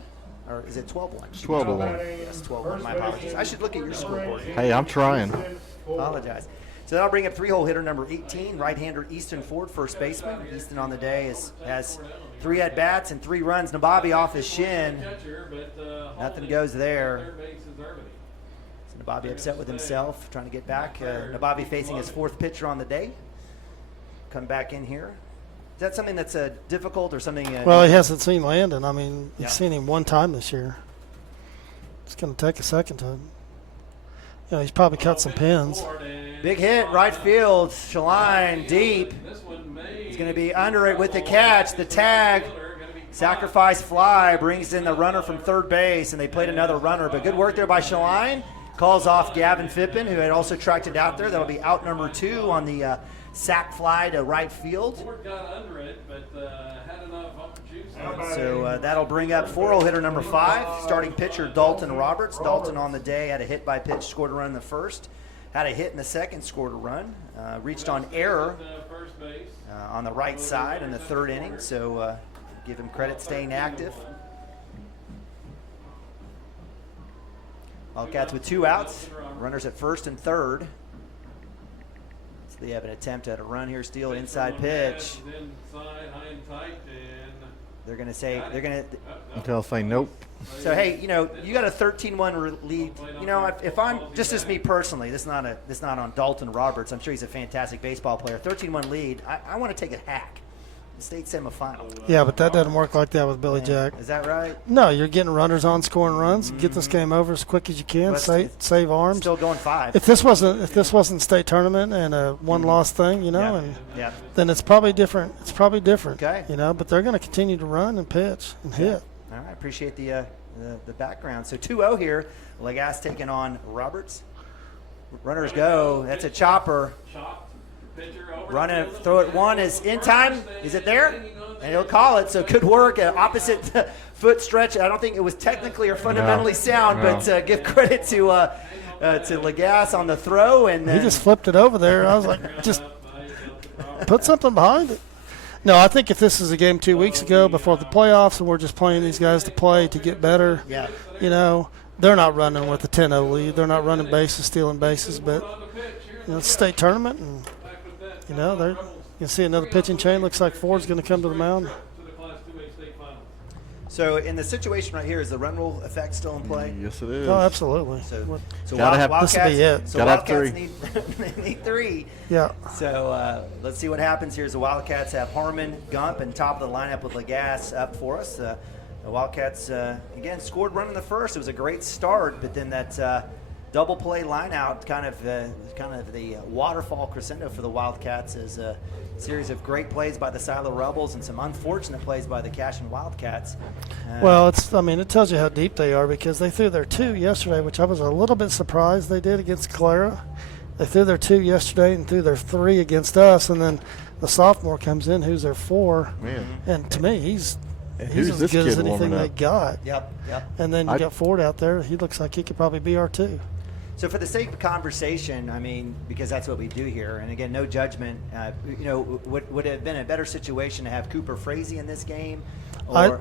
Or is it 12-1? 12-1. Yes, 12-1. My apologies. I should look at your scoreboard. Hey, I'm trying. Apologize. So that'll bring up 3-hole hitter number 18, right-hander Easton Ford, first baseman. Easton on the day has 3 at-bats and 3 runs. Nabavi off his shin. Nothing goes there. So Nabavi upset with himself, trying to get back. Nabavi facing his 4th pitcher on the day. Come back in here. Is that something that's difficult or something? Well, he hasn't seen Landon. I mean, he's seen him 1 time this year. It's going to take a second to. He's probably cut some pins. Big hit, right field. Shaline deep. He's going to be under it with the catch. The tag. Sacrifice fly brings in the runner from third base, and they played another runner. But good work there by Shaline. Calls off Gavin Fippen, who had also tracked it out there. That'll be out number 2 on the sac fly to right field. So that'll bring up 4-hole hitter number 5, starting pitcher Dalton Roberts. Dalton on the day had a hit by pitch, scored a run in the first. Had a hit in the second, scored a run. Reached on error on the right side in the 3rd inning, so give him credit staying active. Wildcats with 2 outs. Runners at first and third. So they have an attempt at a run here. Steele inside pitch. They're going to say They'll say nope. So hey, you got a 13-1 lead. If I'm just as me personally, this is not on Dalton Roberts. I'm sure he's a fantastic baseball player. 13-1 lead. I want to take a hack. State semifinal. Yeah, but that doesn't work like that with Billy Jack. Is that right? No, you're getting runners on, scoring runs. Get this game over as quick as you can. Save arms. Still going 5. If this wasn't state tournament and a one-loss thing, then it's probably different. It's probably different. Okay. But they're going to continue to run and pitch and hit. All right, appreciate the background. So 2-0 here. Legas taking on Roberts. Runners go. That's a chopper. Run it, throw it 1 is in time. Is it there? And he'll call it. So good work. Opposite foot stretch. I don't think it was technically or fundamentally sound, but give credit to Legas on the throw. And he just flipped it over there. I was like, just put something behind it. No, I think if this is a game 2 weeks ago before the playoffs and we're just playing these guys to play to get better, they're not running with a 10-0 lead. They're not running bases, stealing bases, but it's a state tournament and you can see another pitching chain. Looks like Ford's going to come to the mound. So in the situation right here, is the run rule effect still in play? Yes, it is. Oh, absolutely. So Wildcats, this will be it. So Wildcats need 3. Yeah. So let's see what happens here. As the Wildcats have Harmon, Gump, and top of the lineup with Legas up for us. The Wildcats again scored run in the first. It was a great start, but then that double play line out kind of the waterfall crescendo for the Wildcats is a series of great plays by the Silo Rebels and some unfortunate plays by the Cashion Wildcats. Well, it tells you how deep they are because they threw their 2 yesterday, which I was a little bit surprised they did against Clara. They threw their 2 yesterday and threw their 3 against us, and then the sophomore comes in who's their 4. Man. And to me, he's Who's as good as anything they up? got. Yep. And then you got Ford out there. He looks like he could probably be our 2. So for the sake of conversation, because that's what we do here, and again, no judgment, would it have been a better situation to have Cooper Frazee in this game? Or,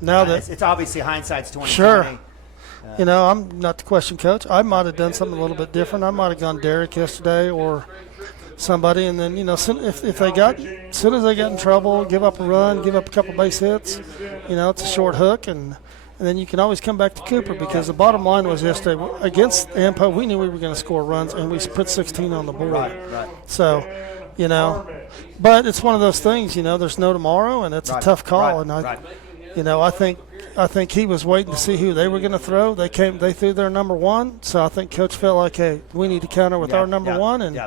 now that it's obviously hindsight's 2020. Sure. I'm not the question coach. I might have done something a little bit different. I might have gone Derek yesterday or somebody, and then as soon as they got in trouble, give up a run, give up a couple base hits, it's a short hook, and then you can always come back to Cooper because the bottom line was yesterday against Ampo, we knew we were going to score runs, and we put 16 on the board. Right. So, but it's one of those things. There's no tomorrow, and it's a tough call. And I think he was waiting to see who they were going to throw. They threw their number 1, so I think coach felt like, hey, we need to counter with our number 1,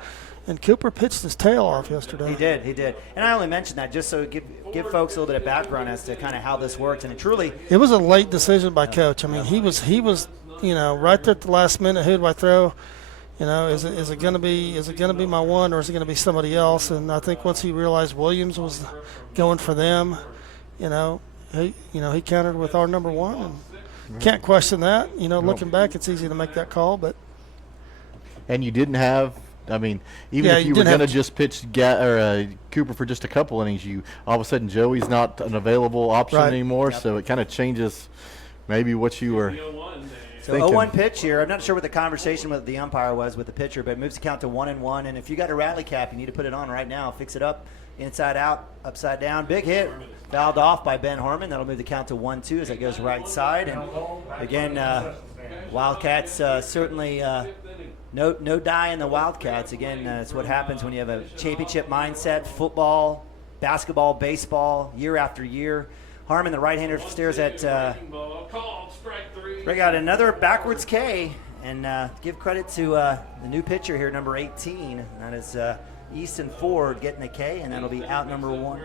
and Cooper pitched his tail off yesterday. He did. And I only mentioned that just so give folks a little bit of background as to kind of how this works. And it was a late decision by coach. I mean, he was right there at the last minute. Who do I throw? Is it going to be my 1 or is it going to be somebody else? And I think once he realized Williams was going for them, he countered with our number 1, and can't question that. Looking back, it's easy to make that call, but. And you didn't have. Even if you were going to just pitch Cooper for just a couple innings, all of a sudden Joey's not an available option anymore, so it kind of changes maybe what you were So 0-1 pitch here. I'm not sure what the conversation with the umpire was with the pitcher, but it moves the count to 1-1. And if you got a rally cap, you need to put it on right now. Fix it up, inside out, upside down. Big hit, fouled off by Ben Harmon. That'll move the count to 1-2 as it goes right side. And again, Wildcats certainly. No die in the Wildcats. Again, it's what happens when you have a championship mindset, football, basketball, baseball, year after year. Harmon, the right-hander, stares at bring out another backwards K, and give credit to the new pitcher here, number 18. That is Easton Ford getting a K, and that'll be out number 1.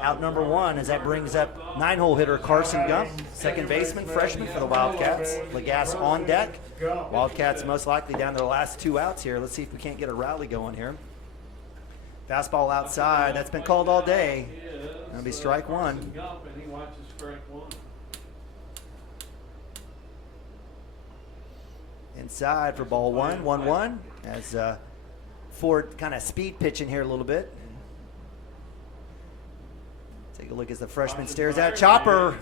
Out number 1 as that brings up 9-hole hitter Carson Gump, second baseman, freshman for the Wildcats. Legas on deck. Wildcats most likely down to the last 2 outs here. Let's see if we can't get a rally going here. Fastball outside. That's been called all day. That'll be strike 1. Inside for ball 1, 1-1. As Ford kind of speed pitching here a little bit. Take a look as the freshman stares at chopper.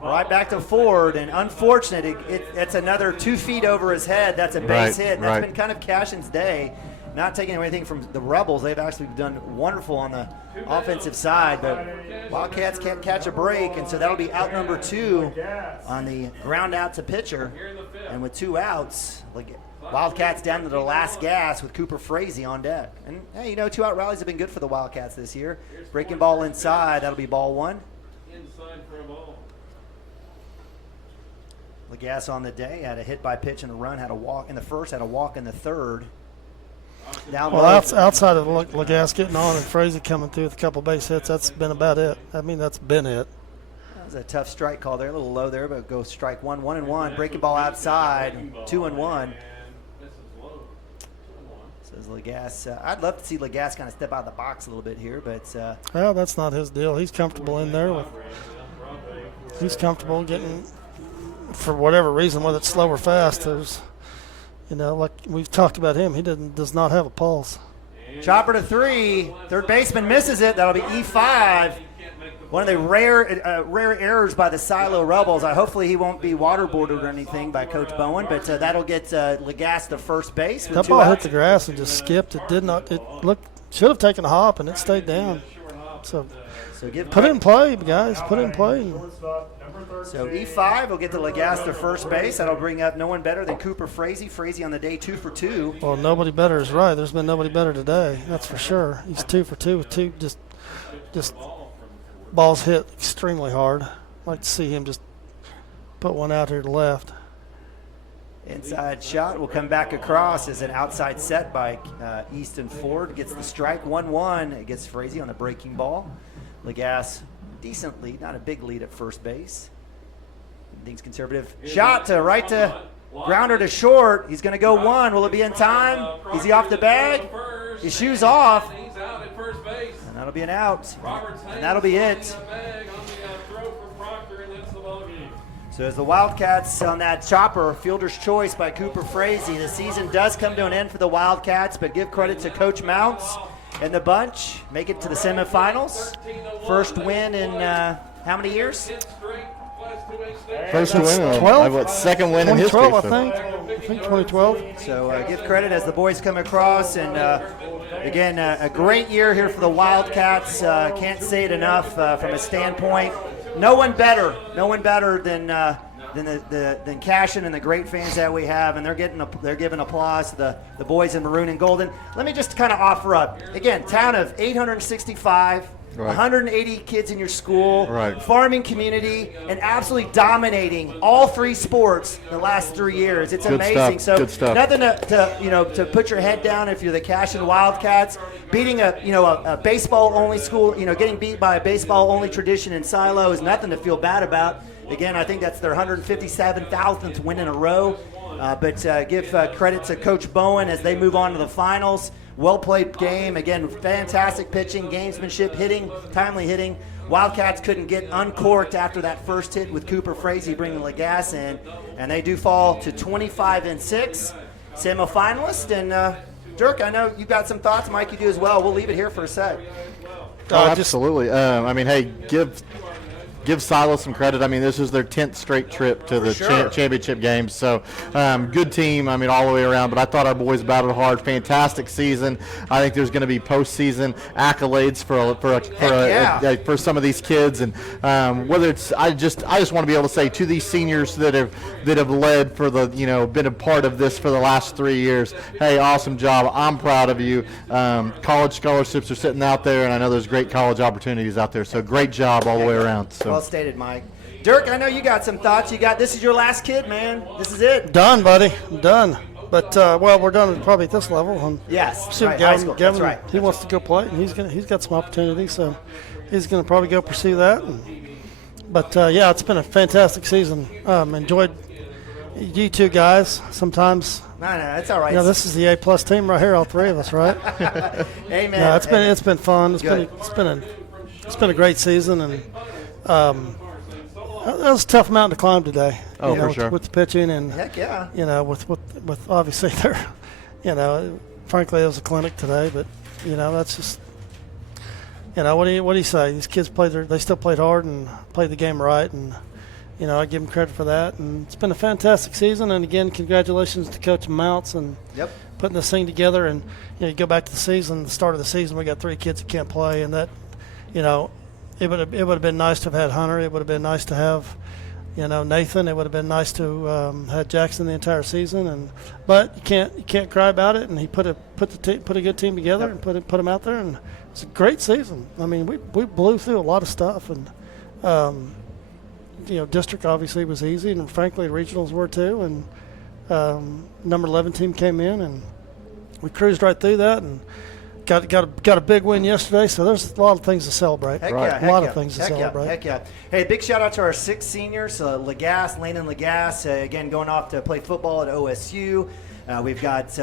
Right back to Ford, and unfortunate, it's another 2 feet over his head. That's a base hit. And that's been kind of Cashion's day. Not taking anything from the Rebels. They've actually done wonderful on the offensive side, but Wildcats can't catch a break, and so that'll be out number 2 on the ground out to pitcher. And with 2 outs, Wildcats down to the last gas with Cooper Frazee on deck. And, hey, 2-out rallies have been good for the Wildcats this year. Breaking ball inside, that'll be ball 1. Inside for a ball. Legas on the day had a hit by pitch and a run, had a walk in the first, had a walk in the third. Outside of Legas getting on and Frazee coming through with a couple base hits, that's been about it. I mean, that's been it. That was a tough strike call there, a little low there, but go strike 1, 1-1. Breaking ball outside, 2-1. Says Legas. I'd love to see Legas kind of step out of the box a little bit here, but. Well, that's not his deal. He's comfortable in there. He's comfortable getting. For whatever reason, whether it's slow or fast, there's, like we've talked about him, he does not have a pulse. Chopper to 3. Third baseman misses it. That'll be E5. One of the rare errors by the Silo Rebels. Hopefully he won't be waterboarded or anything by Coach Bowen, but that'll get Legas to first base. That ball hit the grass and just skipped. It did not. It should have taken a hop and it stayed down. So put it in play, guys. Put it in play. So E5 will get to Legas to first base. That'll bring up no one better than Cooper Frazee. Frazee on the day 2 for 2. Well, nobody better is right. There's been nobody better today. That's for sure. He's 2 for 2 with 2 just balls hit extremely hard. I'd like to see him just put one out here to left. Inside shot will come back across as an outside set by Easton Ford. Gets the strike 1-1. It gets Frazee on the breaking ball. Legas decent lead, not a big lead at first base. Things conservative. Shot to right to grounder to short. He's going to go 1. Will it be in time? Is he off the bag? His shoes off. And that'll be an out. And that'll be it. So as the Wildcats on that chopper, fielder's choice by Cooper Frazee, the season does come to an end for the Wildcats, but give credit to Coach Mounts and the bunch. Make it to the semifinals. First win in how many years? First win, 12? Second win in history. 2012, I think 2012. So give credit as the boys come across, and again, a great year here for the Wildcats. Can't say it enough from a standpoint. No one better than Cashion and the great fans that we have, and they're giving applause to the boys in maroon and golden. Let me just kind of offer up again. Town of 865. Right. 180 kids in your school, right. Farming community, and absolutely dominating all 3 sports the last 3 years. It's Good amazing. Stuff. So Good stuff. nothing to put your head down if you're the Cashion Wildcats. Beating a baseball only school, getting beat by a baseball only tradition in Silo is nothing to feel bad about. Again, I think that's their 157,000th win in a row. But give credit to Coach Bowen as they move on to the finals. Well-played game. Again, fantastic pitching, gamesmanship, hitting, timely hitting. Wildcats couldn't get uncorked after that first hit with Cooper Frazee bringing Legas in. And they do fall to 25-6, semifinalist. And, Dirk, I know you've got some thoughts. Mike, you do as well. We'll leave it here for a sec. Absolutely. Hey, give Silo some credit. This is their 10th straight trip to the championship games. So, good team, all the way around. But I thought our boys battled hard. Fantastic season. I think there's going to be postseason accolades for some of these kids. And whether it's, I just want to be able to say to these seniors that have led for been a part of this for the last 3 years, hey, awesome job. I'm proud of you. College scholarships are sitting out there, and I know there's great college opportunities out there. So, great job all the way around. So. Well stated, Mike. Dirk, I know you got some thoughts. This is your last kid, man. This is it. Done, buddy. Done. But we're done probably at this level. Yes, right. High school. Gavin, That's right. He wants to go play, and he's got some opportunities, so he's going to probably go pursue that. But it's been a fantastic season. Enjoyed you two guys. Sometimes. No, it's all right. This is the A+ team right here, all 3 of us, right? Hey, man. No, it's been fun. It's been a great season, and that was a tough mountain to climb today. Oh, for sure. With the pitching and heck yeah. With obviously frankly it was a clinic today, but that's just what do you say? These kids they still played hard and played the game right, and I give him credit for that. And it's been a fantastic season. And, again, congratulations to Coach Mounts and putting this thing together. And, you go back to the start of the season, we got 3 kids that can't play. And that, it would have been nice to have had Hunter. It would have been nice to have, Nathan. It would have been nice to have Jackson the entire season. But you can't cry about it. And he put a good team together and put them out there. And it's a great season. I mean, we blew through a lot of stuff. And, district obviously was easy, and frankly regionals were too. And number 11 team came in, and we cruised right through that, and got a big win yesterday. So there's a lot of things to celebrate. Heck right. Yeah, a lot of things to celebrate. Heck yeah. Hey, big shout out to our 6 seniors, Landon Lagasse, again going off to play football at OSU. We've got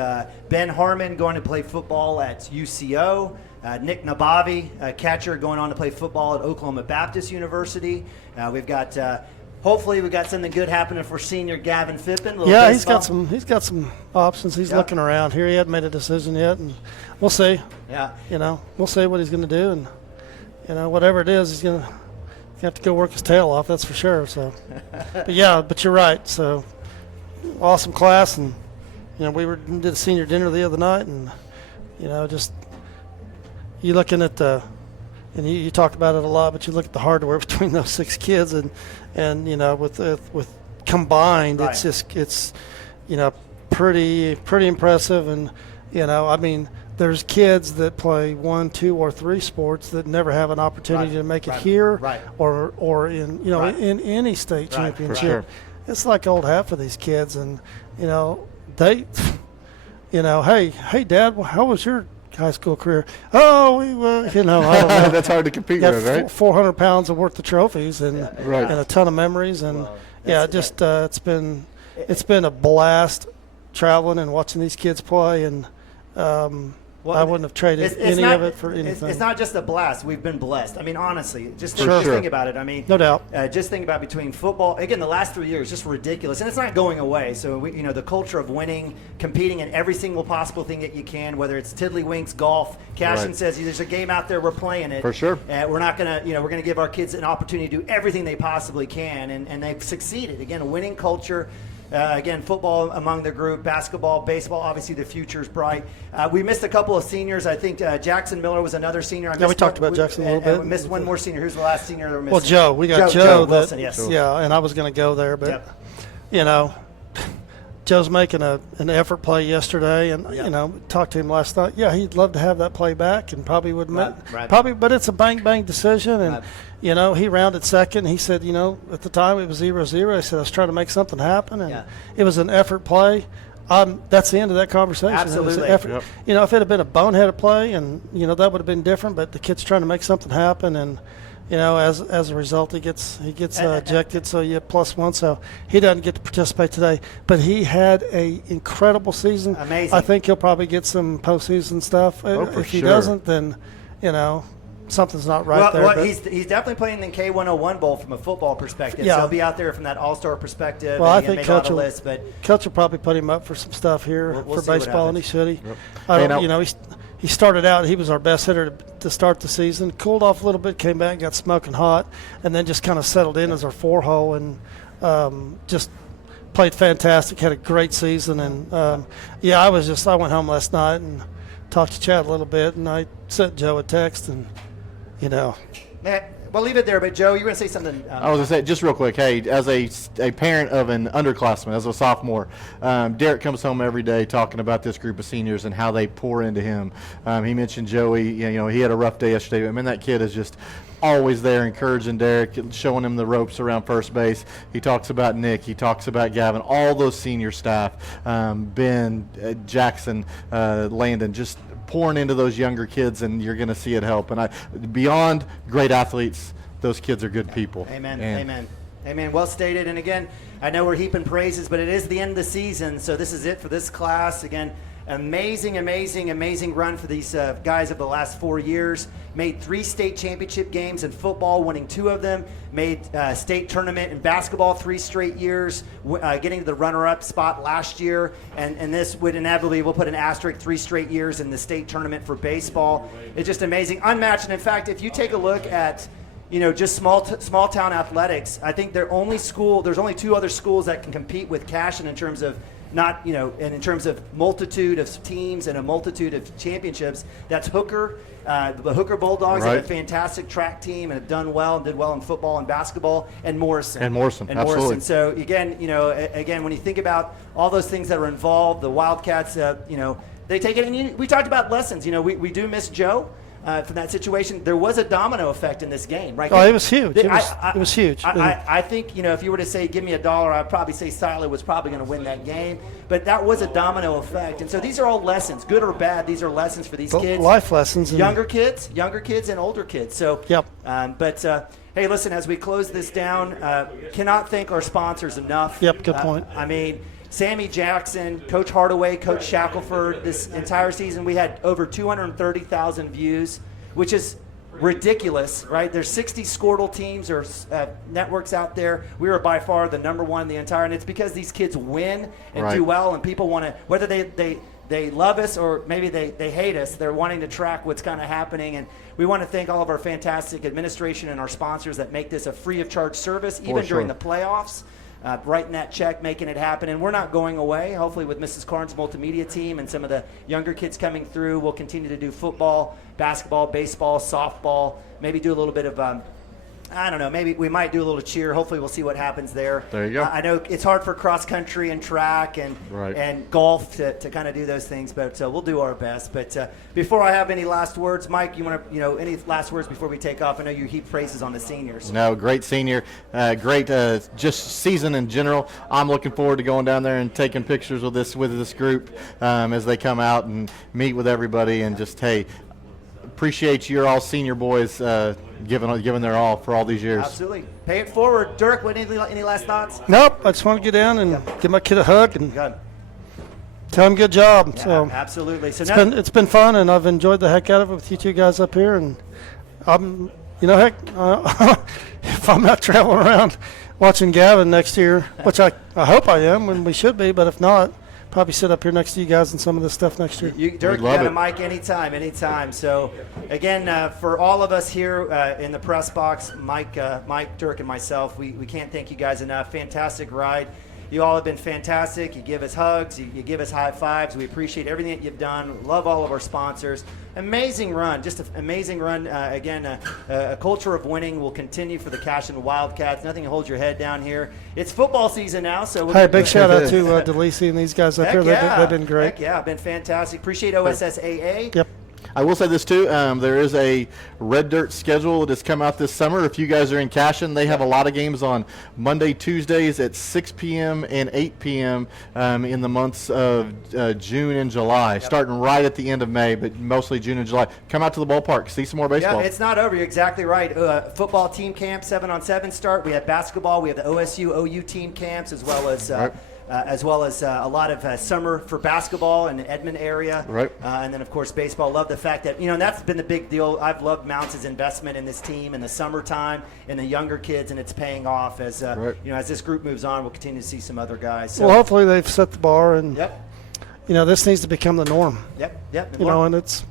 Ben Harmon going to play football at UCO. Nick Nabavi, catcher, going on to play football at Oklahoma Baptist University. We've got hopefully we got something good happening for senior Gavin Fippen. Yeah, he's got some options. He's looking around here. He hasn't made a decision yet, and we'll see. Yeah. We'll see what he's going to do, and whatever it is, he's going to have to go work his tail off. That's for sure. So, but you're right. So, awesome class, and we did a senior dinner the other night, and just. You're looking at and you talk about it a lot, but you look at the hardware between those 6 kids, and with combined, right. it's pretty impressive, and I mean, there's kids that play 1, 2, or 3 sports that never have an opportunity to make it here, or in in any state championship. Sure. It's like old hat for these kids, and they, hey, Dad, how was your high school career? Oh, I don't know. That's hard to compete with, right? 400 pounds of worth of trophies and a ton of memories, and it's been a blast traveling and watching these kids play, and I wouldn't have traded any of it for anything. It's not just a blast. We've been blessed. I mean, honestly, just Sure. think about it. I mean, No doubt. Just think about between football, again, the last 3 years, just ridiculous, and it's not going away. So the culture of winning, competing in every single possible thing that you can, whether it's tiddlywinks, golf. Cashion says there's a game out there, we're playing it. For sure. We're not gonna, we're gonna give our kids an opportunity to do everything they possibly can, and they've succeeded. Again, a winning culture. Again, football among the group, basketball, baseball, obviously the future's bright. We missed a couple of seniors. I think Jackson Miller was another senior. We talked about Jackson a little bit. We missed one more senior. Who's the last senior that we're missing? Well, Joe. We got Joe Wilson, yes. Yeah, and I was going to go there, but, Joe's making an effort play yesterday, and, talked to him last night. Yeah, he'd love to have that play back, and probably would probably, but it's a bang-bang decision, and, he rounded second. He said, at the time it was 0-0. He said, I was trying to make something happen, and it was an effort play. That's the end of that conversation. Absolutely. Effort. Yep. If it had been a boneheaded play, and, that would have been different, but the kid's trying to make something happen, and, as a result, he gets ejected, so you +1, so he doesn't get to participate today. But he had a incredible season. Amazing. I think he'll probably get some postseason stuff. If he doesn't, then something's not right there. Well, he's definitely playing in the K101 Bowl from a football perspective. So he'll be out there from that All-Star perspective. Well, I and think Coach will probably put him up for some stuff here we'll for baseball, and he should. Yep. He started out, he was our best hitter to start the season, cooled off a little bit, came back, got smoking hot, and then just kind of settled in as our 4-hole, and just played fantastic, had a great season. And, I went home last night and talked to Chad a little bit, and I sent Joe a text, and, Well, leave it there, but Joe, you were going to say something. I was going to say, just real quick, hey, as a parent of an underclassman, as a sophomore, Derek comes home every day talking about this group of seniors and how they pour into him. He mentioned Joey, he had a rough day yesterday. I mean, that kid is just always there encouraging Derek, showing him the ropes around first base. He talks about Nick. He talks about Gavin, all those senior staff, Ben, Jackson, Landon, just pouring into those younger kids, and you're going to see it help. And beyond great athletes, those kids are good people. Amen. Well stated. And again, I know we're heaping praises, but it is the end of the season, so this is it for this class. Again, amazing run for these guys of the last 4 years. Made 3 state championship games in football, winning 2 of them. Made state tournament in basketball 3 straight years, getting to the runner-up spot last year. And this would inevitably, we'll put an asterisk, 3 straight years in the state tournament for baseball. It's just amazing, unmatched. And in fact, if you take a look at just small town athletics. I think there's only 2 other schools that can compete with Cashion in terms of and in terms of multitude of teams and a multitude of championships. That's Hooker. The Hooker Bulldogs have a fantastic track team and have did well in football and basketball, and Morrison. Absolutely. So again, when you think about all those things that are involved, the Wildcats, they take it. And we talked about lessons. We do miss Joe. From that situation, there was a domino effect in this game, right? Oh, it was huge. It was huge. I think, if you were to say, give me $1, I'd probably say Siler was probably going to win that game. But that was a domino effect. And so these are all lessons, good or bad. These are lessons for these kids. Life lessons. Younger kids and older kids. So, yep. Hey, listen, as we close this down, cannot thank our sponsors enough. Yep, good point. Sammy Jackson, Coach Hardaway, Coach Shackelford, this entire season we had over 230,000 views, which is ridiculous, right? There's 60 Squirtle teams or networks out there. We were by far the number one in the entire, and it's because these kids win and do well, and people want to, whether they love us or maybe they hate us, they're wanting to track what's kind of happening. And we want to thank all of our fantastic administration and our sponsors that make this a free of charge service, even during the playoffs. Writing that check, making it happen. And we're not going away. Hopefully with Mrs. Carnes' multimedia team and some of the younger kids coming through, we'll continue to do football, basketball, baseball, softball, maybe do a little bit of I don't know, maybe we might do a little cheer. Hopefully we'll see what happens there. There you go. I know it's hard for cross country and track and golf to kind of do those things, but we'll do our best. But before I have any last words, Mike, you want to, any last words before we take off? I know you heap praises on the seniors. No, great senior, great just season in general. I'm looking forward to going down there and taking pictures with this group as they come out and meet with everybody, and just, hey, appreciate you all senior boys giving their all for all these years. Absolutely. Pay it forward. Dirk, any last thoughts? Nope. I just want to get down and give my kid a hug and tell him good job. Yeah, so absolutely. So it's been fun, and I've enjoyed the heck out of it with you two guys up here. And if I'm not traveling around watching Gavin next year, which I hope I am, when we should be, but if not, probably sit up here next to you guys and some of this stuff next year. Dirk, you got a mic anytime. So, again, for all of us here in the press box, Mike, Dirk, and myself, we can't thank you guys enough. Fantastic ride. You all have been fantastic. You give us hugs. You give us high fives. We appreciate everything that you've done. Love all of our sponsors. Amazing run. Just an amazing run. Again, a culture of winning will continue for the Cashion Wildcats. Nothing to hold your head down here. It's football season now. So big shout out to DeLisi and these guys up here. They've been great. Heck yeah, been fantastic. Appreciate OSSAA. Yep. I will say this too. There is a Red Dirt schedule that has come out this summer. If you guys are in Cashion, they have a lot of games on Monday, Tuesdays at 6 p.m. and 8 p.m. In the months of June and July, starting right at the end of May, but mostly June and July. Come out to the ballpark, see some more baseball. Yeah, it's not over. You're exactly right. Football team camp, 7-on-7 start. We have basketball. We have the OSU OU team camps, as well as a lot of summer for basketball in the Edmond area. Right. And then, of course, baseball. Love the fact that, and that's been the big deal. I've loved Mounts' investment in this team in the summertime and the younger kids, and it's paying off as, as this group moves on. We'll continue to see some other guys. So. Well, hopefully they've set the bar, and, this needs to become the norm. Yep. And it's,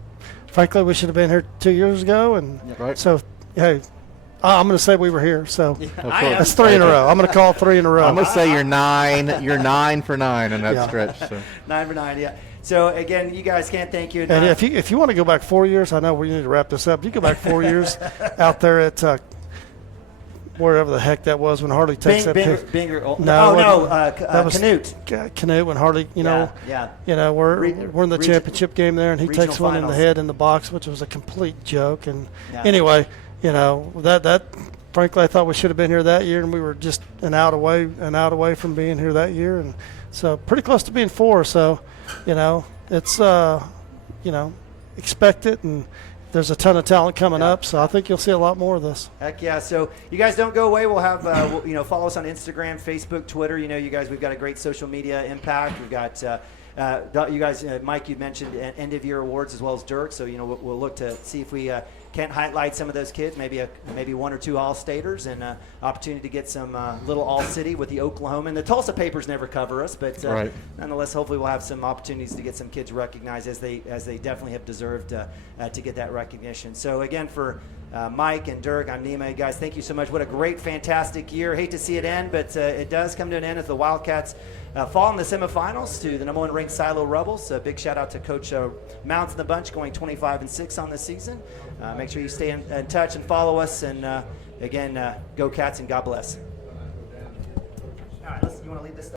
frankly, we should have been here 2 years ago. And so, hey, I'm going to say we were here, so that's 3 in a row. I'm going to call 3 in a row. I'm going to say you're 9 for 9 in that stretch. So. 9 for 9, yeah. So, again, you guys can't thank you enough. And if you want to go back 4 years, I know we need to wrap this up. You go back 4 years out there at wherever the heck that was when Harley takes that pick. Canute. Canute when Harley, we're in the championship game there, and he takes one in the head in the box, which was a complete joke. And anyway, that frankly, I thought we should have been here that year, and we were just an out away from being here that year, and so pretty close to being 4. So, it's expect it, and there's a ton of talent coming up, so I think you'll see a lot more of this. Heck yeah! So you guys don't go away. We'll have follow us on Instagram, Facebook, Twitter. You guys, we've got a great social media impact. We've got you guys, Mike, you mentioned end-of-year awards as well as Dirk, so we'll look to see if we can't highlight some of those kids, maybe one or two All-Staters, and opportunity to get some little All-City with the Oklahoma. And the Tulsa papers never cover us, but right. Nonetheless, hopefully we'll have some opportunities to get some kids recognized as they definitely have deserved to get that recognition. So again, for Mike and Dirk, I'm Nima. Guys, thank you so much. What a great, fantastic year. Hate to see it end, but it does come to an end as the Wildcats fall in the semifinals to the #1 ranked Silo Rebels. A big shout out to Coach Mounts and the bunch, going 25-6 on this season. Make sure you stay in touch and follow us. And again, go Cats and God bless. All right, you want to leave this stuff?